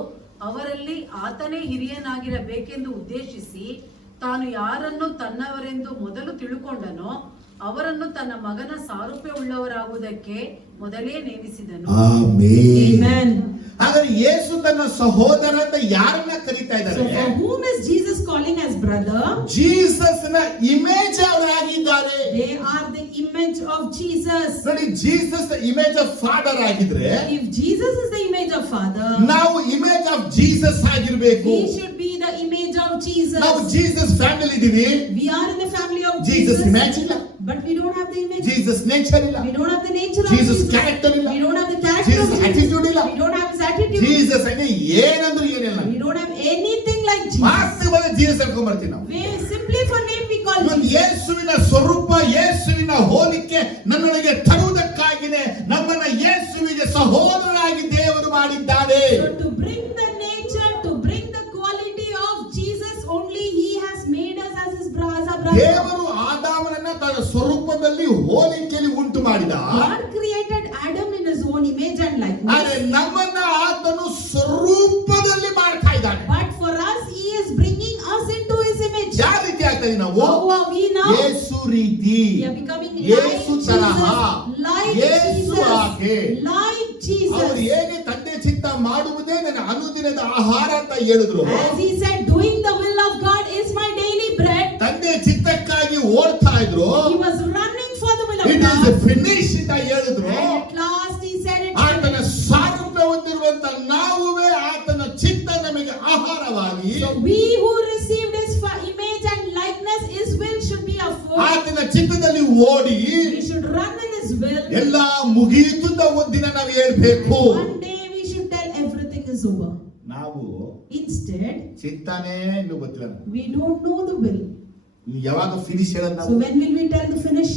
ಅವರಲ್ಲಿ ಆತನೇ ಹಿರಿಯನಾಗಿರಬೇಕೆಂದು ಉದ್ದೇಶಿಸಿ ತಾನು ಯಾರನ್ನು ತನ್ನವರೆಂದು ಮೊದಲು ತಿಳುಕೊಂಡನೋ ಅವರನ್ನು ತನ್ನ ಮಗನ ಸಾರೂಪ್ಯವುಳ್ಳವರಾಗುವುದಕ್ಕೆ ಮೊದಲೇ ನೇಮಿಸಿದನು. Amen. ಹಾಗಾದ್ರೆ ಯೇಸು ತನ್ನ ಸಹೋದರ ಅಂತ ಯಾರನ್ನ ಕರೀತಾ So ಇದ್ದಾರೆ? for whom is Jesus calling as brother? Jesus ನ ಇಮೇಜ್ ಅವರಾಗಿದ್ದಾರೆ. They are the image of Jesus. ನೋಡಿ, ಜೀಸಸ್ ಇಮೇಜ್ ಆಫ್ ಫಾದರ್ ಆಗಿದ್ರೆ If Jesus is the image of Father, ನಾವು ಇಮೇಜ್ ಆಫ್ ಜೀಸಸ್ ಆಗಿರ್ಬೇಕು. we should be the image of Jesus. ನಾವು Jesus family ಇದೀವಿ. We are in the family of Jesus Jesus, image ಇಲ್ಲ, but we don't have the image. Jesus nature ಇಲ್ಲ, We don't have the nature of Jesus Jesus. Character ಇಲ್ಲ, We don't have the character of Jesus Jesus. Attitude ಇಲ್ಲ. We don't have his attitude. Jesus ಆಗಿ ಏನಂದ್ರೆ ಏನಿಲ್ಲ. We don't have anything like Jesus. ಮಾತ್ರ ಬಂದು ಜೀಸಸ್ ಅನ್ಕೊಂಡ್ ಬರ್ತೀವಿ ನಾವು. We simply for name we call ಇವತ್ತು Jesus. ಯೇಸುವಿನ ಸ್ವರೂಪ ಯೇಸುವಿನ ಹೋಲಿಕೆ ನನ್ನೊಳಗೆ ತರುವುದಕ್ಕಾಗಿನೇ ನಮ್ಮನ್ನ ಯೇಸುವಿಗೆ ಸಹೋದರರಾಗಿ ದೇವರು ಮಾಡಿದ್ದಾರೆ. So to bring the nature, to bring the quality of Jesus, only He has made us as His brother. ದೇವರು ಆದಾಮನನ್ನ ತನ್ನ ಸ್ವರೂಪದಲ್ಲಿ ಹೋಲಿಕೆಯಲ್ಲಿ ಉಂಟು ಮಾಡಿದ. God created ಆದ್ರೆ ನಮ್ಮನ್ನ ಆತನು ಸ್ವರೂಪದಲ್ಲಿ ಮಾಡ್ತಾ ಇದ್ದಾನೆ. But for us, He is bringing us into His image. ಯಾವ ರೀತಿ ಆಗ್ತದೆ ನಾವು? How are we now? ಯೇಸು ರೀತಿ, We are becoming ಯೇಸು like ತರಹ, Jesus. Like ಯೇಸು ಹಾಗೆ. Jesus. Like ಅವರು Jesus. ಹೇಗೆ ತಂದೆ ಚಿತ್ತ ಮಾಡುವುದೇ ನನ್ನ ಅನುದಿನದ ಆಹಾರ ಅಂತ ಹೇಳಿದ್ರು. As He said, doing the will of God is my daily bread. ತಂದೆ ಚಿತ್ತಕ್ಕಾಗಿ ಓಡ್ತಾ ಇದ್ರು. He was running for the will of it is God. Finish ಅಂತ ಹೇಳಿದ್ರು. And at last He said it. ಆತನ ಸಾರೂಪ್ಯ ಹೊಂದಿರುವಂತ ನಾವುವೇ ಆತನ ಚಿತ್ತ ನಮಗೆ ಆಹಾರವಾಗಿ, So we who received His image and likeness, His will should be our food. ಆತನ ಚಿತ್ತದಲ್ಲಿ ಓಡಿ We should run in His will. ಎಲ್ಲ ಮುಗಿಯಿತು ಅಂತ ಒಂದಿನ ನಾವು ಹೇಳ್ಬೇಕು. One day we should tell everything is over. ನಾವು Instead, ಚಿತ್ತನೇ ಇನ್ನು ಗೊತ್ತಿಲ್ಲ ನಮ್ಗೆ. we don't know the will. ಯಾವಾಗ ಫಿನಿಶ್ ಹೇಳೋದು So ನಾವು? when will we tell the finish?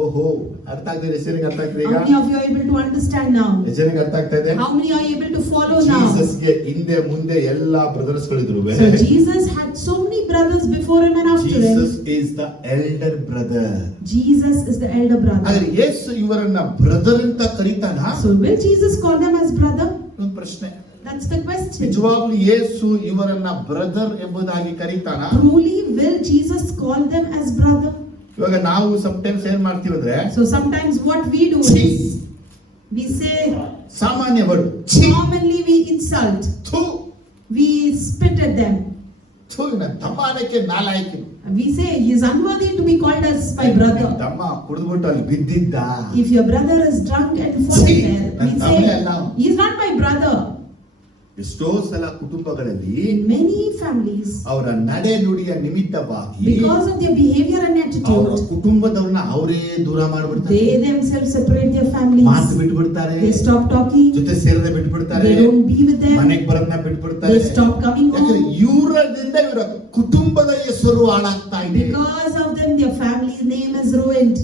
ಓಹೋ, ಅರ್ಥ ಆಗ್ತದೆ? ಹೆಸರಿಗೆ ಅರ್ಥ ಆಗ್ತದೆ How ಈಗ? many of you are able to understand now? ಹೆಸರಿಗೆ ಅರ್ಥ ಆಗ್ತಾ ಇದೆ? How many are able to follow now? ಜೀಸಸ್ಗೆ ಹಿಂದೆ ಮುಂದೆ ಎಲ್ಲಾ ಬ್ರದರ್ಸ್ ಗಳಿದ್ರು. So Jesus had so many brothers before Him and after Jesus Him. Is the elder brother. Jesus is the elder brother. ಆದ್ರೆ ಯೇಸು ಇವರನ್ನ ಬ್ರದರ್ ಅಂತ ಕರೀತಾನ? So will Jesus call them as brother? ಒಂದು ಪ್ರಶ್ನೆ. That's the question. ನಿಜವಾಗ್ಲೂ ಯೇಸು ಇವರನ್ನ ಬ್ರದರ್ ಎಂಬುದಾಗಿ ಕರೀತಾನ? Truly will Jesus call them as brother? ಇವಾಗ ನಾವು ಸಮಟೈಮ್ಸ್ ಏನ್ ಮಾಡ್ತೀವಿ ಅಂದ್ರೆ, So sometimes what we do ಛೀ, is we say, ಸಾಮಾನ್ಯ ವರ್ಡ್, commonly we insult, ಥು we spit at them. ಥು, ನನ್ನ ತಮ್ಮನಕ್ಕೆ ನಾಲಾಯ್ಕೆ. We say he is unworthy to be called as my brother. ತಮ್ಮ ಕುಡಿದ್ಬಿಟ್ಟು ಅಲ್ಲಿ ಬಿದ್ದಿದ್ದ. If your brother is drunk and falling there, we say he is not my brother. ಎಷ್ಟೋ ಸಲ ಕುಟುಂಬಗಳಲ್ಲಿ In many families, ಅವರ ನಡೆ ನುಡಿಯ ನಿಮಿತ್ತವಾಗಿ because of their behavior and ಅವರ attitude, ಕುಟುಂಬದವ್ರನ್ನ ಅವರೇ ದೂರ ಮಾಡ್ಬಿಡ್ತಾರೆ. they themselves separate their families. ಮಾತು ಬಿಟ್ಬಿಡ್ತಾರೆ, They stop talking. ಜೊತೆ ಸೇರದೆ ಬಿಟ್ಬಿಡ್ತಾರೆ, They don't be with them. ಮನೆಗೆ ಬರೋದನ್ನ ಬಿಟ್ಬಿಡ್ತಾರೆ. They stop coming ಯಾಕಂದ್ರೆ home. ಇವರದಿಂದ ಇವರ ಕುಟುಂಬದ ಹೆಸರು ಹಾಳಾಗ್ತಾ ಇದೆ. Because of them, their family's name is ruined.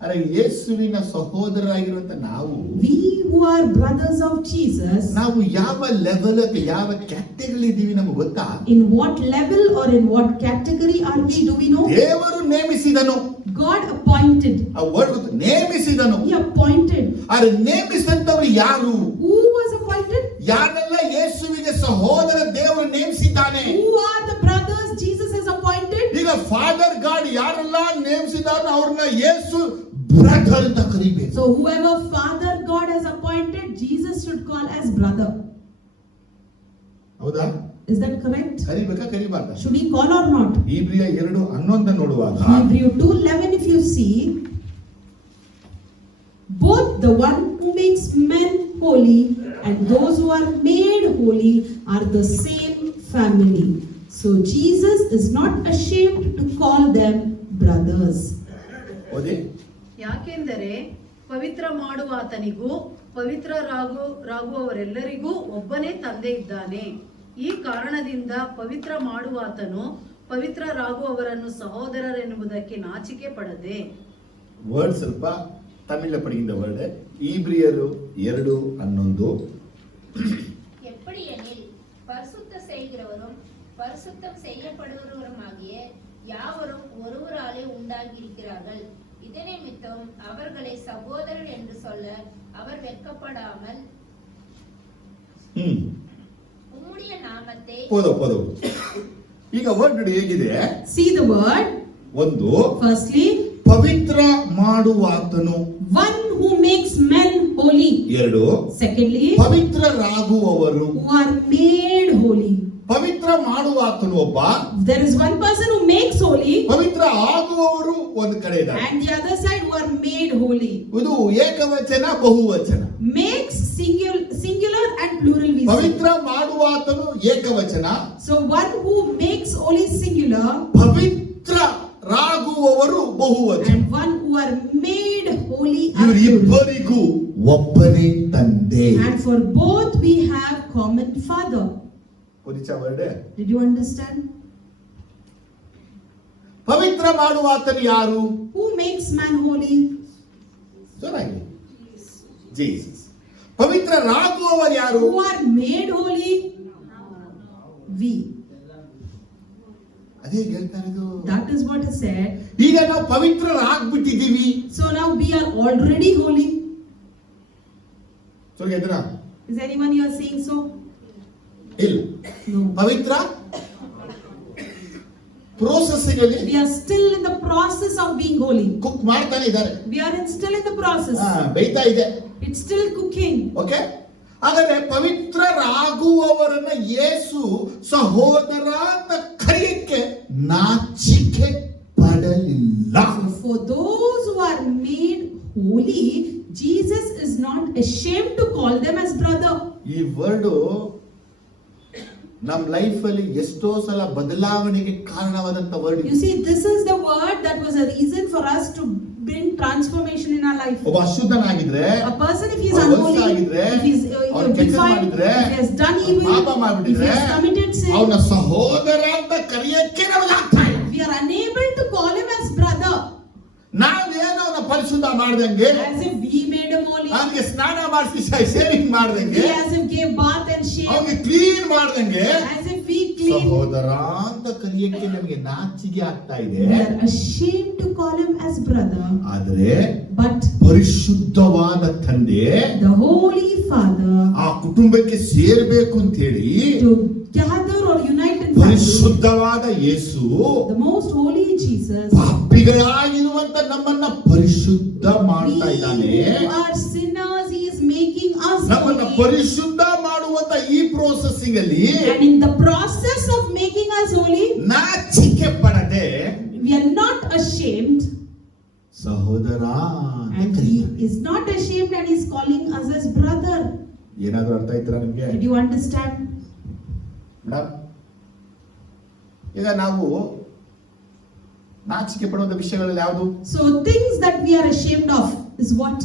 ಅರೆ ಯೇಸುವಿನ ಸಹೋದರರಾಗಿರುವಂತ ನಾವು, We who are brothers of Jesus, ನಾವು ಯಾವ ಲೆವೆಲ್ ಯಾವ ಕ್ಯಾಟಗರಿ ಇದೀವಿ ನಮಗೆ ಗೊತ್ತಾ? in what level or in what category are we? Do we know? ದೇವರು ನೇಮಿಸಿದನು. God appointed. ಆ ವರ್ಡ್ ಗೊತ್ತು, ನೇಮಿಸಿದನು. He appointed. ಆದ್ರೆ ನೇಮಿಸಿದಂತವ್ರು ಯಾರು? Who was appointed? ಯಾರೆಲ್ಲ ಯೇಸುವಿಗೆ ಸಹೋದರ ದೇವರು ನೇಮಿಸಿದ್ದಾನೆ. Who are the brothers Jesus has appointed? ಈಗ ಫಾದರ್ ಗಾಡ್ ಯಾರೆಲ್ಲ ನೇಮಿಸಿದಾನ ಅವ್ರನ್ನ ಯೇಸು ಬ್ರದರ್ ಅಂತ ಕರಿಬೇಕು. So whoever Father God has appointed, Jesus should call as brother. ಹೌದಾ? Is that correct? ಕರಿಬೇಕಾ ಕರಿಬಾರ್ದ? Should we call or not? ಇಬ್ರಿಯ 2:11 ನೋಡುವಾಗ, Hebrew 2:11, if you see, both the one who makes men holy and those who are made holy are the same family. So Jesus is not ashamed to call them brothers. ಓದಿ. ಯಾಕೆಂದರೆ ಪವಿತ್ರ ಮಾಡುವಾತನಿಗೂ ಪವಿತ್ರರಾಗುವವರೆಲ್ಲರಿಗೂ ಒಬ್ಬನೇ ತಂದೆ ಇದ್ದಾನೆ. ಈ ಕಾರಣದಿಂದ ಪವಿತ್ರ ಮಾಡುವಾತನು ಪವಿತ್ರರಾಗುವವರನ್ನು ಸಹೋದರರೆನ್ನುವುದಕ್ಕೆ ನಾಚಿಕೆ ಪಡದೆ. ವರ್ಡ್ ಸ್ವಲ್ಪ ತಮಿಳ ಪಡಿಗಿಂದ ವರ್ಡ್. ಇಬ್ರಿಯರು 2:11. எப்படி எனில் பரிசுத்த செய்கிறவரும் பரிசுத்தம் செய்யப்படுகிறவருமாகிய யாவரும் ஒருவராலே உண்டாகியிருக்கிறார்கள். இதனை நிமித்தம் அவர்களை சகோதரர் என்று சொல்ல அவர் வெட்கப்படாமல் உம்முடைய நாமத்தை ಓದೋ. ಈಗ ವರ್ಡ್ ಹೇಗಿದೆ? See the word. ಒಂದು, Firstly, ಪವಿತ್ರ ಮಾಡುವಾತನು. one who makes men holy. 2, Secondly, ಪವಿತ್ರರಾಗುವವರು. who are made holy. ಪವಿತ್ರ ಮಾಡುವಾತನು ಒಬ್ಬ, There is one person who makes holy, ಪವಿತ್ರ ಆಗುವವರು ಒಂದು ಕಡೆ ಇದ್ದಾರೆ. and the other side who are made holy. ಇದು ಏಕವಚನ ಬಹುವಚನ. Makes singular and plural we say. ಪವಿತ್ರ ಮಾಡುವಾತನು ಏಕವಚನ. So one who makes holy singular, ಪವಿತ್ರರಾಗುವವರು ಬಹುವಚನ. and one who are made holy are plural. ಇವರಿಬ್ಬರಿಗೂ ಒಬ್ಬನೇ ತಂದೆ. And for both we have common father. Word. Did you understand? ಪವಿತ್ರ ಮಾಡುವಾತನು ಯಾರು? Who makes man holy? ಜೋರಾಗಿ. ಜೀಸಸ್. ಪವಿತ್ರರಾಗುವವರು ಯಾರು? Who are made holy? We. ಅದೇ ಹೇಳ್ತಾ ಇರೋದು. That is what is said. ಈಗ ನಾವು ಪವಿತ್ರರಾಗ್ಬಿಟ್ಟಿದ್ದೀವಿ. So now we are already holy. ತಿರ್ಗಿ ಎದ್ರ Is anyone here saying so? ಇಲ್ಲ. No. ಪವಿತ್ರ ಪ್ರೋಸೆಸ್ಸಿಂಗ್ ಅಲ್ಲಿ We are still in the process of being holy. Cook ಮಾಡ್ತಾನೆ ಇದ್ದಾರೆ. We are still in the process. ಬೇಯ್ತಾ ಇದೆ. It's still cooking. ಓಕೆ. ಹಾಗಾದ್ರೆ ಪವಿತ್ರರಾಗುವವರನ್ನ ಯೇಸು ಸಹೋದರ ಅಂತ ಕರೆಯಕ್ಕೆ ನಾಚಿಕೆ ಪಡಲಿಲ್ಲ. For those who are made holy, Jesus is not ashamed to call them as brother. ಈ ವರ್ಡ್ ನಮ್ಮ ಲೈಫ್ ಅಲ್ಲಿ ಎಷ್ಟೋ ಸಲ ಬದಲಾವಣೆಗೆ ಕಾರಣವಾದಂತ word. You see, this is the word that was a reason for us to bring transformation in our life. ಒಬ್ಬ ಅಶುದ್ಧನಾಗಿದ್ರೆ, A person, if he is unholy, if he is defiled, if he has done evil, ಪಾಪ if he ಮಾಡಿಬಿಟ್ರೆ has committed sin, ಅವನ ಸಹೋದರ ಅಂತ ಕರೆಯಕ್ಕೆ ನಮಗೆ ಆಗ್ತಾ ಇಲ್ಲ. we are unable to call him as brother. ನಾವೇನೋ ಅವನ ಪರಿಶುದ್ಧ ಮಾಡ್ದಂಗೆ, As if we made him holy. ಅವನಿಗೆ ಸ್ನಾನ ಮಾಡಿಸಿ ಶೇವಿಂಗ್ ಮಾಡ್ದಂಗೆ, We as if gave bath and shave. ಅವನಿಗೆ ಕ್ಲೀನ್ ಮಾಡ್ದಂಗೆ As if we clean. ಸಹೋದರ ಅಂತ ಕರೆಯಕ್ಕೆ ನಮಗೆ ನಾಚಿಕೆ ಆಗ್ತಾ ಇದೆ. We are ashamed to call him as brother. ಆದ್ರೆ But ಪರಿಶುದ್ಧವಾದ ತಂದೆ the Holy Father, ಆ ಕುಟುಂಬಕ್ಕೆ ಸೇರ್ಬೇಕು ಅಂತ ಹೇಳಿ to gather or unite in family, ಪರಿಶುದ್ಧವಾದ ಯೇಸು the most holy Jesus, ಪಾಪಿಗಳಾಗಿರುವಂತ ನಮ್ಮನ್ನ ಪರಿಶುದ್ಧ ಮಾಡ್ತಾ ಇದ್ದಾನೆ. we who are sinners, he is making us ನಮ್ಮನ್ನ holy. ಪರಿಶುದ್ಧ ಮಾಡುವಂತ ಈ ಪ್ರೋಸೆಸಿಂಗ್ ಅಲ್ಲಿ And in the process of making us holy, ನಾಚಿಕೆ ಪಡದೆ we are not ashamed, ಸಹೋದರ ಅಂತ and he ಕರೀತಾನೆ. is not ashamed, and he is calling us as brother. ಏನಾದ್ರೂ ಅರ್ಥ ಆಯ್ತಾ ನಿಮ್ಗೆ? Did you understand? ಮೇಡಮ್, ಈಗ ನಾವು ನಾಚಿಕೆ ಪಡುವಂತ ವಿಷಯಗಳಲ್ಲಿ ಯಾವುದು? So things that we are ashamed of is what?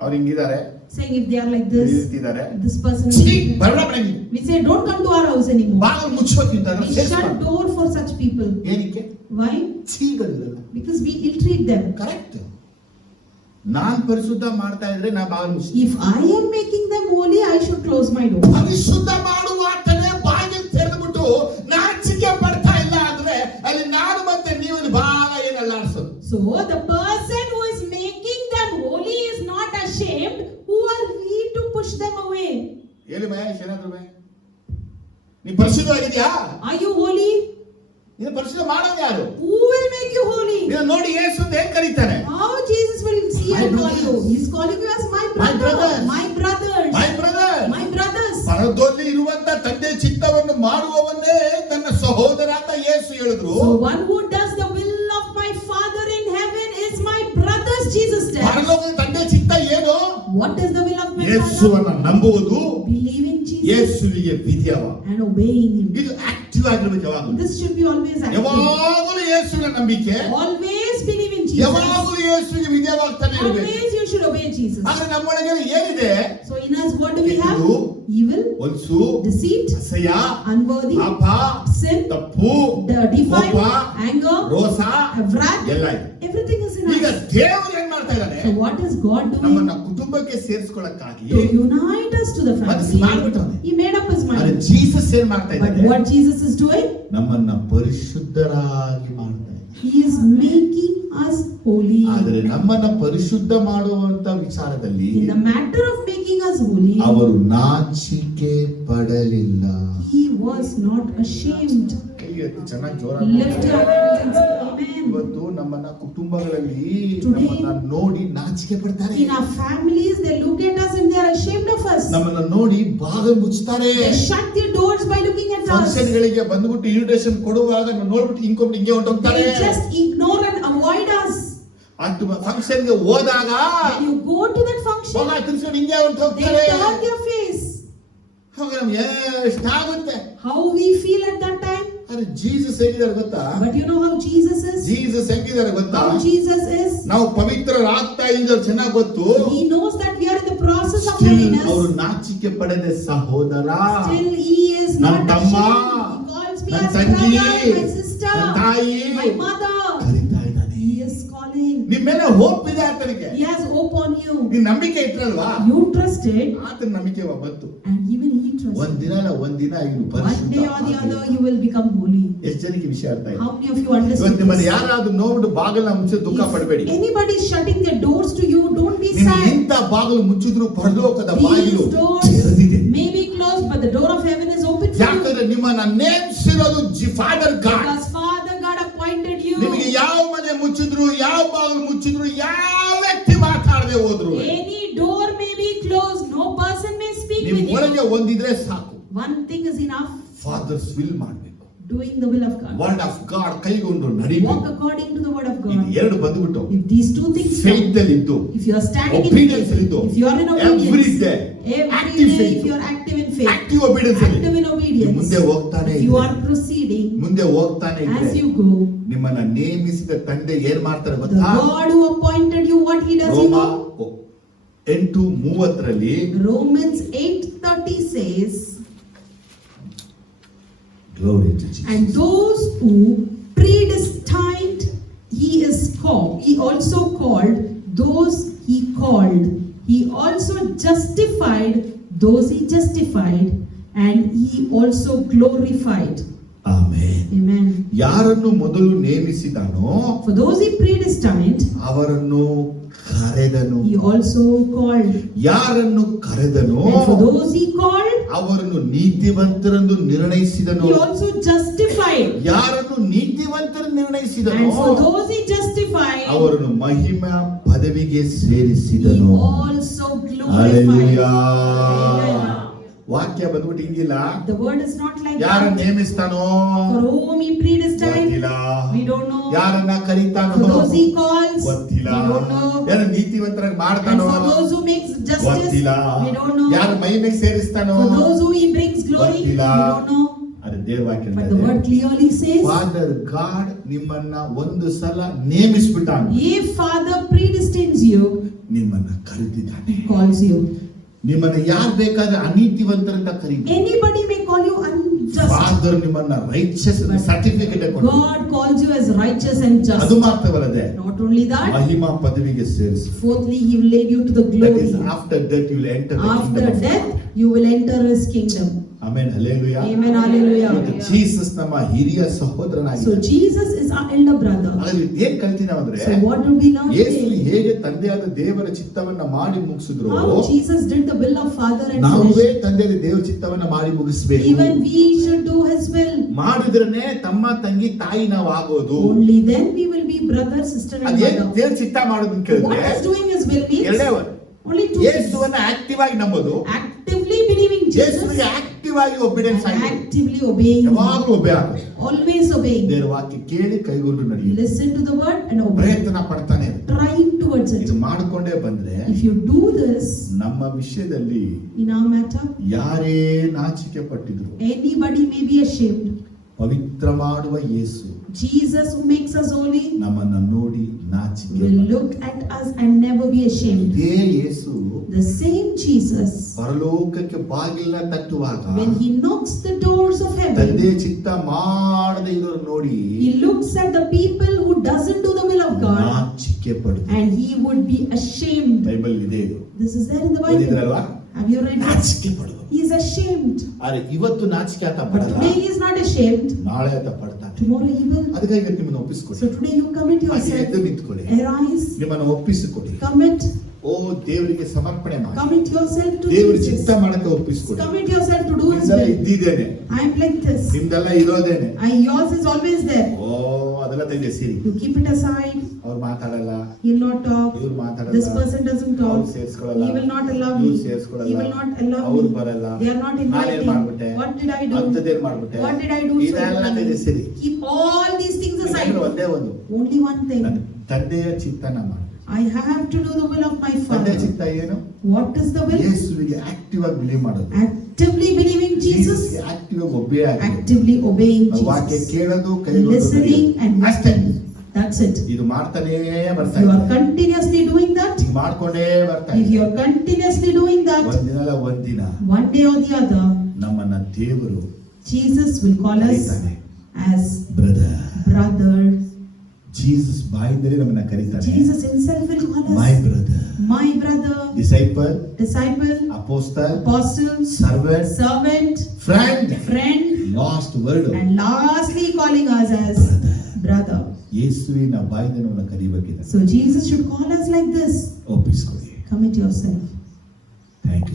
ಅವ್ರು ಹಿಂಗಿದ್ದಾರೆ, Saying if they are like ಈ this, ರೀತಿ ಇದ್ದಾರೆ, this person is ಛೀ, like this. ಬರಬೇಡ ಮನೆಗೆ. We say don't come to our house anymore. ಬಾಗಿಲು ಮುಚ್ಚಬೇಕಿಂತ We shut door for such people. ಏನಕ್ಕೆ? Why? ಛೀಗಳಿರಲ್ಲ. Because we ill-treat them. Correct. ನಾನ್ ಪರಿಶುದ್ಧ ಮಾಡ್ತಾ ಇದ್ರೆ ನಾ ಬಾಗಿಲು ಮುಚ್ಚಿ. If I am making them holy, I should close my door. ಪರಿಶುದ್ಧ ಮಾಡುವ ಆತನೇ ಬಾಗಿಲು ತೆರೆದ್ಬಿಟ್ಟು ನಾಚಿಕೆ ಪಡ್ತಾ ಇಲ್ಲ ಅಂದ್ರೆ ಅಲ್ಲಿ ನಾನು ಮತ್ತೆ ನೀವು ಬಹಳ ಏನಲ್ಲ ಅನ್ಸೋದು. So the person who is making them holy is not ashamed. Who are we to push them away? ಹೇಳಿ ಮಹೇಶ್, ಏನಾದ್ರು ನೀ ಪರಿಶುದ್ಧವಾಗಿದ್ಯಾ? Are you holy? ನೀನು ಪರಿಶುದ್ಧ ಮಾಡೋದು ಯಾರು? Who will make you holy? ನೀನು ನೋಡಿ ಯೇಸು ಅಂತ ಹೇಗೆ ಕರೀತಾನೆ? How Jesus will see My and call brothers. you? He's calling you as my My brother. brothers. My brothers. My brother. My brothers. ಪರದಲ್ಲಿ ಇರುವಂತ ತಂದೆ ಚಿತ್ತವನ್ನು ಮಾಡುವವನ್ನೇ ತನ್ನ ಸಹೋದರ ಅಂತ ಯೇಸು ಹೇಳಿದ್ರು. So one who does the will of my Father in heaven is my brothers, Jesus tells. ಪರಲೋಕದ ತಂದೆ ಚಿತ್ತ ಏನು? What is the will of my Father? ಯೇಸುವನ್ನ ನಂಬುವುದು, Believe in Jesus ಯೇಸುವಿಗೆ ವಿಧೇಯ, and obeying him. ಇದು ಆಕ್ಟಿವ್ ಆಗಿರ್ಬೇಕು ಯಾವಾಗಲೂ. This should be always active. ಯಾವಾಗಲೂ ಯೇಸುವಿನ ನಂಬಿಕೆ, Always believe in Jesus. ಯಾವಾಗಲೂ ಯೇಸುವಿಗೆ ವಿಧೇಯವಾಗ್ತಾನೆ ಇರಬೇಕು. Always you should obey Jesus. ಆದ್ರೆ ನಮ್ಮೊಳಗೆ ಏನಿದೆ? So in us what do we have? ಕೆಡುಕು, Evil, ಹೊಲಸು, deceit, ಅಸಹ್ಯ, unworthy, ಪಾಪ, sin, ತಪ್ಪು, defile, ಕೋಪ, anger, ರೋಷ wrath. ಎಲ್ಲ ಇದೆ. Everything is in ಈಗ us. ದೇವರು ಏನ್ ಮಾಡ್ತಾ ಇದ್ದಾನೆ? So what is God doing? ನಮ್ಮನ್ನ ಕುಟುಂಬಕ್ಕೆ ಸೇರಿಸ್ಕೊಳ್ಳಕ್ಕಾಗಿ To unite us to the ಮನಸ್ಸು family. ಮಾಡ್ಬಿಟ್ಟವ್ನೆ. He made up his ಆದ್ರೆ mind. ಜೀಸಸ್ ಏನ್ ಮಾಡ್ತಾ But ಇದ್ದಾನೆ? what Jesus is doing? ನಮ್ಮನ್ನ ಪರಿಶುದ್ಧರಾಗಿ ಮಾಡ್ತಾ ಇದ್ದಾನೆ. He is making us holy. ಆದ್ರೆ ನಮ್ಮನ್ನ ಪರಿಶುದ್ಧ ಮಾಡುವಂತ ವಿಚಾರದಲ್ಲಿ In the matter of making us holy, ಅವರು ನಾಚಿಕೆ ಪಡಲಿಲ್ಲ. he was not ashamed. ಕೈ ಎತ್ತಿ ಚೆನ್ನಾಗಿ ಜೋರಾಗಿ Lift your hands and say amen. ಇವತ್ತು ನಮ್ಮನ್ನ ಕುಟುಂಬಗಳಲ್ಲಿ Today, ನಮ್ಮನ್ನ ನೋಡಿ ನಾಚಿಕೆ ಪಡ್ತಾರೆ. in our families, they look at us and they are ashamed of us. ನಮ್ಮನ್ನ ನೋಡಿ ಬಾಗಿಲು ಮುಚ್ತಾರೆ. They shut their doors by looking at us. Function ಗಳಿಗೆ ಬಂದ್ಬಿಟ್ಟು ಇನ್ವಿಟೇಷನ್ ಕೊಡುವಾಗ ನಾವು ನೋಡ್ಬಿಟ್ಟು ಹಿಂಗೆ ಹಿಂಗೆ ಹೊಂಟೋಗ್ತಾರೆ. They just ignore and avoid us. ಅದು ಫಂಕ್ಷನ್ ಗೆ ಹೋದಾಗ When you go to that function, ಹೋಗ ತಿನ್ಸ್ಕೊಂಡು ಹಿಂಗೆ they ಹೊಂಟೋಗ್ತಾರೆ. turn their face. ಅವಾಗ ನಮ್ಗೆ ಎಷ್ಟಾಗುತ್ತೆ. How we feel at that time. ಅರೆ ಜೀಸಸ್ ಹೇಗಿದ್ದಾರೆ ಗೊತ್ತಾ? But you know how Jesus is? Jesus ಹೆಂಗಿದ್ದಾರೆ ಗೊತ್ತಾ? How Jesus is? ನಾವು ಪವಿತ್ರರಾಗ್ತಾ ಇದ್ದಾರೆ ಚೆನ್ನಾಗಿ ಗೊತ್ತು. He knows that we are in the process of Still holiness. ಅವರು ನಾಚಿಕೆ ಪಡೆದ ಸಹೋದರ, Still he is ನನ್ನ not ತಮ್ಮ, ashamed. He calls me ನನ್ನ as ತಂಗಿ, brother, my sister, ನನ್ನ ತಾಯಿ my mother. ಕರೀತಾ ಇದ್ದಾನೆ. He is calling. ನಿಮ್ಮ ಮೇಲೆ ಹೋಪ್ ಇದೆ ಆತನಿಗೆ. He has hope on you. ನೀನ್ ನಂಬಿಕೆ ಇಟ್ರಲ್ವಾ? You trusted, ಆತನ ನಂಬಿಕೆ ಬಂತು. and even he trusted. ಒಂದಿನ ಇದು One ಪರಿಶುದ್ಧ day or the ಆಗಲಿ. other you will become holy. ಎಷ್ಟು ಜನಕ್ಕೆ ವಿಷಯ ಅರ್ಥ ಆಯ್ತು? How many of you ಇವತ್ತು understand ನಿಮ್ಮನ್ನು this? ಯಾರಾದ್ರೂ ನೋಡ್ಬಿಟ್ಟು ಬಾಗಿಲ ಮುಚ್ಚಿ ದುಃಖ ಪಡಬೇಡಿ. If anybody is shutting their doors to you, don't be ನಿಮ್ಗೆ sad. ಎಂತ ಬಾಗಿಲು ಮುಚ್ಚಿದ್ರು ಪರಲೋಕದ ಬಾಗಿಲು These doors ತೆರೆದಿದೆ. may be closed, but the door of heaven is open for you. ಯಾಕಂದ್ರೆ ನಿಮ್ಮನ್ನ ನೇಮಿಸಿರೋದು Father God. Because Father God appointed you. ನಿಮಗೆ ಯಾವ ಮನೆ ಮುಚ್ಚಿದ್ರು, ಯಾವ ಬಾಗಿಲು ಮುಚ್ಚಿದ್ರು, ಯಾವ ವ್ಯಕ್ತಿ ಮಾತಾಡದೆ ಹೋದ್ರು, Any door may be closed, no person may speak ನಿಮ್ with you. ಒಳಗೆ ಒಂದಿದ್ರೆ ಸಾಕು. One thing is enough, fathers will ಮಾಡಬೇಕು. doing the will of God. Word of God ಕೈಗೊಂಡು Walk ನಡಿಬೇಕು. according to the word of ಇದು God. ಎರಡು ಬಂದ್ಬಿಟ್ಟು If these two things come, faith ಅಲ್ಲಿ ಇದ್ದು, if you are standing in obedience faith, ಇದ್ದು, if you are in every obedience, day, every active day, faith, if you are active in faith, active obedience ಅಲ್ಲಿ active in obedience, ಮುಂದೆ ಹೋಗ್ತಾನೆ if you ಇದ್ರೆ, are proceeding ಮುಂದೆ ಹೋಗ್ತಾನೆ as ಇದ್ರೆ you go, ನಿಮ್ಮನ್ನ ನೇಮಿಸಿದ ತಂದೆ ಏನ್ ಮಾಡ್ತಾರೆ the ಗೊತ್ತಾ? God who appointed you, what he does, you ರೋಮ know? 8:30 Romans 8:30 says, Glory to Jesus. and those who predestined he is called, he also called, those he called, he also justified, those he justified, and he also glorified. Amen. Amen. ಯಾರನ್ನು ಮೊದಲು ನೇಮಿಸಿದಾನೋ For those he predestined, ಅವರನ್ನು ಕರೆದನು. he also called, ಯಾರನ್ನು ಕರೆದನೋ and for those he called, ಅವರನ್ನು ನೀತಿವಂತರೆಂದು ನಿರ್ಣಯಿಸಿದನು. he also justified, ಯಾರನ್ನು ನೀತಿವಂತರೆಂದು ನಿರ್ಣಯಿಸಿದನು and for those he justified, ಅವರನ್ನು ಮಹಿಮಾ ಪದವಿಗೆ he ಸೇರಿಸಿದನು. also glorified. Hallelujah. Amen. ವಾಕ್ಯ ಬಂದ್ಬಿಟ್ಟು ಹಿಂಗಿಲ್ಲ. The word is not like ಯಾರನ್ನ that. ನೇಮಿಸ್ತಾನೋ For whom he predestined, ಗೊತ್ತಿಲ್ಲ. we don't know. ಯಾರನ್ನ ಕರೀತಾನೋ For those he calls, ಗೊತ್ತಿಲ್ಲ. we don't know. ಯಾರ ನೀತಿವಂತರಾಗಿ And ಮಾಡ್ತಾನೋ for those who makes justice, ಗೊತ್ತಿಲ್ಲ. we don't know. ಯಾರ ಮಹಿಮೆಗೆ ಸೇರಿಸ್ತಾನೋ For those who he brings glory, we ಗೊತ್ತಿಲ್ಲ. don't know. ಅದು ದೇವ್ರ ವಾಕ್ಯ But the word clearly says, father god ನಿಮ್ಮನ್ನ ಒಂದು ಸಲ ನೇಮಿಸ್ಬಿಟ್ಟಾನ, if Father predestines you, ನಿಮ್ಮನ್ನ ಕರೆದಿದ್ದಾನೆ. he calls you. ನಿಮ್ಮನ್ನ ಯಾರು ಬೇಕಾದ್ರೆ ಅನೀತಿವಂತರಂತ ಕರೀಬಹುದು. Anybody may call you unjust. Father ನಿಮ್ಮನ್ನ ರೈಚಸ್ ಸರ್ಟಿಫಿಕೇಟ್ ಕೊಟ್ಟು God calls you as righteous and ಅದು just. ಮಾತ್ರವಲ್ಲದೆ Not only that, ಮಹಿಮಾ ಪದವಿಗೆ ಸೇರಿಸಿ. fourthly, he will lead you to the That is glory. after death you will enter the After kingdom of death, God. you will enter his kingdom. Amen. Hallelujah. Amen. Hallelujah. Jesus ನಮ್ಮ ಹಿರಿಯ So ಸಹೋದರನಾಗಿದ್ದಾನೆ. Jesus is our elder brother. ಹಾಗಾದ್ರೆ ಏನ್ ಕಲ್ತೀವಿ ನಾವಂದ್ರೆ, So what do we learn ಯೇಸು today? ಹೇಗೆ ತಂದೆಯಾದ ದೇವರ ಚಿತ್ತವನ್ನ ಮಾಡಿ ಮುಗಿಸಿದ್ರು, How Jesus did the will of Father and ನಾವೇ finished. ತಂದೆಯ ದೇವರ ಚಿತ್ತವನ್ನ ಮಾಡಿ ಮುಗಿಸ್ಬೇಕು. Even we should do his will. ಮಾಡಿದ್ರೇನೆ ತಮ್ಮ ತಂಗಿ ತಾಯಿ ನಾವು ಆಗೋದು. Only then we will be brother, sister and ಅದೇನ್ mother. ದೇವ್ರ ಚಿತ್ತ ಮಾಡೋದನ್ನ What ಕೇಳಿದ್ರೆ is doing his will means? ಎರಡೇ Only two things. ಯೇಸುವನ್ನ ಆಕ್ಟಿವ್ ಆಗಿ ನಂಬೋದು, Actively believing Jesus, ಯೇಸುವಿಗೆ ಆಕ್ಟಿವ್ ಆಗಿ ಒಬಿಡಿಯನ್ಸ್ and ಆಗಿ actively obeying him. ಯಾವಾಗಲೂ ಒಬ್ಬೆ ಆಗೋದು. Always obeying. ದೇವರ ವಾಕ್ಯ ಕೇಳಿ ಕೈಗೊಂಡು ನಡೆಯುವುದು, Listen to the word and obey. ಪ್ರಯತ್ನ ಪಡ್ತಾನೆ ಇರು. Trying towards it. ಇದು ಮಾಡಿಕೊಂಡೇ ಬಂದ್ರೆ If you do this ನಮ್ಮ ವಿಷಯದಲ್ಲಿ in our matter, ಯಾರೇ ನಾಚಿಕೆ ಪಟ್ಟಿದ್ರು, anybody may be ashamed. ಪವಿತ್ರ ಮಾಡುವ ಯೇಸು Jesus, who makes us holy, ನಮ್ಮನ್ನ ನೋಡಿ ನಾಚಿಕೆ will look at us and never be ashamed. ಇದೇ ಯೇಸು The same Jesus, ಪರಲೋಕಕ್ಕೆ ಬಾಗಿಲ ತಟ್ಟುವಾಗ when he knocks the doors of heaven, ತಂದೆ ಚಿತ್ತ ಮಾಡದೆ ಇರೋರು ನೋಡಿ he looks at the people who doesn't do the will of God, ನಾಚಿಕೆ ಪಡ್ತಾರೆ. and he would be ashamed. Bible ಇದೆ ಇದು, This is there in the Bible. ಓದಿದ್ರಲ್ವಾ? Have you read it? ನಾಚಿಕೆ ಪಡುವ. He is ashamed. ಆದ್ರೆ ಇವತ್ತು ನಾಚಿಕೆ ಆತ But ಪಡಲ್ಲ, today he is not ashamed. ನಾಳೆ ಆತ ಪಡ್ತಾನೆ. Tomorrow he will. ಅದಕ್ಕಾಗಿ ಇವತ್ತು ನಿಮ್ಮನ್ನು ಒಪ್ಪಿಸಿಕೊಡಿ. So today you commit ಹಾಗೆ ಎದ್ದು yourself. ನಿಂತ್ಕೊಳ್ಳಿ, Arise. ನಿಮ್ಮನ್ನು ಒಪ್ಪಿಸಿಕೊಡಿ. Commit. ಓ ದೇವರಿಗೆ ಸಮರ್ಪಣೆ ಮಾಡಿ, Commit yourself to ದೇವರ Jesus. ಚಿತ್ತ ಮಾಡಕ್ಕೆ ಒಪ್ಪಿಸಿಕೊಡಿ. Commit yourself to do his ನಿಮ್ದೆಲ್ಲ will. ಇದ್ದಿದ್ದೇನೆ, I am like this. ನಿಮ್ದೆಲ್ಲ ಇರೋದೇನೆ. Yours is always there. ಓ ಅದೆಲ್ಲ ತೆಗೆ ಸಿರಿ. You keep it aside. ಅವ್ರು ಮಾತಾಡಲ್ಲ, He'll not talk. ಇವ್ರು ಮಾತಾಡಲ್ಲ, This person doesn't ಅವ್ರು talk. ಸೇರ್ಸ್ಕೊಳ್ಳಲ್ಲ, He will not allow ಇವ್ರು me. ಸೇರ್ಸ್ಕೊಳ್ಳಲ್ಲ, He will not allow ಅವ್ರು me. ಬರಲ್ಲ, They are not ನಾನೇನ್ inviting. ಮಾಡ್ಬಿಟ್ಟೆ, What did I do? ಅಂಥದ್ದೇನ್ ಮಾಡ್ಬಿಟ್ಟೆ, What did I do? ಇದೆಲ್ಲ ತೆಗೆ ಸಿರಿ. Keep all these things aside. ಯಾಕಂದ್ರೆ ಒಂದೇ ಒಂದು, Only one ನನ್ನ thing. ತಂದೆಯ ಚಿತ್ತನ ಮಾಡಿ. I have to do the will of my ತಂದೆಯ Father. ಚಿತ್ತ ಏನು? What is the will? ಯೇಸುವಿಗೆ ಆಕ್ಟಿವ್ ಆಗಿ ಬಿಲೀವ್ ಮಾಡೋದು, Actively believing Jesus. ಆಕ್ಟಿವ್ ಆಗಿ ಒಬ್ಬೇ ಆಗಿ Actively obeying ವಾಕ್ಯ Jesus. ಕೇಳೋದು, Listening and ಅಷ್ಟೇ. listening. That's it. ಇದು ಮಾಡ್ತಾನೇ ಬರ್ತಾ If you are ಇದ್ದಾರೆ. continuously doing that, ಈಗ ಮಾಡ್ಕೊಂಡೇ ಬರ್ತಾ if you ಇದ್ದಾರೆ. are continuously doing that, ಒಂದಿನ one day or the other, ನಮ್ಮನ್ನ ದೇವರು Jesus will call us ಕರೀತಾನೆ. as brother, brother. ಜೀಸಸ್ ಬಾಯಿಂದಲೇ ನಮ್ಮನ್ನ ಕರೀತಾನೆ. Jesus himself will call my us brother, my brother, disciple, disciple, apostle, apostle, servant, servant, friend, friend, last word And lastly, calling us as brother. ಯೇಸುವಿನ ಬಾಯಿಂದ ನಾವು ಕರಿಬೇಕಿದೆ. So Jesus should call us like this. ಒಪ್ಪಿಸ್ಕೊಳ್ಳಿ. Commit yourself. Thank you.